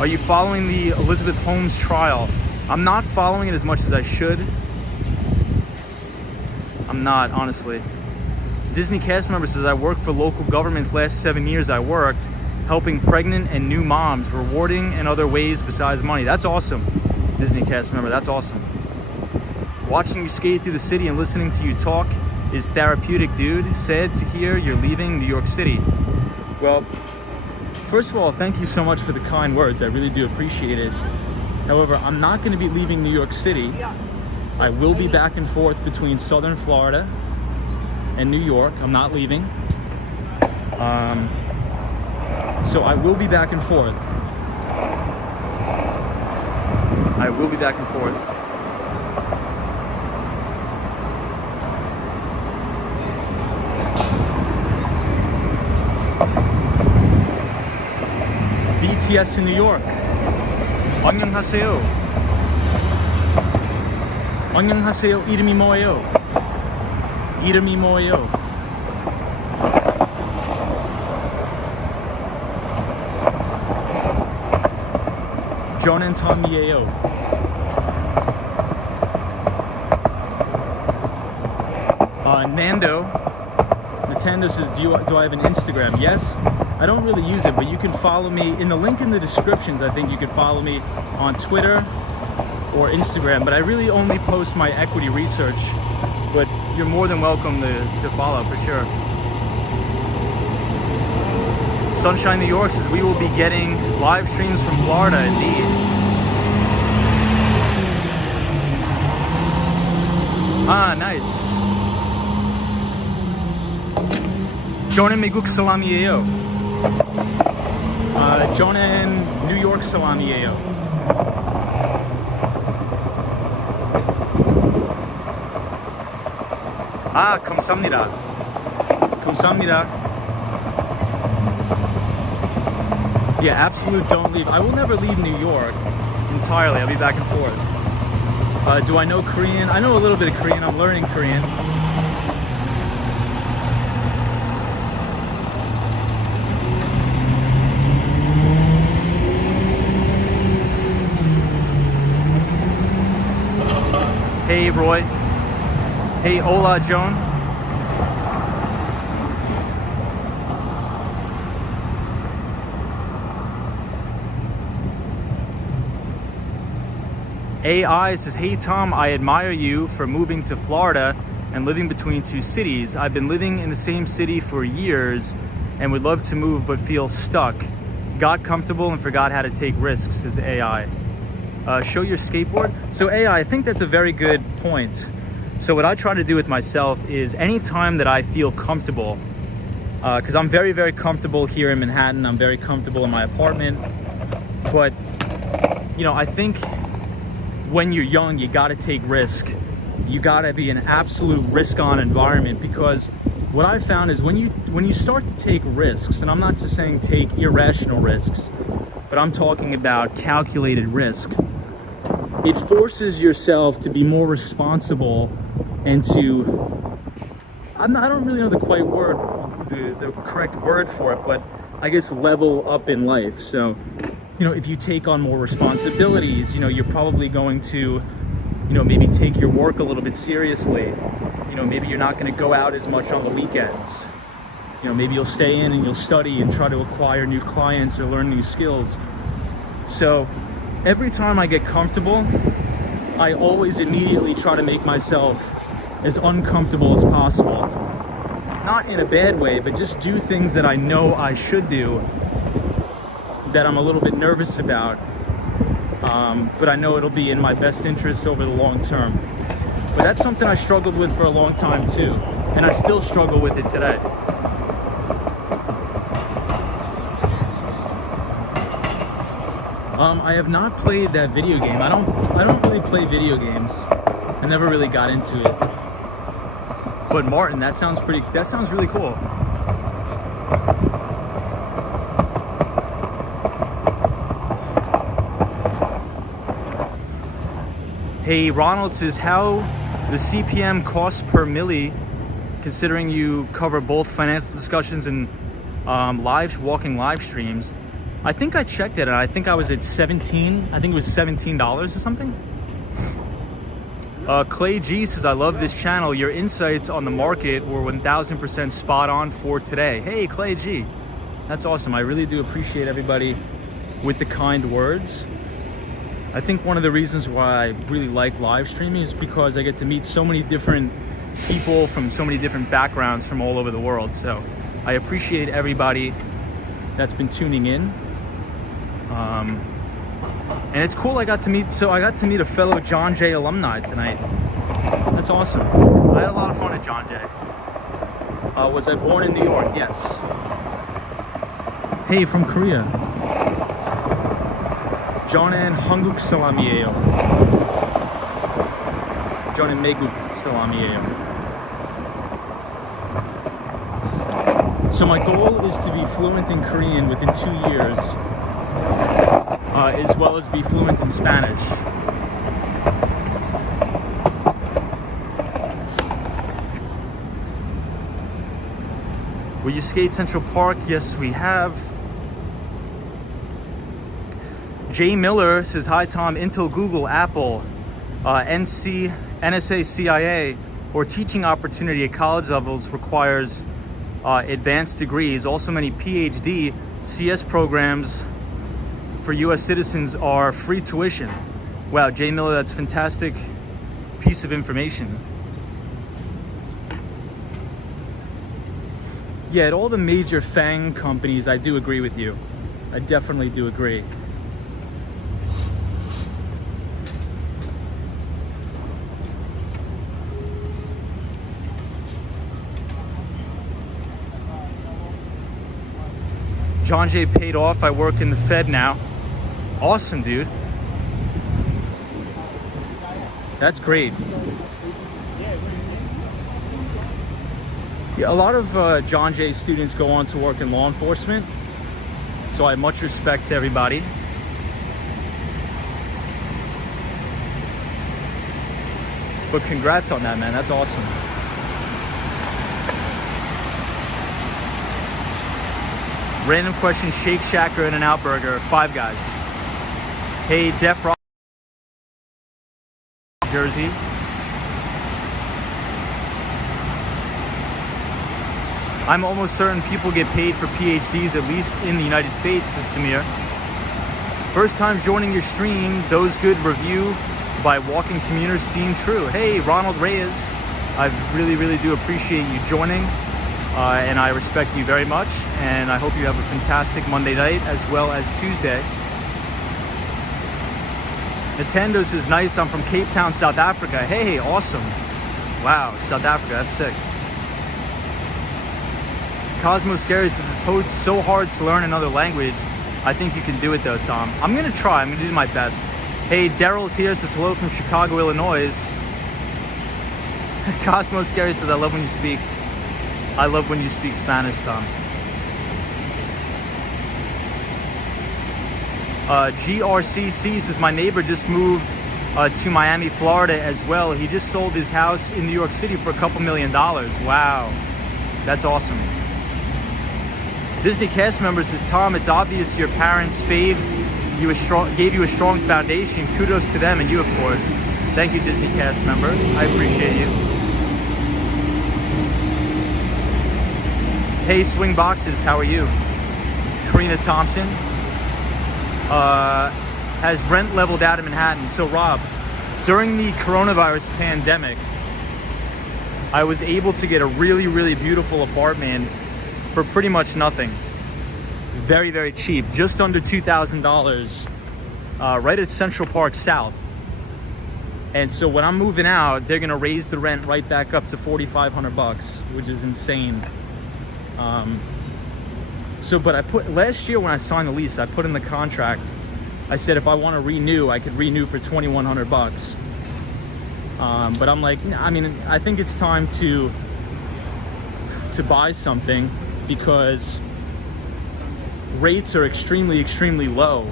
Are you following the Elizabeth Holmes trial? I'm not following it as much as I should. I'm not, honestly. Disney cast member says, I worked for local governments last 7 years. I worked helping pregnant and new moms, rewarding in other ways besides money. That's awesome, Disney cast member, that's awesome. Watching you skate through the city and listening to you talk is therapeutic, dude. Sad to hear you're leaving New York City. Well, first of all, thank you so much for the kind words. I really do appreciate it. However, I'm not going to be leaving New York City. I will be back and forth between Southern Florida and New York. I'm not leaving. So I will be back and forth. I will be back and forth. BTS in New York. 안녕하세요. 안녕하세요. 이름이 뭐예요? 이름이 뭐예요? 저는 톰이에요. Nando says, do I have an Instagram? Yes. I don't really use it, but you can follow me in the link in the descriptions. I think you can follow me on Twitter or Instagram, but I really only post my equity research, but you're more than welcome to follow for sure. Sunshine New York says we will be getting live streams from Florida indeed. Ah, nice. 저는 미국 사람이에요. 저는 뉴욕 사람이에요. 아, 감사합니다. 감사합니다. Yeah, absolute don't leave. I will never leave New York entirely. I'll be back and forth. Do I know Korean? I know a little bit of Korean. I'm learning Korean. Hey, Roy. Hey, hola, Joan. AI says, hey Tom, I admire you for moving to Florida and living between two cities. I've been living in the same city for years and would love to move but feel stuck. Got comfortable and forgot how to take risks, says AI. Show your skateboard. So AI, I think that's a very good point. So what I try to do with myself is anytime that I feel comfortable, because I'm very, very comfortable here in Manhattan. I'm very comfortable in my apartment. But, you know, I think when you're young, you gotta take risk. You gotta be an absolute risk-on environment, because what I've found is when you start to take risks, and I'm not just saying take irrational risks, but I'm talking about calculated risk, it forces yourself to be more responsible and to, I don't really know the correct word for it, but I guess level up in life. So, you know, if you take on more responsibilities, you know, you're probably going to, you know, maybe take your work a little bit seriously. You know, maybe you're not going to go out as much on the weekends. You know, maybe you'll stay in and you'll study and try to acquire new clients or learn new skills. So every time I get comfortable, I always immediately try to make myself as uncomfortable as possible. Not in a bad way, but just do things that I know I should do, that I'm a little bit nervous about, but I know it'll be in my best interest over the long term. But that's something I struggled with for a long time too, and I still struggle with it today. I have not played that video game. I don't really play video games. I never really got into it. But Martin, that sounds really cool. Hey, Ronald says, how the CPM cost per milli, considering you cover both financial discussions and walking live streams. I think I checked it and I think I was at 17. I think it was $17 or something. Clay G says, I love this channel. Your insights on the market were 1000% spot on for today. Hey, Clay G. That's awesome. I really do appreciate everybody with the kind words. I think one of the reasons why I really like live streaming is because I get to meet so many different people from so many different backgrounds from all over the world. So I appreciate everybody that's been tuning in. And it's cool I got to meet a fellow John Jay alumni tonight. That's awesome. I had a lot of fun at John Jay. Was I born in New York? Yes. Hey, from Korea. 저는 한국 사람이에요. 저는 미국 사람이에요. So my goal is to be fluent in Korean within 2 years, as well as be fluent in Spanish. Will you skate Central Park? Yes, we have. Jay Miller says, hi Tom, Intel, Google, Apple, NSA, CIA, or teaching opportunity at college levels requires advanced degrees. Also many PhD, CS programs for US citizens are free tuition. Wow, Jay Miller, that's a fantastic piece of information. Yeah, at all the major FANG companies, I do agree with you. I definitely do agree. John Jay paid off. I work in the Fed now. Awesome, dude. That's great. Yeah, a lot of John Jay students go on to work in law enforcement, so I have much respect to everybody. But congrats on that, man. That's awesome. Random question, Shake Shack or In-N-Out Burger? Five Guys. Hey, Def Rock, Jersey. I'm almost certain people get paid for PhDs, at least in the United States, says Samir. First time joining your stream, those good review by walking commuters seem true. Hey, Ronald Reyes, I really do appreciate you joining, and I respect you very much, and I hope you have a fantastic Monday night as well as Tuesday. Nintendo says, nice, I'm from Cape Town, South Africa. Hey, awesome. Wow, South Africa, that's sick. Cosmo Scary says, it's so hard to learn another language. I think you can do it though, Tom. I'm gonna try, I'm gonna do my best. Hey, Daryl's here, says hello from Chicago, Illinois. Cosmo Scary says, I love when you speak. I love when you speak Spanish, Tom. GRCC says, my neighbor just moved to Miami, Florida as well. He just sold his house in New York City for a couple $1 million. Wow, that's awesome. Disney cast member says, Tom, it's obvious your parents gave you a strong foundation. Kudos to them and you, of course. Thank you, Disney cast member. I appreciate you. Hey, Swing Boxes, how are you? Karina Thompson. Has rent leveled out in Manhattan? So, Rob, during the coronavirus pandemic, I was able to get a really beautiful apartment for pretty much nothing. Very cheap, just under $2,000, right at Central Park South. And so when I'm moving out, they're gonna raise the rent right back up to $4,500, which is insane. But I put, last year when I signed the lease, I put in the contract, I said if I want to renew, I could renew for $2,100. But I'm like, I mean, I think it's time to buy something, because rates are extremely low,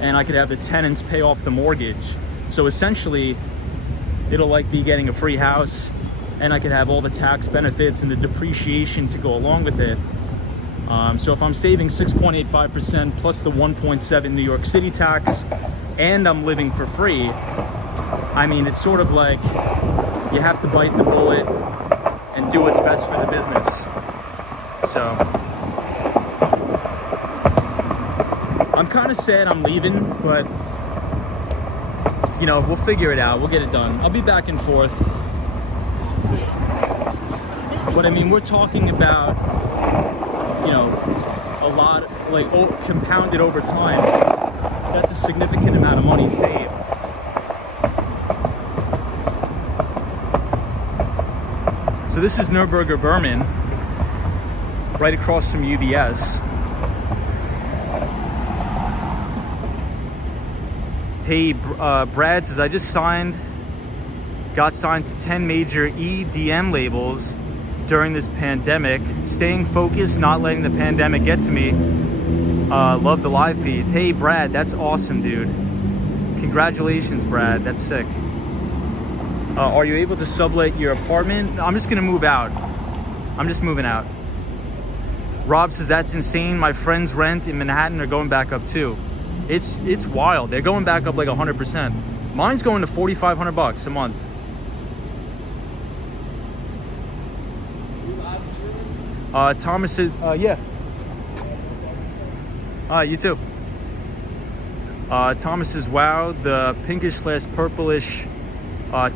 and I could have the tenants pay off the mortgage. So essentially, it'll like be getting a free house, and I could have all the tax benefits and the depreciation to go along with it. So if I'm saving 6.85% plus the 1.7 New York City tax, and I'm living for free, I mean, it's sort of like you have to bite the bullet and do what's best for the business. So I'm kind of sad I'm leaving, but you know, we'll figure it out. We'll get it done. I'll be back and forth. But I mean, we're talking about, you know, a lot, like, compounded over time. That's a significant amount of money saved. So this is Nürburger Berman, right across from UBS. Hey, Brad says, I just got signed to 10 major EDM labels during this pandemic. Staying focused, not letting the pandemic get to me. Love the live feeds. Hey, Brad, that's awesome, dude. Congratulations, Brad. That's sick. Are you able to sublet your apartment? I'm just gonna move out. I'm just moving out. Rob says, that's insane. My friend's rent in Manhattan are going back up too. It's wild. They're going back up like 100%. Mine's going to $4,500 a month. Thomas says, yeah. You too. Thomas says, wow, the pinkish slash purplish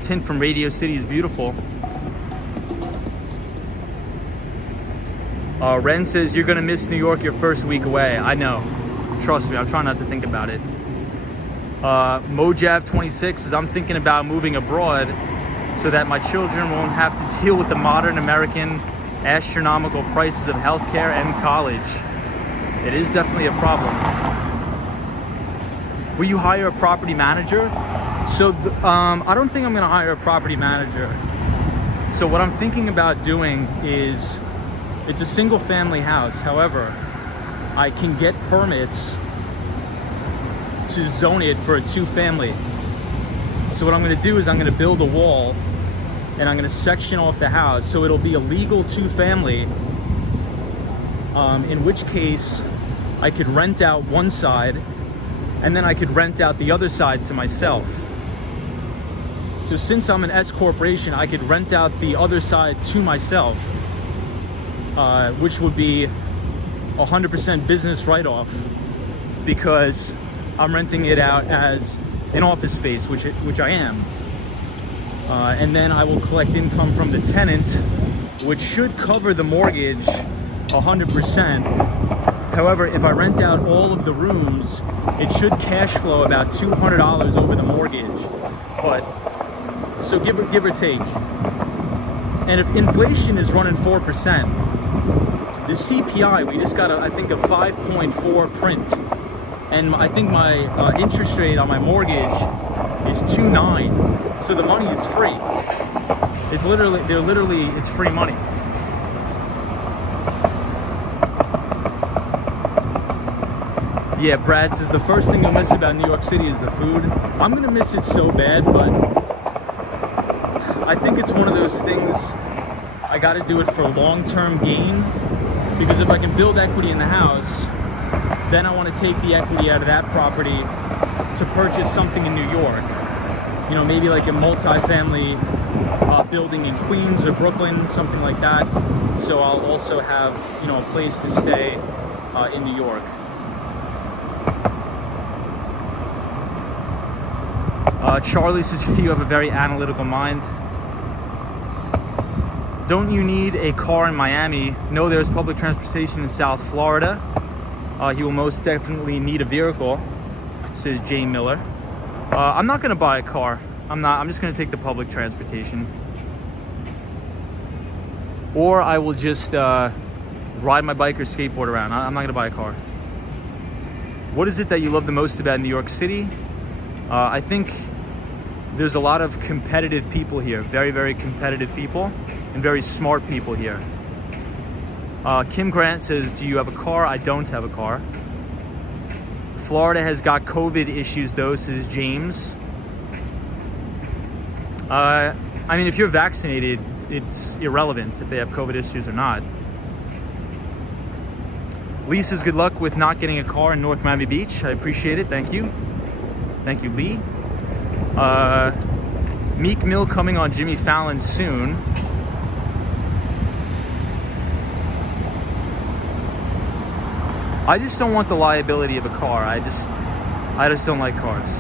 tint from Radio City is beautiful. Ren says, you're gonna miss New York your first week away. I know, trust me, I'm trying not to think about it. Mojav26 says, I'm thinking about moving abroad so that my children won't have to deal with the modern American astronomical prices of healthcare and college. It is definitely a problem. Will you hire a property manager? So I don't think I'm gonna hire a property manager. So what I'm thinking about doing is, it's a single family house. However, I can get permits to zone it for a 2-family. So what I'm gonna do is I'm gonna build a wall and I'm gonna section off the house so it'll be a legal 2-family, in which case I could rent out one side and then I could rent out the other side to myself. So since I'm an S corporation, I could rent out the other side to myself, which would be 100% business write-off because I'm renting it out as an office space, which I am. And then I will collect income from the tenant, which should cover the mortgage 100%. However, if I rent out all of the rooms, it should cash flow about $200 over the mortgage. But so give or take. And if inflation is running 4%, the CPI, we just got I think a 5.4 print. And I think my interest rate on my mortgage is 2.9. So the money is free. It's free money. Yeah, Brad says the first thing you'll miss about New York City is the food. I'm gonna miss it so bad, but I think it's one of those things, I gotta do it for long-term gain, because if I can build equity in the house, then I want to take the equity out of that property to purchase something in New York. You know, maybe like a multi-family building in Queens or Brooklyn, something like that. So I'll also have, you know, a place to stay in New York. Charlie says you have a very analytical mind. Don't you need a car in Miami? No, there's public transportation in South Florida. He will most definitely need a vehicle, says Jay Miller. I'm not gonna buy a car. I'm just gonna take the public transportation. Or I will just ride my bike or skateboard around. I'm not gonna buy a car. What is it that you love the most about New York City? I think there's a lot of competitive people here. Very, very competitive people and very smart people here. Kim Grant says, do you have a car? I don't have a car. Florida has got COVID issues though, says James. I mean, if you're vaccinated, it's irrelevant if they have COVID issues or not. Lee says, good luck with not getting a car in North Miami Beach. I appreciate it, thank you. Thank you, Lee. Meek Mill coming on Jimmy Fallon soon. I just don't want the liability of a car. I just don't like cars.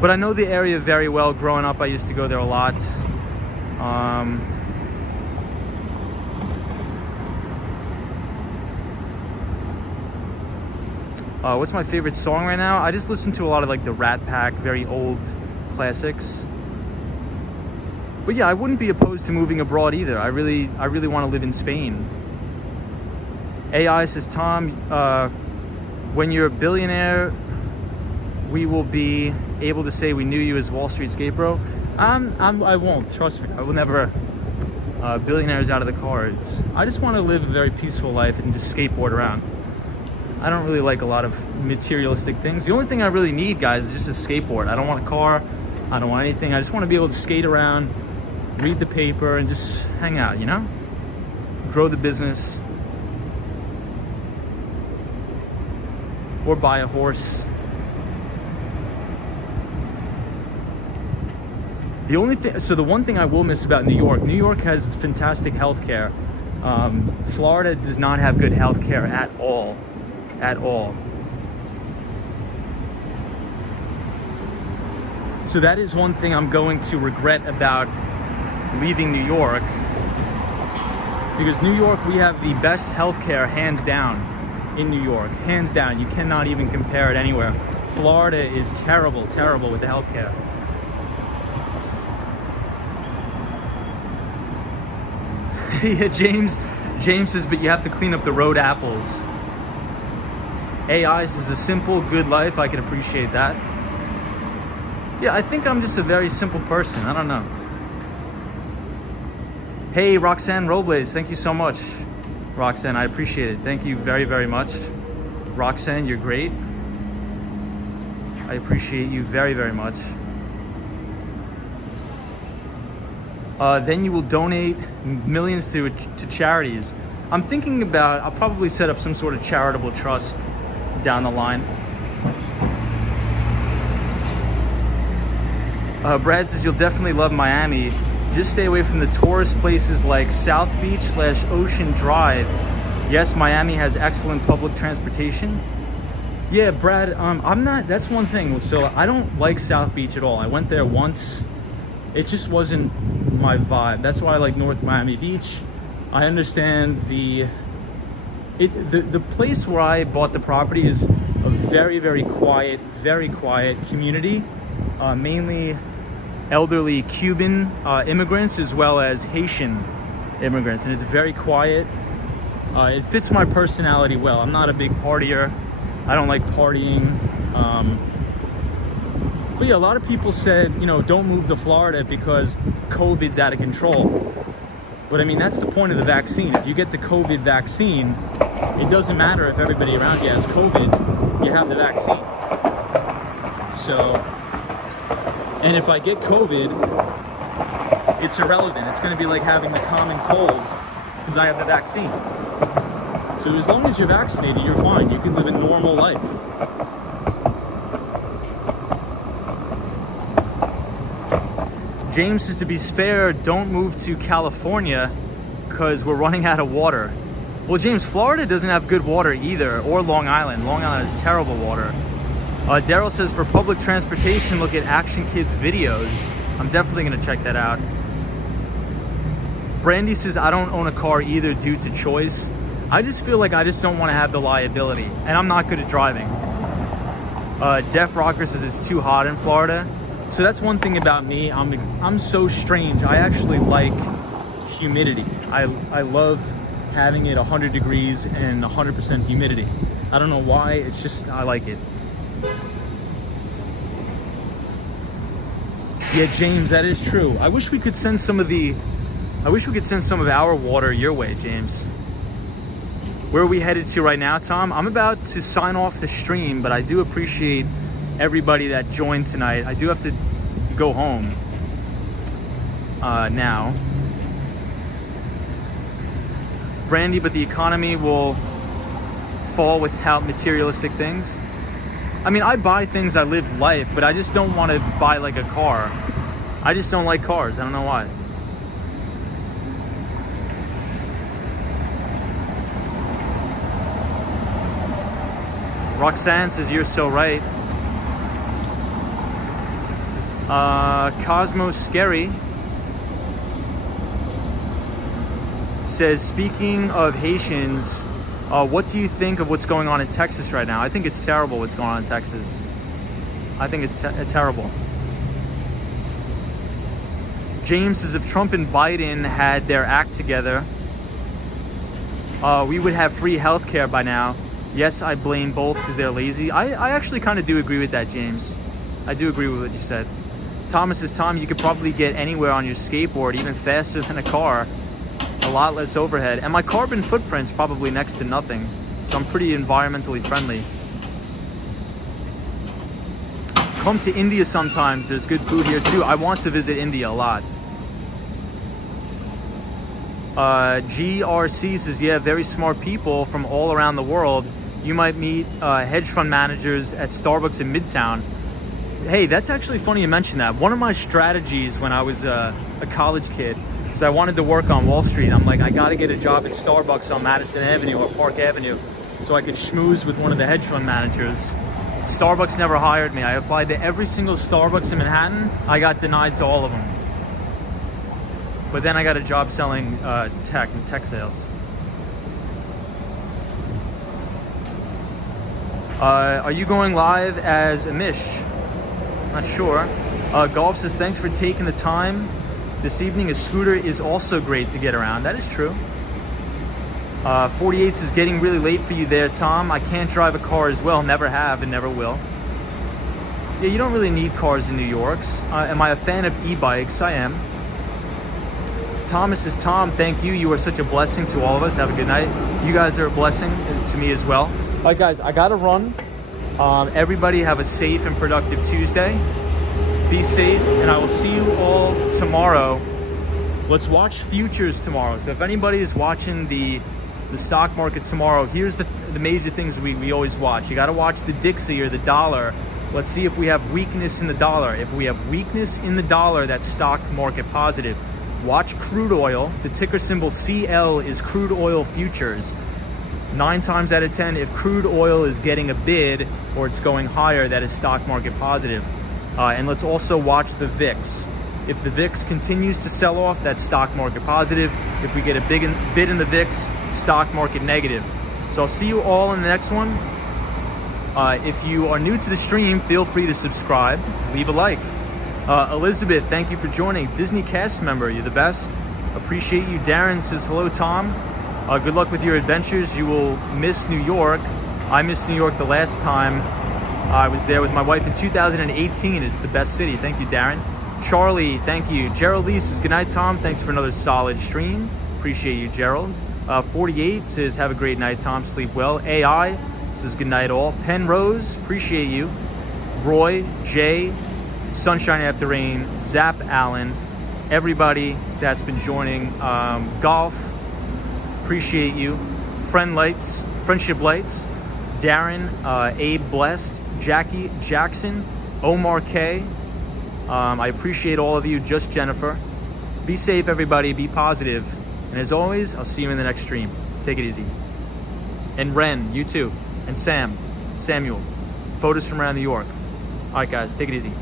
But I know the area very well. Growing up, I used to go there a lot. What's my favorite song right now? I just listen to a lot of like the Rat Pack, very old classics. But yeah, I wouldn't be opposed to moving abroad either. I really want to live in Spain. AI says, Tom, when you're a billionaire, we will be able to say we knew you as Wall Street Scapegoat. I won't, trust me. I will never. Billionaires out of the cards. I just want to live a very peaceful life and just skateboard around. I don't really like a lot of materialistic things. The only thing I really need, guys, is just a skateboard. I don't want a car. I don't want anything. I just want to be able to skate around, read the paper, and just hang out, you know? Grow the business. Or buy a horse. The only thing, so the one thing I will miss about New York has fantastic healthcare. Florida does not have good healthcare at all. At all. So that is one thing I'm going to regret about leaving New York. Because New York, we have the best healthcare, hands down, in New York. Hands down. You cannot even compare it anywhere. Florida is terrible, terrible with the healthcare. Yeah, James says, but you have to clean up the road apples. AIs is a simple, good life. I can appreciate that. Yeah, I think I'm just a very simple person. I don't know. Hey, Roxanne Robles, thank you so much. Roxanne, I appreciate it. Thank you very, very much. Roxanne, you're great. I appreciate you very, very much. Then you will donate millions to charities. I'm thinking about, I'll probably set up some sort of charitable trust down the line. Brad says, you'll definitely love Miami. Just stay away from the tourist places like South Beach / Ocean Drive. Yes, Miami has excellent public transportation. Yeah, Brad, that's one thing. So I don't like South Beach at all. I went there once. It just wasn't my vibe. That's why I like North Miami Beach. I understand the place where I bought the property is a very, very quiet community, mainly elderly Cuban immigrants as well as Haitian immigrants, and it's very quiet. It fits my personality well. I'm not a big partier. I don't like partying. But yeah, a lot of people said, don't move to Florida because COVID's out of control. But I mean, that's the point of the vaccine. If you get the COVID vaccine, it doesn't matter if everybody around you has COVID, you have the vaccine. So, and if I get COVID, it's irrelevant. It's going to be like having the common cold because I have the vaccine. So as long as you're vaccinated, you're fine. You can live a normal life. James says, to be fair, don't move to California because we're running out of water. Well, James, Florida doesn't have good water either, or Long Island. Long Island has terrible water. Daryl says, for public transportation, look at Action Kids videos. I'm definitely going to check that out. Brandy says, I don't own a car either due to choice. I just feel like I just don't want to have the liability, and I'm not good at driving. Def Rocker says it's too hot in Florida. So that's one thing about me. I'm so strange. I actually like humidity. I love having it 100 degrees and 100% humidity. I don't know why. It's just I like it. Yeah, James, that is true. I wish we could send some of our water your way, James. Where are we headed to right now, Tom? I'm about to sign off the stream, but I do appreciate everybody that joined tonight. I do have to go home now. Brandy, but the economy will fall without materialistic things. I mean, I buy things, I live life, but I just don't want to buy like a car. I just don't like cars. I don't know why. Roxanne says, you're so right. Cosmos Scary says, speaking of Haitians, what do you think of what's going on in Texas right now? I think it's terrible what's going on in Texas. I think it's terrible. James says, if Trump and Biden had their act together, we would have free healthcare by now. Yes, I blame both because they're lazy. I actually kind of do agree with that, James. I do agree with what you said. Thomas says, Tom, you could probably get anywhere on your skateboard, even faster than a car. A lot less overhead. And my carbon footprint's probably next to nothing. So I'm pretty environmentally friendly. Come to India sometimes. There's good food here too. I want to visit India a lot. GRC says, yeah, very smart people from all around the world. You might meet hedge fund managers at Starbucks in Midtown. Hey, that's actually funny you mention that. One of my strategies when I was a college kid is I wanted to work on Wall Street. I'm like, I got to get a job at Starbucks on Madison Avenue or Park Avenue so I could schmooze with one of the hedge fund managers. Starbucks never hired me. I applied to every single Starbucks in Manhattan. I got denied to all of them. But then I got a job selling tech sales. Are you going live as Amish? Not sure. Golf says, thanks for taking the time this evening. A scooter is also great to get around. That is true. 48 is getting really late for you there, Tom. I can't drive a car as well. Never have and never will. Yeah, you don't really need cars in New York. Am I a fan of e-bikes? I am. Thomas says, Tom, thank you. You are such a blessing to all of us. Have a good night. You guys are a blessing to me as well. All right, guys, I got to run. Everybody have a safe and productive Tuesday. Be safe, and I will see you all tomorrow. Let's watch futures tomorrow. So if anybody is watching the stock market tomorrow, here's the major things we always watch. You got to watch the Dixie or the dollar. Let's see if we have weakness in the dollar. If we have weakness in the dollar, that's stock market positive. Watch crude oil. The ticker symbol CL is crude oil futures. 9 times out of 10, if crude oil is getting a bid or it's going higher, that is stock market positive. And let's also watch the VIX. If the VIX continues to sell off, that's stock market positive. If we get a big bid in the VIX, stock market negative. So I'll see you all in the next one. If you are new to the stream, feel free to subscribe, leave a like. Elizabeth, thank you for joining. Disney cast member, you're the best. Appreciate you. Darren says, hello, Tom. Good luck with your adventures. You will miss New York. I missed New York the last time I was there with my wife in 2018. It's the best city. Thank you, Darren. Charlie, thank you. Gerald Lee says, good night, Tom. Thanks for another solid stream. Appreciate you, Gerald. 48 says, have a great night, Tom. Sleep well. AI says, good night, all. Penrose, appreciate you. Roy, Jay, Sunshine After Rain, Zap Allen, everybody that's been joining. Golf, appreciate you. Friendship Lights, Darren, Abe Blessed, Jackie Jackson, Omar K. I appreciate all of you. Just Jennifer. Be safe, everybody. Be positive. And as always, I'll see you in the next stream. Take it easy. And Ren, you too. And Samuel. Photos from around New York. All right, guys, take it easy.